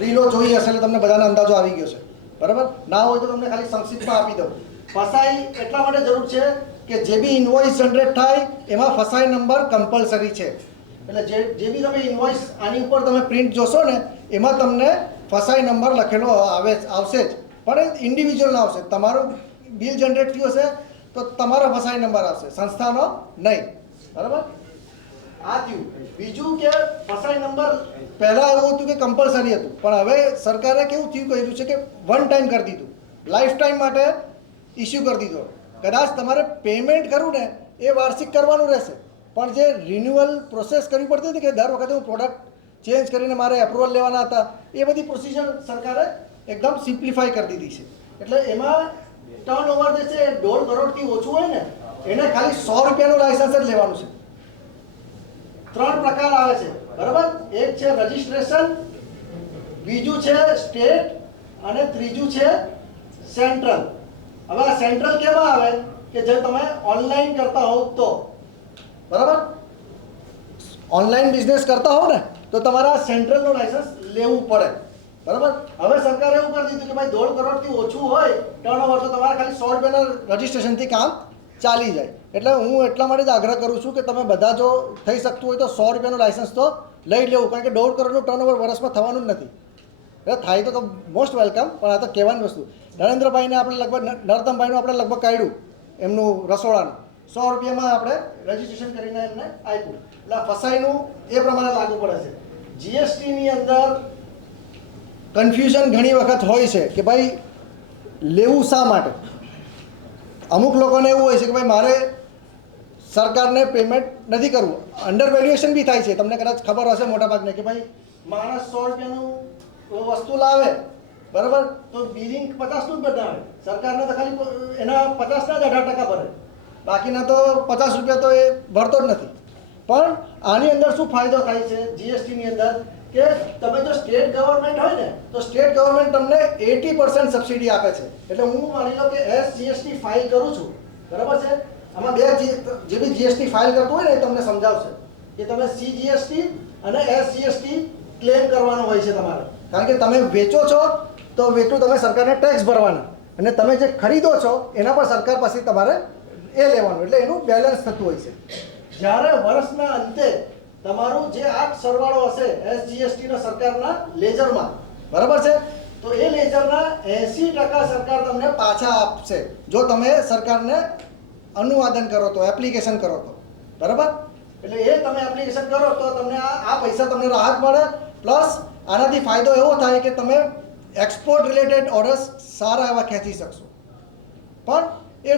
રીલો જોઈ હશે એટલે તમને બધાને અંદાજો આવી ગયો છે, બરાબર? ના હોય તો તમને ખાલી સંક્ષિપ્તમાં આપી દઉં. ફસાઈ એટલા માટે જરૂર છે કે જે બી ઇન્વોઇસ જનરેટ થાય એમાં ફસાઈ નંબર કમ્પલસરી છે. એટલે જે બી તમે ઇન્વોઇસ આની ઉપર તમે પ્રિન્ટ જોશો ને એમાં તમને ફસાઈ નંબર લખેલો આવશે જ, પણ ઇન્ડિવિજ્યુઅલ આવશે. તમારું બિલ જનરેટ થયું હશે તો તમારો ફસાઈ નંબર આવશે, સંસ્થાનો નહીં, બરાબર? આ થયું. બીજું કે ફસાઈ નંબર પહેલાં એવું હતું કે કમ્પલસરી હતું, પણ હવે સરકારે કેવું થયું કહ્યું છે કે વન ટાઈમ કરી દીધું, લાઈફ ટાઈમ માટે ઇસ્યુ કરી દીધો. કદાચ તમારે પેમેન્ટ કરવું ને એ વાર્ષિક કરવાનું રહેશે, પણ જે રિન્યુઅલ પ્રોસેસ કરવી પડતી હતી કે દર વખતે હું પ્રોડક્ટ ચેન્જ કરીને મારે એપ્રુવલ લેવાના હતા, એ બધી પ્રોસિજર સરકારે એકદમ સિમ્પ્લિફાઈ કરી દીધી છે. એટલે એમાં ટર્નઓવર જે છે 1.5 કરોડથી ઓછું હોય ને એને ખાલી 100 રૂપિયાનું લાયસન્સ જ લેવાનું છે. 3 પ્રકાર આવે છે, બરાબર? એક છે રજિસ્ટ્રેશન, બીજું છે સ્ટેટ અને ત્રીજું છે સેન્ટ્રલ. હવે આ સેન્ટ્રલ કેમાં આવે કે જે તમે ઓનલાઈન કરતા હોવ તો, બરાબર? ઓનલાઈન બિઝનેસ કરતા હોવ ને તો તમારે આ સેન્ટ્રલનું લાયસન્સ લેવું પડે, બરાબર? હવે સરકારે એવું કરી દીધું કે ભાઈ 1.5 કરોડથી ઓછું હોય ટર્નઓવર તો તમારે ખાલી 100 રૂપિયાના રજિસ્ટ્રેશનથી કામ ચાલી જાય. એટલે હું એટલા માટે જ આગ્રહ કરું છું કે તમે બધા જો થઈ શકતું હોય તો 100 રૂપિયાનું લાયસન્સ તો લઈ લેવું, કારણ કે 1.5 કરોડનું ટર્નઓવર વર્ષમાં થવાનું જ નથી. એટલે થાય તો મોસ્ટ વેલકમ, પણ આ તો કહેવાની વસ્તુ. નરેન્દ્રભાઈને આપણે લગભગ નરોત્તમભાઈનું આપણે લગભગ કાઢ્યું એમનું રસોડાનું 100 રૂપિયામાં આપણે રજીસ્ટ્રેશન કરીને એમને આપ્યું. એટલે આ ફસાઈનું એ પ્રમાણે લાગુ પડે છે. જીએસટીની અંદર કન્ફ્યુઝન ઘણી વખત હોય છે કે ભાઈ લેવું શા માટે. અમુક લોકોને એવું હોય છે કે ભાઈ મારે સરકારને પેમેન્ટ નથી કરવું. અંડર વેલ્યુએશન બી થાય છે. તમને કદાચ ખબર હશે મોટાભાગને કે ભાઈ માણસ 100 રૂપિયાનું વસ્તુ લાવે, બરાબર, તો બિલિંગ 50નું જ બતાવે. સરકારને તો ખાલી એના 50ના જ 18% ભરે, બાકીના તો 50 રૂપિયા તો એ ભરતો જ નથી. પણ આની અંદર શું ફાયદો થાય છે જીએસટીની અંદર કે તમે જો સ્ટેટ ગવર્મેન્ટ હોય ને તો સ્ટેટ ગવર્મેન્ટ તમને 80% સબસિડી આપે છે. એટલે હું માની લો કે જીએસટી ફાઇલ કરું છું, બરાબર છે. આમાં બે જે બી જીએસટી ફાઇલ કરતું હોય ને એ તમને સમજાવશે કે તમે સીજીએસટી અને એસજીએસટી ક્લેમ કરવાનો હોય છે તમારે. કારણ કે તમે વેચો છો તો વેચું તમે સરકારને ટેક્સ ભરવાના, અને તમે જે ખરીદો છો એના પર સરકાર પાસેથી તમારે એ લેવાનું. એટલે એનું બેલેન્સ થતું હોય છે. જ્યારે વર્ષના અંતે તમારું જે 8 સરવાળો હશે એસજીએસટીના સરકારના લેજરમાં, બરાબર છે, તો એ લેજરના 80% સરકાર તમને પાછા આપશે જો તમે સરકારને અનુવાદન કરો તો, એપ્લિકેશન કરો તો, બરાબર. એટલે એ તમે એપ્લિકેશન કરો તો તમને આ પૈસા તમને રાહત મળે. પ્લસ આનાથી ફાયદો એવો થાય કે તમે એક્સપોર્ટ રિલેટેડ ઓર્ડર્સ સારા એવા ખેંચી શકશો. પણ એ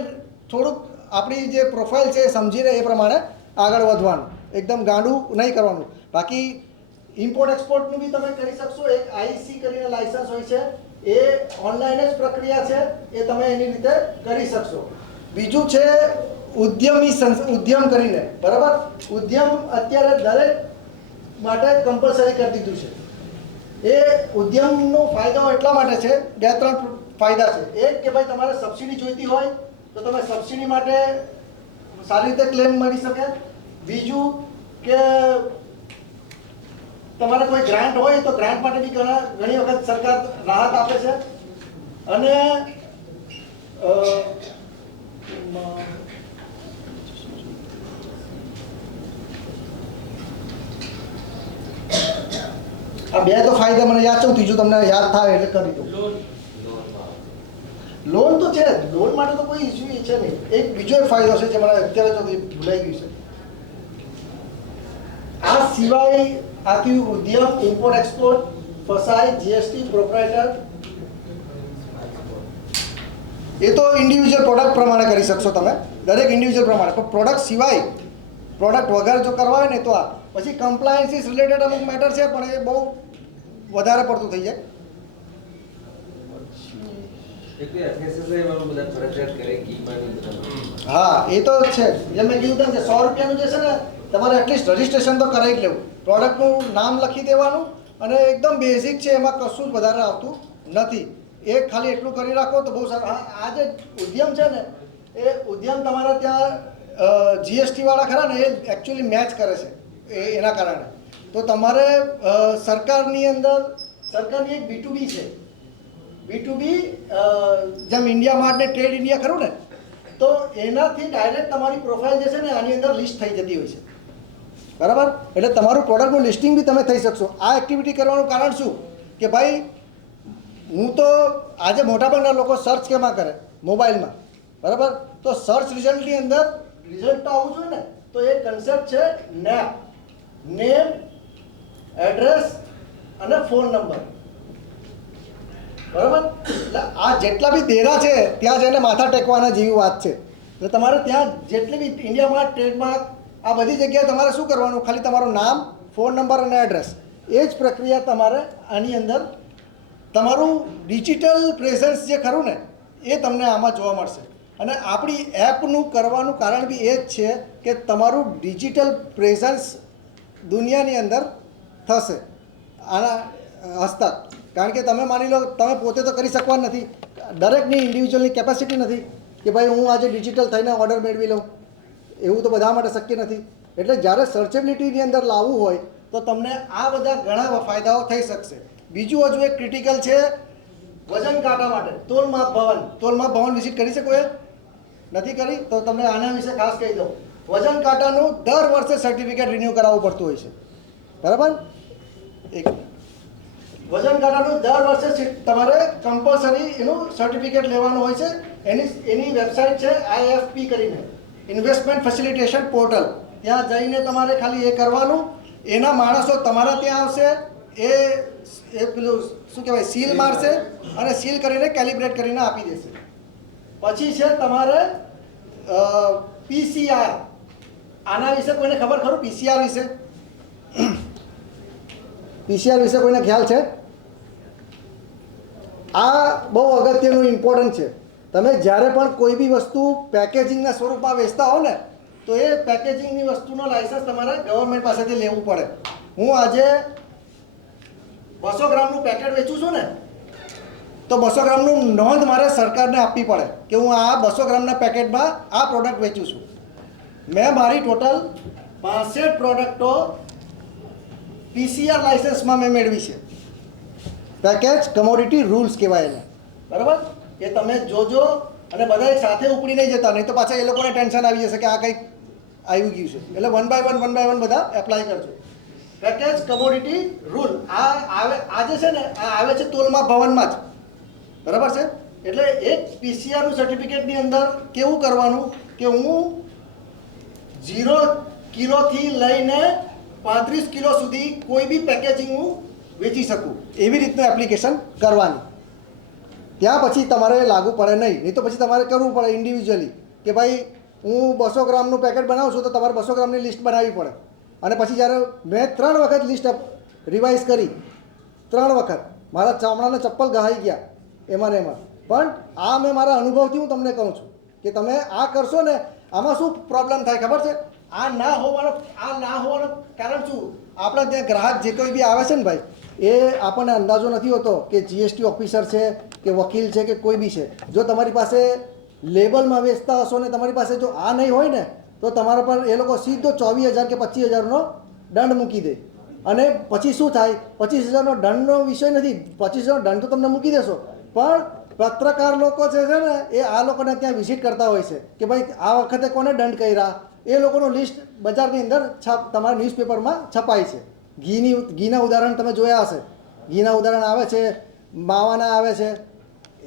થોડુંક આપણી જે પ્રોફાઇલ છે એ સમજીને એ પ્રમાણે આગળ વધવાનું, એકદમ ગાંડું નહીં કરવાનું. બાકી ઇમ્પોર્ટ એક્સપોર્ટનું બી તમે કરી શકશો. એક આઈસી કરીને લાયસન્સ હોય છે, એ ઓનલાઈન જ પ્રક્રિયા છે, એ તમે એની રીતે કરી શકશો. બીજું છે ઉદ્યમ કરીને, બરાબર. ઉદ્યમ અત્યારે દરેક માટે કમ્પલસરી કરી દીધું છે. એ ઉદ્યમનો ફાયદો એટલા માટે છે, 2-3 ફાયદા છે. એક કે ભાઈ તમારે સબસિડી જોઈતી હોય તો તમે સબસિડી માટે સારી રીતે ક્લેમ મળી શકે. બીજું કે તમારે કોઈ ગ્રાન્ટ હોય તો ગ્રાન્ટ માટે બી ઘણી વખત સરકાર રાહત આપે છે. અને આ બે તો ફાયદા મને યાદ છે. ત્રીજું તમને યાદ થાય એટલે કરી દઉં. લોન તો છે, લોન માટે તો કોઈ ઇશ્યુ છે નહીં. એક બીજો એક ફાયદો છે જે મને અત્યારે તો ભૂલાઈ ગયું છે. આ સિવાય આથી ઉદ્યમ, ઇમ્પોર્ટ એક્સપોર્ટ, ફસાઈ, જીએસટી, પ્રોપ્રાઇટર, એ તો ઇન્ડિવિજ્યુઅલ પ્રોડક્ટ પ્રમાણે કરી શકશો તમે, દરેક ઇન્ડિવિજ્યુઅલ પ્રમાણે. પણ પ્રોડક્ટ સિવાય, પ્રોડક્ટ વગર જો કરવા હોય ને તો આ પછી કમ્પ્લાયન્સીસ રિલેટેડ અમુક મેટર છે, પણ એ બહુ વધારે પડતું થઈ જાય. હા, એ તો છે. જેમ મેં કીધું કે 100 રૂપિયાનું જે છે ને તમારે એટલીસ્ટ રજીસ્ટ્રેશન તો કરાવી જ લેવું. પ્રોડક્ટનું નામ લખી દેવાનું અને એકદમ બેઝિક છે, એમાં કશું જ વધારે આવતું નથી. એ ખાલી એટલું કરી રાખો તો બહુ સારું. આ જે ઉદ્યમ છે ને એ ઉદ્યમ તમારા ત્યાં જીએસટી વાળા ખરા ને એ એકચ્યુઅલી મેચ કરે છે એના કારણે. તો તમારે સરકારની અંદર સરકારની એક B2B છે. B2B જેમ ઇન્ડિયા માર્ટ ને ટ્રેડ ઇન્ડિયા ખરું ને, તો એનાથી ડાયરેક્ટ તમારી પ્રોફાઇલ જે છે ને આની અંદર લિસ્ટ થઈ જતી હોય છે, બરાબર. એટલે તમારું પ્રોડક્ટનું લિસ્ટિંગ બી તમે થઈ શકશો. આ એક્ટિવિટી કરવાનું કારણ શું કે ભાઈ હું તો આજે મોટાભાગના લોકો સર્ચ કેમાં કરે? મોબાઈલમાં, બરાબર. તો સર્ચ રિઝલ્ટની અંદર રિઝલ્ટ તો આવવું જોઈએ ને, તો એ કન્સેપ્ટ છે નેપ, નેમ, એડ્રેસ અને ફોન નંબર, બરાબર. એટલે આ જેટલા બી દેરા છે ત્યાં જઈને માથા ટેકવાના જેવી વાત છે. એટલે તમારે ત્યાં જેટલી બી ઇન્ડિયામાં ટ્રેડમાર્ક આ બધી જગ્યાએ તમારે શું કરવાનું? ખાલી તમારું નામ, ફોન નંબર અને એડ્રેસ, એ જ પ્રક્રિયા તમારે આની અંદર તમારું ડિજિટલ પ્રેઝન્સ જે ખરું ને એ તમને આમાં જોવા મળશે. અને આપણી એપનું કરવાનું કારણ બી એ જ છે કે તમારું ડિજિટલ પ્રેઝન્સ દુનિયાની અંદર થશે આના હસ્તક. કારણ કે તમે માની લો તમે પોતે તો કરી શકવા નથી, દરેકની ઇન્ડિવિજ્યુઅલની કેપેસિટી નથી કે ભાઈ હું આજે ડિજિટલ થઈને ઓર્ડર મેળવી લઉં. એવું તો બધા માટે શક્ય નથી. એટલે જ્યારે સર્ચેબિલિટીની અંદર લાવવું હોય તો તમને આ બધા ઘણા ફાયદાઓ થઈ શકશે. બીજું હજુ એક ક્રિટિકલ છે વજન કાંટા માટે તોલમાપ ભવન. તોલમાપ ભવન વિઝિટ કરી શકો? એ નથી કરી તો તમને આના વિશે ખાસ કહી દઉં. વજન કાંટાનું દર વર્ષે સર્ટિફિકેટ રિન્યૂ કરાવવું પડતું હોય છે, બરાબર. એક વજન કાંટાનું દર વર્ષે તમારે કમ્પલસરી એનું સર્ટિફિકેટ લેવાનું હોય છે. એની વેબસાઇટ છે IFP કરીને, ઇન્વેસ્ટમેન્ટ ફેસિલિટેશન પોર્ટલ. ત્યાં જઈને તમારે ખાલી એ કરવાનું. એના માણસો તમારા ત્યાં આવશે, એ પેલું શું કહેવાય સીલ મારશે અને સીલ કરીને કેલિબ્રેટ કરીને આપી દેશે. પછી છે તમારે PCR. આના વિશે કોઈને ખબર ખરું? PCR વિશે કોઈને ખ્યાલ છે? આ બહુ અગત્યનું ઇમ્પોર્ટન્ટ છે. તમે જ્યારે પણ કોઈ બી વસ્તુ પેકેજિંગના સ્વરૂપમાં વેચતા હો ને, તો એ પેકેજિંગની વસ્તુનો લાયસન્સ તમારે ગવર્મેન્ટ પાસેથી લેવું પડે. હું આજે 200 ગ્રામનું પેકેટ વેચું છું ને, તો 200 ગ્રામનું નોંધ મારે સરકારને આપવી પડે કે હું આ 200 ગ્રામના પેકેટમાં આ પ્રોડક્ટ વેચું છું. મેં મારી ટોટલ 65 પ્રોડક્ટો PCR લાઇસન્સમાં મેં મેળવી છે. પેકેજ કમોડિટી રૂલ્સ કહેવાય એને, બરાબર? એ તમે જોજો અને બધા એક સાથે ઉપડી નહીં જતા, નહીં તો પાછા એ લોકોને ટેન્શન આવી જશે કે આ કંઈક આવી ગયું છે. એટલે વન બાય વન બધા એપ્લાય કરજો. પેકેજ કમોડિટી રૂલ આ જે છે ને, આ આવે છે તોલમાપ ભવનમાં જ, બરાબર છે? એટલે એક PCRનું સર્ટિફિકેટની અંદર કેવું કરવાનું કે હું 0 કિલોથી લઈને 35 કિલો સુધી કોઈ બી પેકેજિંગ હું વેચી શકું, એવી રીતનું એપ્લિકેશન કરવાની. ત્યાં પછી તમારે લાગુ પડે નહીં તો પછી તમારે કરવું પડે ઇન્ડિવિજ્યુઅલી કે ભાઈ હું 200 ગ્રામનું પેકેટ બનાવું છું તો તમારે 200 ગ્રામની લિસ્ટ બનાવવી પડે. અને પછી જ્યારે મેં 3 વખત લિસ્ટ રિવાઇઝ કરી, 3 વખત મારા ચામડાના ચપ્પલ ગહાઈ ગયા એમાં ને એમાં. પણ આ મેં મારા અનુભવથી હું તમને કહું છું કે તમે આ કરશો ને, આમાં શું પ્રોબ્લેમ થાય ખબર છે? આ ના હોવાનું કારણ શું? આપણા ત્યાં ગ્રાહક જે કોઈ બી આવે છે ને ભાઈ, એ આપણને અંદાજો નથી હોતો કે GST ઓફિસર છે કે વકીલ છે કે કોઈ બી છે. જો તમારી પાસે લેબલમાં વેચતા હશો ને તમારી પાસે જો આ નહીં હોય ને, તો તમારા પર એ લોકો સીધો 24,000 કે 25,000નો દંડ મૂકી દે. અને પછી શું થાય? 25,000નો દંડનો વિષય નથી. 25,000નો દંડ તો તમને મૂકી દેશો, પણ પત્રકાર લોકો છે ને, એ આ લોકોને ત્યાં વિઝિટ કરતા હોય છે કે ભાઈ આ વખતે કોને દંડ કર્યા, એ લોકોનું લિસ્ટ બજારની અંદર તમારા ન્યૂઝપેપરમાં છપાય છે. ઘીના ઉદાહરણ તમે જોયા હશે. ઘીના ઉદાહરણ આવે છે, માવાના આવે છે,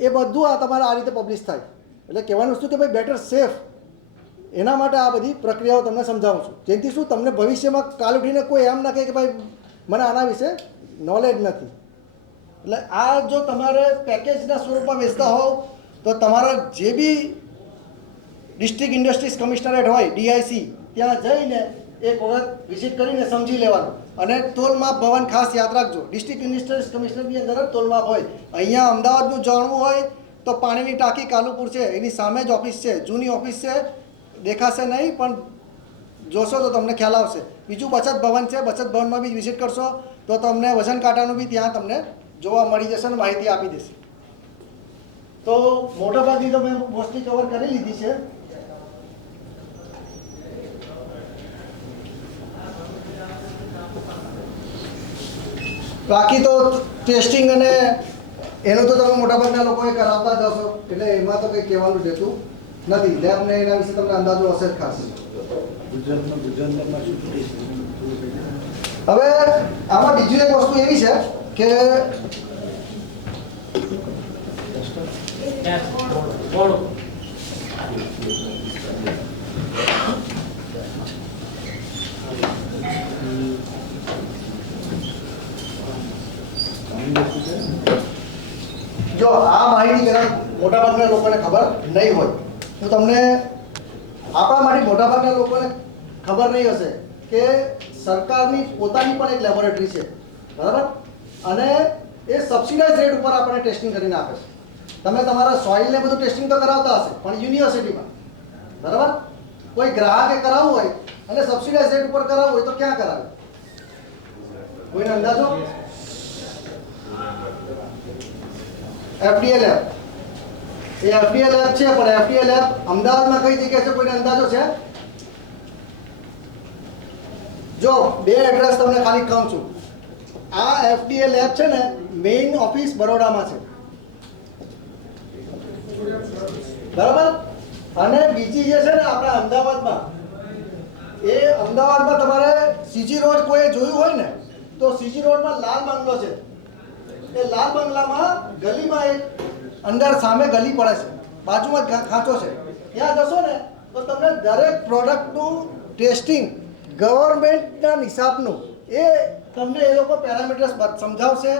એ બધું આ તમારે આ રીતે પબ્લિશ થાય. એટલે કહેવાનું વસ્તુ કે ભાઈ બેટર સેફ, એના માટે આ બધી પ્રક્રિયાઓ તમને સમજાવું છું. જેથી શું તમને ભવિષ્યમાં કાલ ઉઠીને કોઈ એમ ના કહે કે ભાઈ મને આના વિશે નોલેજ નથી. એટલે આ જો તમારે પેકેજના સ્વરૂપમાં વેચતા હોવ તો તમારા જે બી ડિસ્ટ્રિક્ટ ઇન્ડસ્ટ્રીઝ કમિશનરેટ હોય DIC, ત્યાં જઈને એક વખત વિઝિટ કરીને સમજી લેવાનું. અને તોલમાપ ભવન ખાસ યાદ રાખજો, ડિસ્ટ્રિક્ટ ઇન્ડસ્ટ્રીઝ કમિશનરની અંદર જ તોલમાપ હોય. અહીંયા અમદાવાદનું જાણવું હોય તો પાણીની ટાંકી કાલુપુર છે, એની સામે જ ઓફિસ છે, જૂની ઓફિસ છે, દેખાશે નહીં પણ જોશો તો તમને ખ્યાલ આવશે. બીજું બચત ભવન છે, બચત ભવનમાં બી વિઝિટ કરશો તો તમને વજન કાંટાનું બી ત્યાં તમને જોવા મળી જશે અને માહિતી આપી દેશે. તો મોટાભાગની તો મેં મોસ્ટલી કવર કરી લીધી છે. બાકી તો ટેસ્ટિંગ અને એનું તો તમે મોટાભાગના લોકોએ કરાવતા જ હશો, એટલે એમાં તો કંઈ કહેવાનું રહેતું નથી. લેબને એના વિશે તમને અંદાજો હશે જ ખાસ. હવે આમાં બીજું એક વસ્તુ એવી છે કે જો આ માહિતી કદાચ મોટાભાગના લોકોને ખબર નહીં હોય, તો તમને આપણા માટે મોટાભાગના લોકોને ખબર નહીં હશે કે સરકારની પોતાની પણ એક લેબોરેટરી છે, બરાબર? અને એ સબસિડાઇઝ રેટ ઉપર આપણે ટેસ્ટિંગ કરીને આપે છે. તમે તમારા સોઇલને બધું ટેસ્ટિંગ તો કરાવતા હશે, પણ યુનિવર્સિટીમાં, બરાબર? કોઈ ગ્રાહકે કરાવવું હોય અને સબસિડાઇઝ રેટ ઉપર કરાવવું હોય તો ક્યાં કરાવે? કોઈને અંદાજો? FDA lab. એ FDA લેબ છે, પણ FDA લેબ અમદાવાદમાં કઈ જગ્યાએ છે કોઈને અંદાજો છે? જો બે એડ્રેસ તમને ખાલી કહું છું. આ FDA લેબ છે ને, મેઇન ઓફિસ બરોડામાં છે, બરાબર? અને બીજી જે છે ને આપણા અમદાવાદમાં, એ અમદાવાદમાં તમારે CG રોડ કોઈ જોયું હોય ને, તો CG રોડમાં લાલ બંગલો છે, એ લાલ બંગલામાં ગલીમાં એક અંદર સામે ગલી પડે છે, બાજુમાં જ ખાંચો છે, ત્યાં જશો ને તો તમને દરેક પ્રોડક્ટનું ટેસ્ટિંગ ગવર્મેન્ટના હિસાબનું એ તમને એ લોકો પેરામીટર્સ સમજાવશે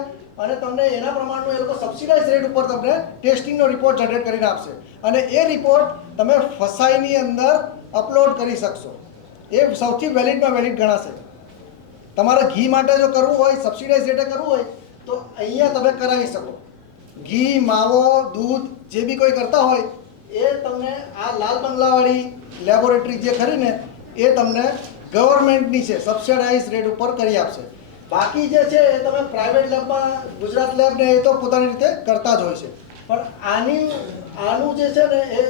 અને તમને એના પ્રમાણનું એ લોકો સબસિડાઇઝ રેટ ઉપર તમને ટેસ્ટિંગનો રિપોર્ટ જનરેટ કરીને આપશે અને એ રિપોર્ટ તમે ફસાઈની અંદર અપલોડ કરી શકશો. એ સૌથી વેલિડમાં વેલિડ ગણાશે. તમારે ઘી માટે જો કરવું હોય, સબસિડાઇઝ રેટે કરવું હોય તો અહીંયા તમે કરાવી શકો. ઘી, માવો, દૂધ જે બી કોઈ કરતા હોય એ તમને આ લાલ બંગલાવાળી લેબોરેટરી જે ખરી ને એ તમને ગવર્મેન્ટની છે, સબસિડાઇઝ રેટ ઉપર કરી આપશે. બાકી જે છે એ તમે પ્રાઇવેટ લેબમાં, ગુજરાત લેબ ને એ તો પોતાની રીતે કરતા જ હોય છે, પણ આનું જે છે ને એ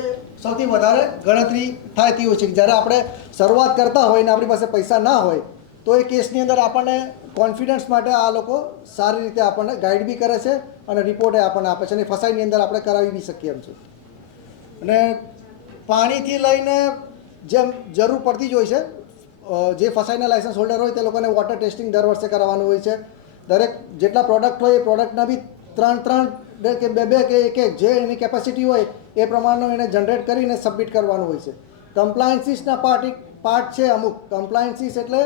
સૌથી વધારે ગણતરી થતી હોય છે. જ્યારે આપણે શરૂઆત કરતા હોય ને આપણી પાસે પૈસા ના હોય તો એ કેસની અંદર આપણને કોન્ફિડન્સ માટે આ લોકો સારી રીતે આપણને ગાઈડ બી કરે છે અને રિપોર્ટે આપણને આપે છે અને ફસાઈની અંદર આપણે કરાવી બી શકીએ એમ છે. અને પાણીથી લઈને જેમ જરૂર પડતી જ હોય છે, જે ફસાઈના લાયસન્સ હોલ્ડર હોય તે લોકોને વોટર ટેસ્ટિંગ દર વર્ષે કરાવવાનું હોય છે. દરેક જેટલા પ્રોડક્ટ હોય એ પ્રોડક્ટના બી 3 કે 2 કે 1 જે એની કેપેસિટી હોય એ પ્રમાણનું એને જનરેટ કરીને સબમિટ કરવાનું હોય છે. કમ્પ્લાયન્સીસના પાર્ટ છે અમુક. કમ્પ્લાયન્સીસ એટલે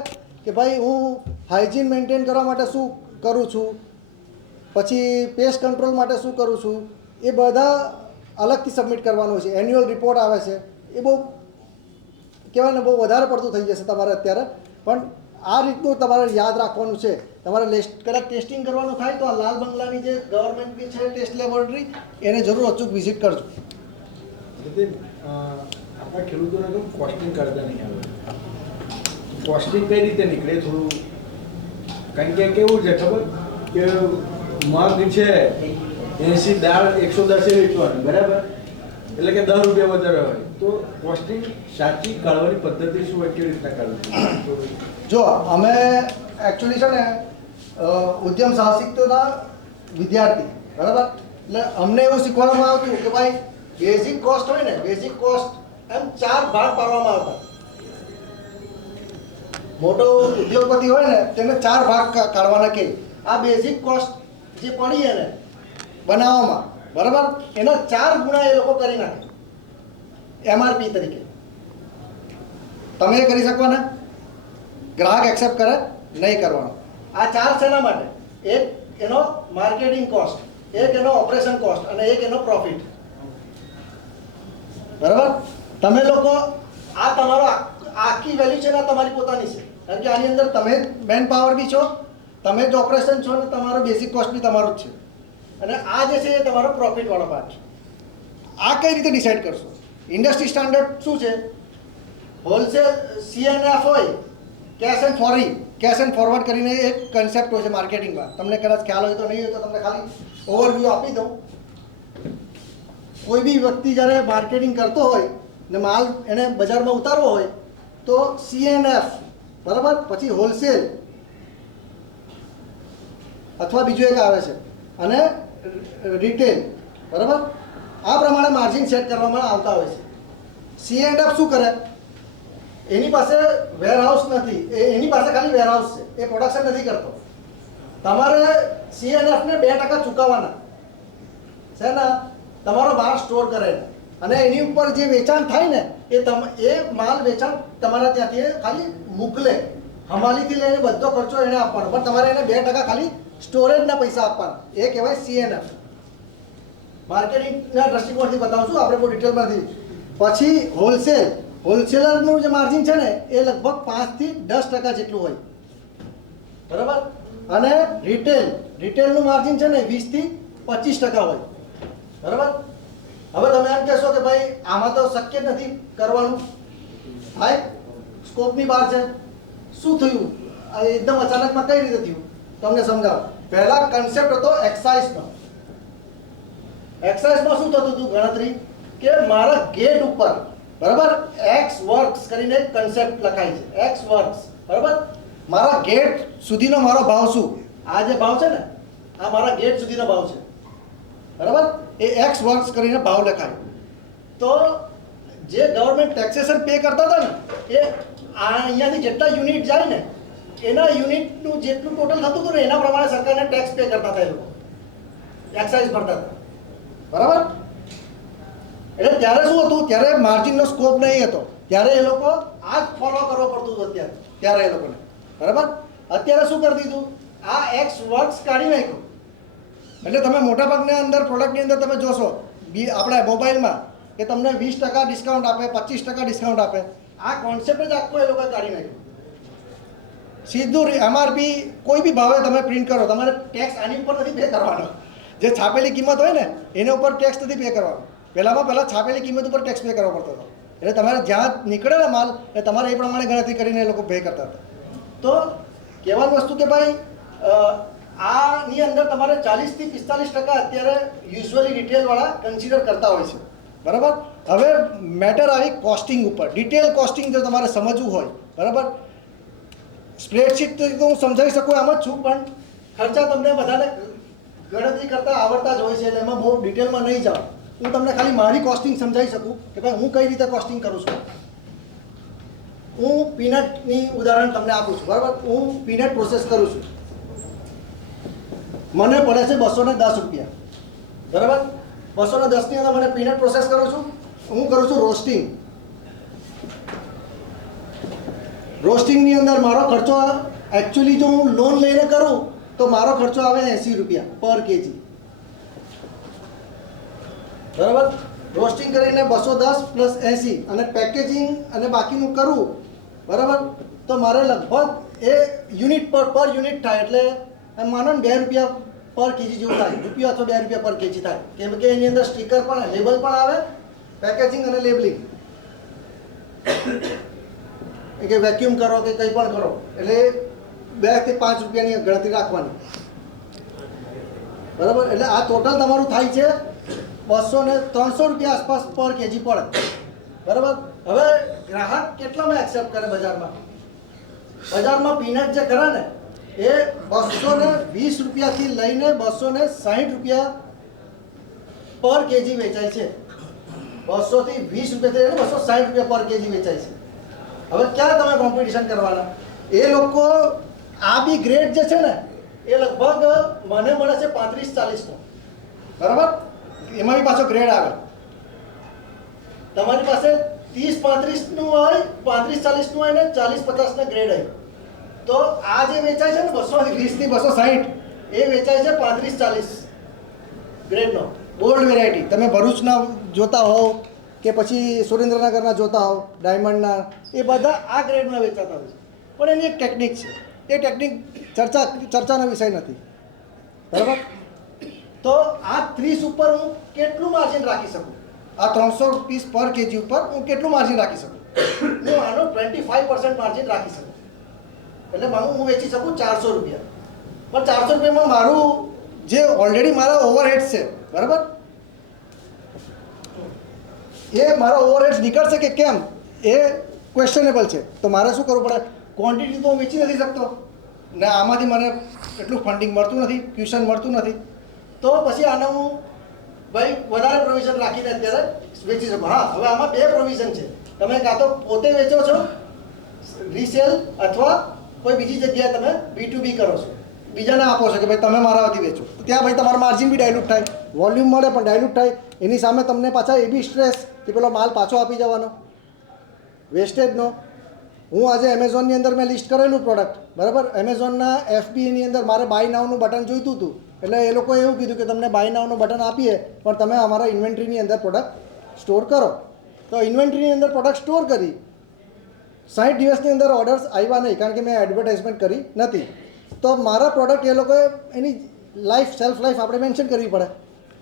કે ભાઈ હું હાઇજીન મેન્ટેન કરવા માટે શું કરું છું, પછી પેસ્ટ કંટ્રોલ માટે શું કરું છું, એ બધા અલગથી સબમિટ કરવાનું હોય છે. એન્યુઅલ રિપોર્ટ આવે છે. એ બહુ કહેવાય ને બહુ વધારે પડતું થઈ જશે તમારે અત્યારે, પણ આ રીતનું તમારે યાદ રાખવાનું છે. તમારે કદાચ ટેસ્ટિંગ કરવાનું થાય તો આ લાલ બંગલાની જે ગવર્મેન્ટની છે ટેસ્ટ લેબોરેટરી એને જરૂર અચૂક વિઝિટ કરજો. આપણા ખેડૂતોને કેમ કોસ્ટિંગ કરતા નહીં આવે? કોસ્ટિંગ કઈ રીતે નીકળે થોડું? કારણ કે કેવું છે ખબર કે મગ છે 80 દાળ 110 વેચવાની, બરાબર? એટલે કે 10 રૂપિયા વધારે હોય તો કોસ્ટિંગ સાચી કાઢવાની પદ્ધતિ શું હોય, કેવી રીતના કાઢવી? જો અમે એકચ્યુઅલી છે ને ઉદ્યમ સાહસિકતાના વિદ્યાર્થી, બરાબર, એટલે અમને એવું શીખવાડવામાં આવતું કે ભાઈ બેઝિક કોસ્ટ હોય ને, બેઝિક કોસ્ટ એમ 4 ભાગ પાડવામાં આવતા. મોટો ઉદ્યોગપતિ હોય ને તેને 4 ભાગ કાઢવાના કે આ બેઝિક કોસ્ટ જે પડી ને બનાવવામાં, બરાબર, એના 4 ગુણા એ લોકો કરી નાખે MRP તરીકે. તમે એ કરી શકવાના? ગ્રાહક એક્સેપ્ટ કરે નહીં કરવાનો. આ 4 શેના માટે? એક એનો માર્કેટિંગ કોસ્ટ, એક એનો ઓપરેશન કોસ્ટ અને એક એનો પ્રોફિટ. બરાબર? તમે લોકો આ તમારો આખી વેલ્યુ છે ને તમારી પોતાની છે, કારણ કે આની અંદર તમે મેન પાવર બી છો, તમે જ ઓપરેશન છો ને તમારો બેઝિક કોસ્ટ બી તમારું જ છે અને આ જે છે એ તમારો પ્રોફિટ વાળો પાર્ટ છે. આ કઈ રીતે ડિસાઈડ કરશો? ઇન્ડસ્ટ્રી સ્ટાન્ડર્ડ શું છે? હોલસેલ CNF હોય, કેશ એન્ડ ફોરવર્ડ કરીને એક કન્સેપ્ટ હોય છે માર્કેટિંગમાં. તમને કદાચ ખ્યાલ હોય તો નહીં હોય તો તમને ખાલી ઓવરવ્યૂ આપી દઉં. કોઈ બી વ્યક્તિ જ્યારે માર્કેટિંગ કરતો હોય ને માલ એને બજારમાં ઉતારવો હોય તો CNF, બરાબર, પછી હોલસેલ અથવા બીજું એક આવે છે અને રિટેલ, બરાબર, આ પ્રમાણે માર્જિન સેટ કરવામાં આવતા હોય છે. C&F શું કરે? એની પાસે વેરહાઉસ નથી, એની પાસે ખાલી વેરહાઉસ છે, એ પ્રોડક્શન નથી કરતો. તમારે C&F ને 2% ચૂકવવાના છે ને, તમારો માલ સ્ટોર કરે અને એની ઉપર જે વેચાણ થાય ને એ માલ વેચાણ તમારા ત્યાંથી ખાલી મોકલે. હમાલીથી લઈને બધો ખર્ચો એને આપવાનો, પણ તમારે એને 2% ખાલી સ્ટોરેજના પૈસા આપવાના. એ કહેવાય C&F. માર્કેટિંગના દ્રષ્ટિકોણથી બતાવું છું, આપણે બહુ ડિટેલમાં નથી. પછી હોલસેલરનું જે માર્જિન છે ને એ લગભગ 5 થી 10% જેટલું હોય, બરાબર, અને રિટેલનું માર્જિન છે ને 20 થી 25% હોય, બરાબર. હવે તમે એમ કહેશો કે ભાઈ આમાં તો શક્ય જ નથી કરવાનું, થાય સ્કોપની બહાર છે. શું થયું? એકદમ અચાનકમાં કઈ રીતે થયું તમને સમજાવો. પહેલા કન્સેપ્ટ હતો એક્સાઇઝનો. એક્સાઇઝમાં શું થતું હતું ગણતરી કે મારા ગેટ ઉપર, બરાબર, X વર્ક્સ કરીને એક કન્સેપ્ટ લખાય છે, X વર્ક્સ, બરાબર, મારા ગેટ સુધીનો મારો ભાવ શું? આ જે ભાવ છે ને આ મારા ગેટ સુધીનો ભાવ છે, બરાબર, એ X વર્ક્સ કરીને ભાવ લખાય. તો જે ગવર્મેન્ટ ટેક્સેશન પે કરતા હતા ને એ અહીંયાથી જેટલા યુનિટ જાય ને એના યુનિટનું જેટલું ટોટલ થતું હતું ને એના પ્રમાણે સરકારને ટેક્સ પે કરતા હતા એ લોકો. એક્સાઇઝ ભરતા હતા, બરાબર? એટલે ત્યારે શું હતું, ત્યારે માર્જિનનો સ્કોપ નહીં હતો, ત્યારે એ લોકો આ જ ફોલો કરવો પડતું હતું ત્યારે એ લોકોને, બરાબર? અત્યારે શું કરી દીધું, આ એક્સ વર્ક્સ કાઢી નાખ્યું. એટલે તમે મોટાભાગના અંદર પ્રોડક્ટની અંદર તમે જોશો આપણે મોબાઈલમાં કે તમને 20% ડિસ્કાઉન્ટ આપે, 25% ડિસ્કાઉન્ટ આપે. આ કોન્સેપ્ટ જ આખો એ લોકોએ કાઢી નાખ્યો. સીધું એમઆરપી કોઈ બી ભાવે તમે પ્રિન્ટ કરો, તમારે ટેક્સ આની ઉપર નથી પે કરવાનો. જે છાપેલી કિંમત હોય ને એના ઉપર ટેક્સ નથી પે કરવાનો. પહેલાં છાપેલી કિંમત ઉપર ટેક્સ પે કરવો પડતો હતો. એટલે તમારે જ્યાં નીકળે ને માલ એ તમારે એ પ્રમાણે ગણતરી કરીને એ લોકો પે કરતા હતા. તો કહેવાની વસ્તુ કે ભાઈ આની અંદર તમારે 40 થી 45% અત્યારે યુઝ્યુઅલી રિટેલવાળા કન્સિડર કરતા હોય છે, બરાબર? હવે મેટર આવી કોસ્ટિંગ ઉપર. ડિટેલ કોસ્ટિંગ જો તમારે સમજવું હોય, બરાબર, સ્પ્રેડશીટ તો હું સમજાવી શકું એમ જ છું, પણ ખર્ચા તમને બધાને ગણતરી કરતાં આવડતા જ હોય છે, એટલે એમાં બહુ ડિટેલમાં નહીં જાઉં. હું તમને ખાલી મારી કોસ્ટિંગ સમજાવી શકું કે ભાઈ હું કઈ રીતે કોસ્ટિંગ કરું છું. હું પીનટની ઉદાહરણ તમને આપું છું, બરાબર? હું પીનટ પ્રોસેસ કરું છું, મને પડે છે 210 રૂપિયા, બરાબર? 210ની અંદર મને પીનટ પ્રોસેસ કરું છું. હું કરું છું રોસ્ટિંગ. રોસ્ટિંગની અંદર મારો ખર્ચો એકચ્યુઅલી જો હું લોન લઈને કરું તો મારો ખર્ચો આવે 80 રૂપિયા પર કેજી, બરાબર? રોસ્ટિંગ કરીને 210 પ્લસ 80 અને પેકેજિંગ અને બાકીનું કરું, બરાબર? તો મારે લગભગ એ યુનિટ પર યુનિટ થાય, એટલે એમ માનો ને 2 રૂપિયા પર કેજી જેવું થાય, રૂપિયા અથવા 2 રૂપિયા પર કેજી થાય. કેમ કે એની અંદર સ્ટીકર પણ, લેબલ પણ આવે, પેકેજિંગ અને લેબલિંગ, કે વેક્યુમ કરો કે કંઈ પણ કરો, એટલે 2 થી 5 રૂપિયાની ગણતરી રાખવાની, બરાબર? એટલે આ ટોટલ તમારું થાય છે 300 રૂપિયા આસપાસ પર કેજી પડે, બરાબર? હવે ગ્રાહક કેટલામાં એક્સેપ્ટ કરે બજારમાં? બજારમાં પીનટ જે ખરા ને એ 220 રૂપિયાથી લઈને 260 રૂપિયા પર કેજી વેચાય છે. 200 થી 20 રૂપિયાથી લઈને 260 રૂપિયા પર કેજી વેચાય છે. હવે ક્યાં તમે કોમ્પિટિશન કરવાના? એ લોકો આ બી ગ્રેડ જે છે ને એ લગભગ મને મળે છે 35-40નો, બરાબર? એમાં બી પાછો ગ્રેડ આવે. તમારી પાસે 30-35નું હોય, 35-40નું હોય ને 40-50ના ગ્રેડ હોય. તો આ જે વેચાય છે ને 220 થી 260 એ વેચાય છે 35-40 ગ્રેડનો બોલ્ડ વેરાયટી. તમે ભરૂચના જોતા હોવ કે પછી સુરેન્દ્રનગરના જોતા હોવ, ડાયમંડના, એ બધા આ ગ્રેડમાં વેચાતા હોય છે. પણ એની એક ટેકનિક છે, એ ટેકનિક ચર્ચાનો વિષય નથી, બરાબર? તો આ 30 ઉપર હું કેટલું માર્જિન રાખી શકું? આ 300 રૂપિયા પર કેજી ઉપર હું કેટલું માર્જિન રાખી શકું? હું આનો 25% માર્જિન રાખી શકું. એટલે હું વેચી શકું 400 રૂપિયા. પણ 400 રૂપિયામાં મારું જે ઓલરેડી મારા ઓવરહેડ્સ છે, બરાબર, એ મારા ઓવરહેડ્સ નીકળશે કે કેમ એ ક્વેશ્ચનેબલ છે. તો મારે શું કરવું પડે? ક્વોન્ટિટી તો હું વેચી નથી શકતો ને આમાંથી મને એટલું ફંડિંગ મળતું નથી, ટ્યુશન મળતું નથી. તો પછી આને હું ભાઈ વધારે પ્રોવિઝન રાખીને અત્યારે વેચી શકું. હા, હવે આમાં 2 પ્રોવિઝન છે. તમે કાં તો પોતે વેચો છો રીસેલ, અથવા કોઈ બીજી જગ્યાએ તમે B2B કરો છો, બીજાને આપો છો કે ભાઈ તમે મારાથી વેચો. તો ત્યાં ભાઈ તમારું માર્જિન બી ડાયલ્યુટ થાય, વોલ્યુમ મળે પણ ડાયલ્યુટ થાય. એની સામે તમને પાછા એ બી સ્ટ્રેસ કે પેલો માલ પાછો આપી જવાનો, વેસ્ટેજનો. હું આજે એમેઝોનની અંદર મેં લિસ્ટ કરેલું પ્રોડક્ટ, બરાબર? એમેઝોનના FBની અંદર મારે બાય નાવનું બટન જોઈતું હતું, એટલે એ લોકોએ એવું કીધું કે તમને બાય નાવનું બટન આપીએ પણ તમે અમારા ઇન્વેન્ટરીની અંદર પ્રોડક્ટ સ્ટોર કરો. તો ઇન્વેન્ટરીની અંદર પ્રોડક્ટ સ્ટોર કરી 60 દિવસની અંદર ઓર્ડર્સ આવ્યા નહીં, કારણ કે મેં એડવર્ટાઇઝમેન્ટ કરી નથી. તો મારા પ્રોડક્ટ એ લોકોએ એની સેલ્ફ લાઈફ આપણે મેન્શન કરવી પડે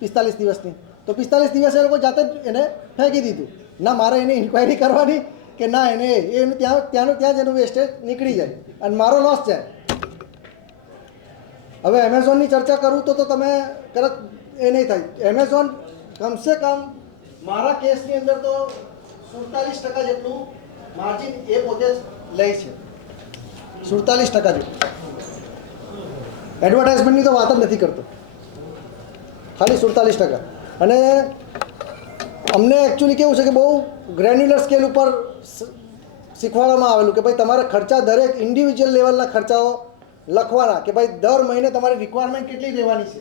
45 દિવસની. તો 45 દિવસ એ લોકો જાતે જ એને ફેંકી દીધું. ના મારે એની ઇન્ક્વાયરી કરવાની કે ના એને એનું ત્યાંનું ત્યાં જ એનું વેસ્ટેજ નીકળી જાય અને મારો લોસ જાય. હવે એમેઝોનની ચર્ચા કરું તો તમે તરત એ નહીં થાય. એમેઝોન કમસે કમ મારા કેસની અંદર તો 47% જેટલું માર્જિન એ પોતે જ લે છે. 47% જેટલું. એડવર્ટાઇઝમેન્ટની તો વાત જ નથી કરતો, ખાલી 47%. અને અમને એકચ્યુઅલી કેવું છે કે બહુ ગ્રેન્યુલર સ્કેલ ઉપર શીખવાડવામાં આવેલું કે ભાઈ તમારે ખર્ચા દરેક ઇન્ડિવિજ્યુઅલ લેવલના ખર્ચાઓ લખવાના, કે ભાઈ દર મહિને તમારી રિક્વાયરમેન્ટ કેટલી રહેવાની છે,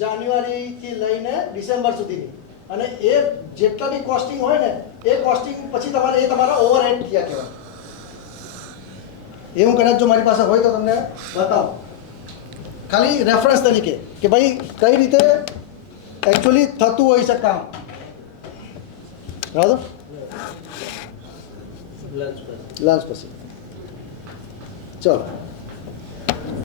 જાન્યુઆરીથી લઈને ડિસેમ્બર સુધીની, અને એ જેટલા બી કોસ્ટિંગ હોય ને એ કોસ્ટિંગ પછી તમારે એ તમારા ઓવરહેડ થયા કહેવાય. એવું કદાચ જો મારી પાસે હોય તો તમને બતાવો, ખાલી રેફરન્સ તરીકે કે ભાઈ કઈ રીતે એકચ્યુઅલી થતું હોય છે કામ. બરાબર, લંચ પછી ચલો.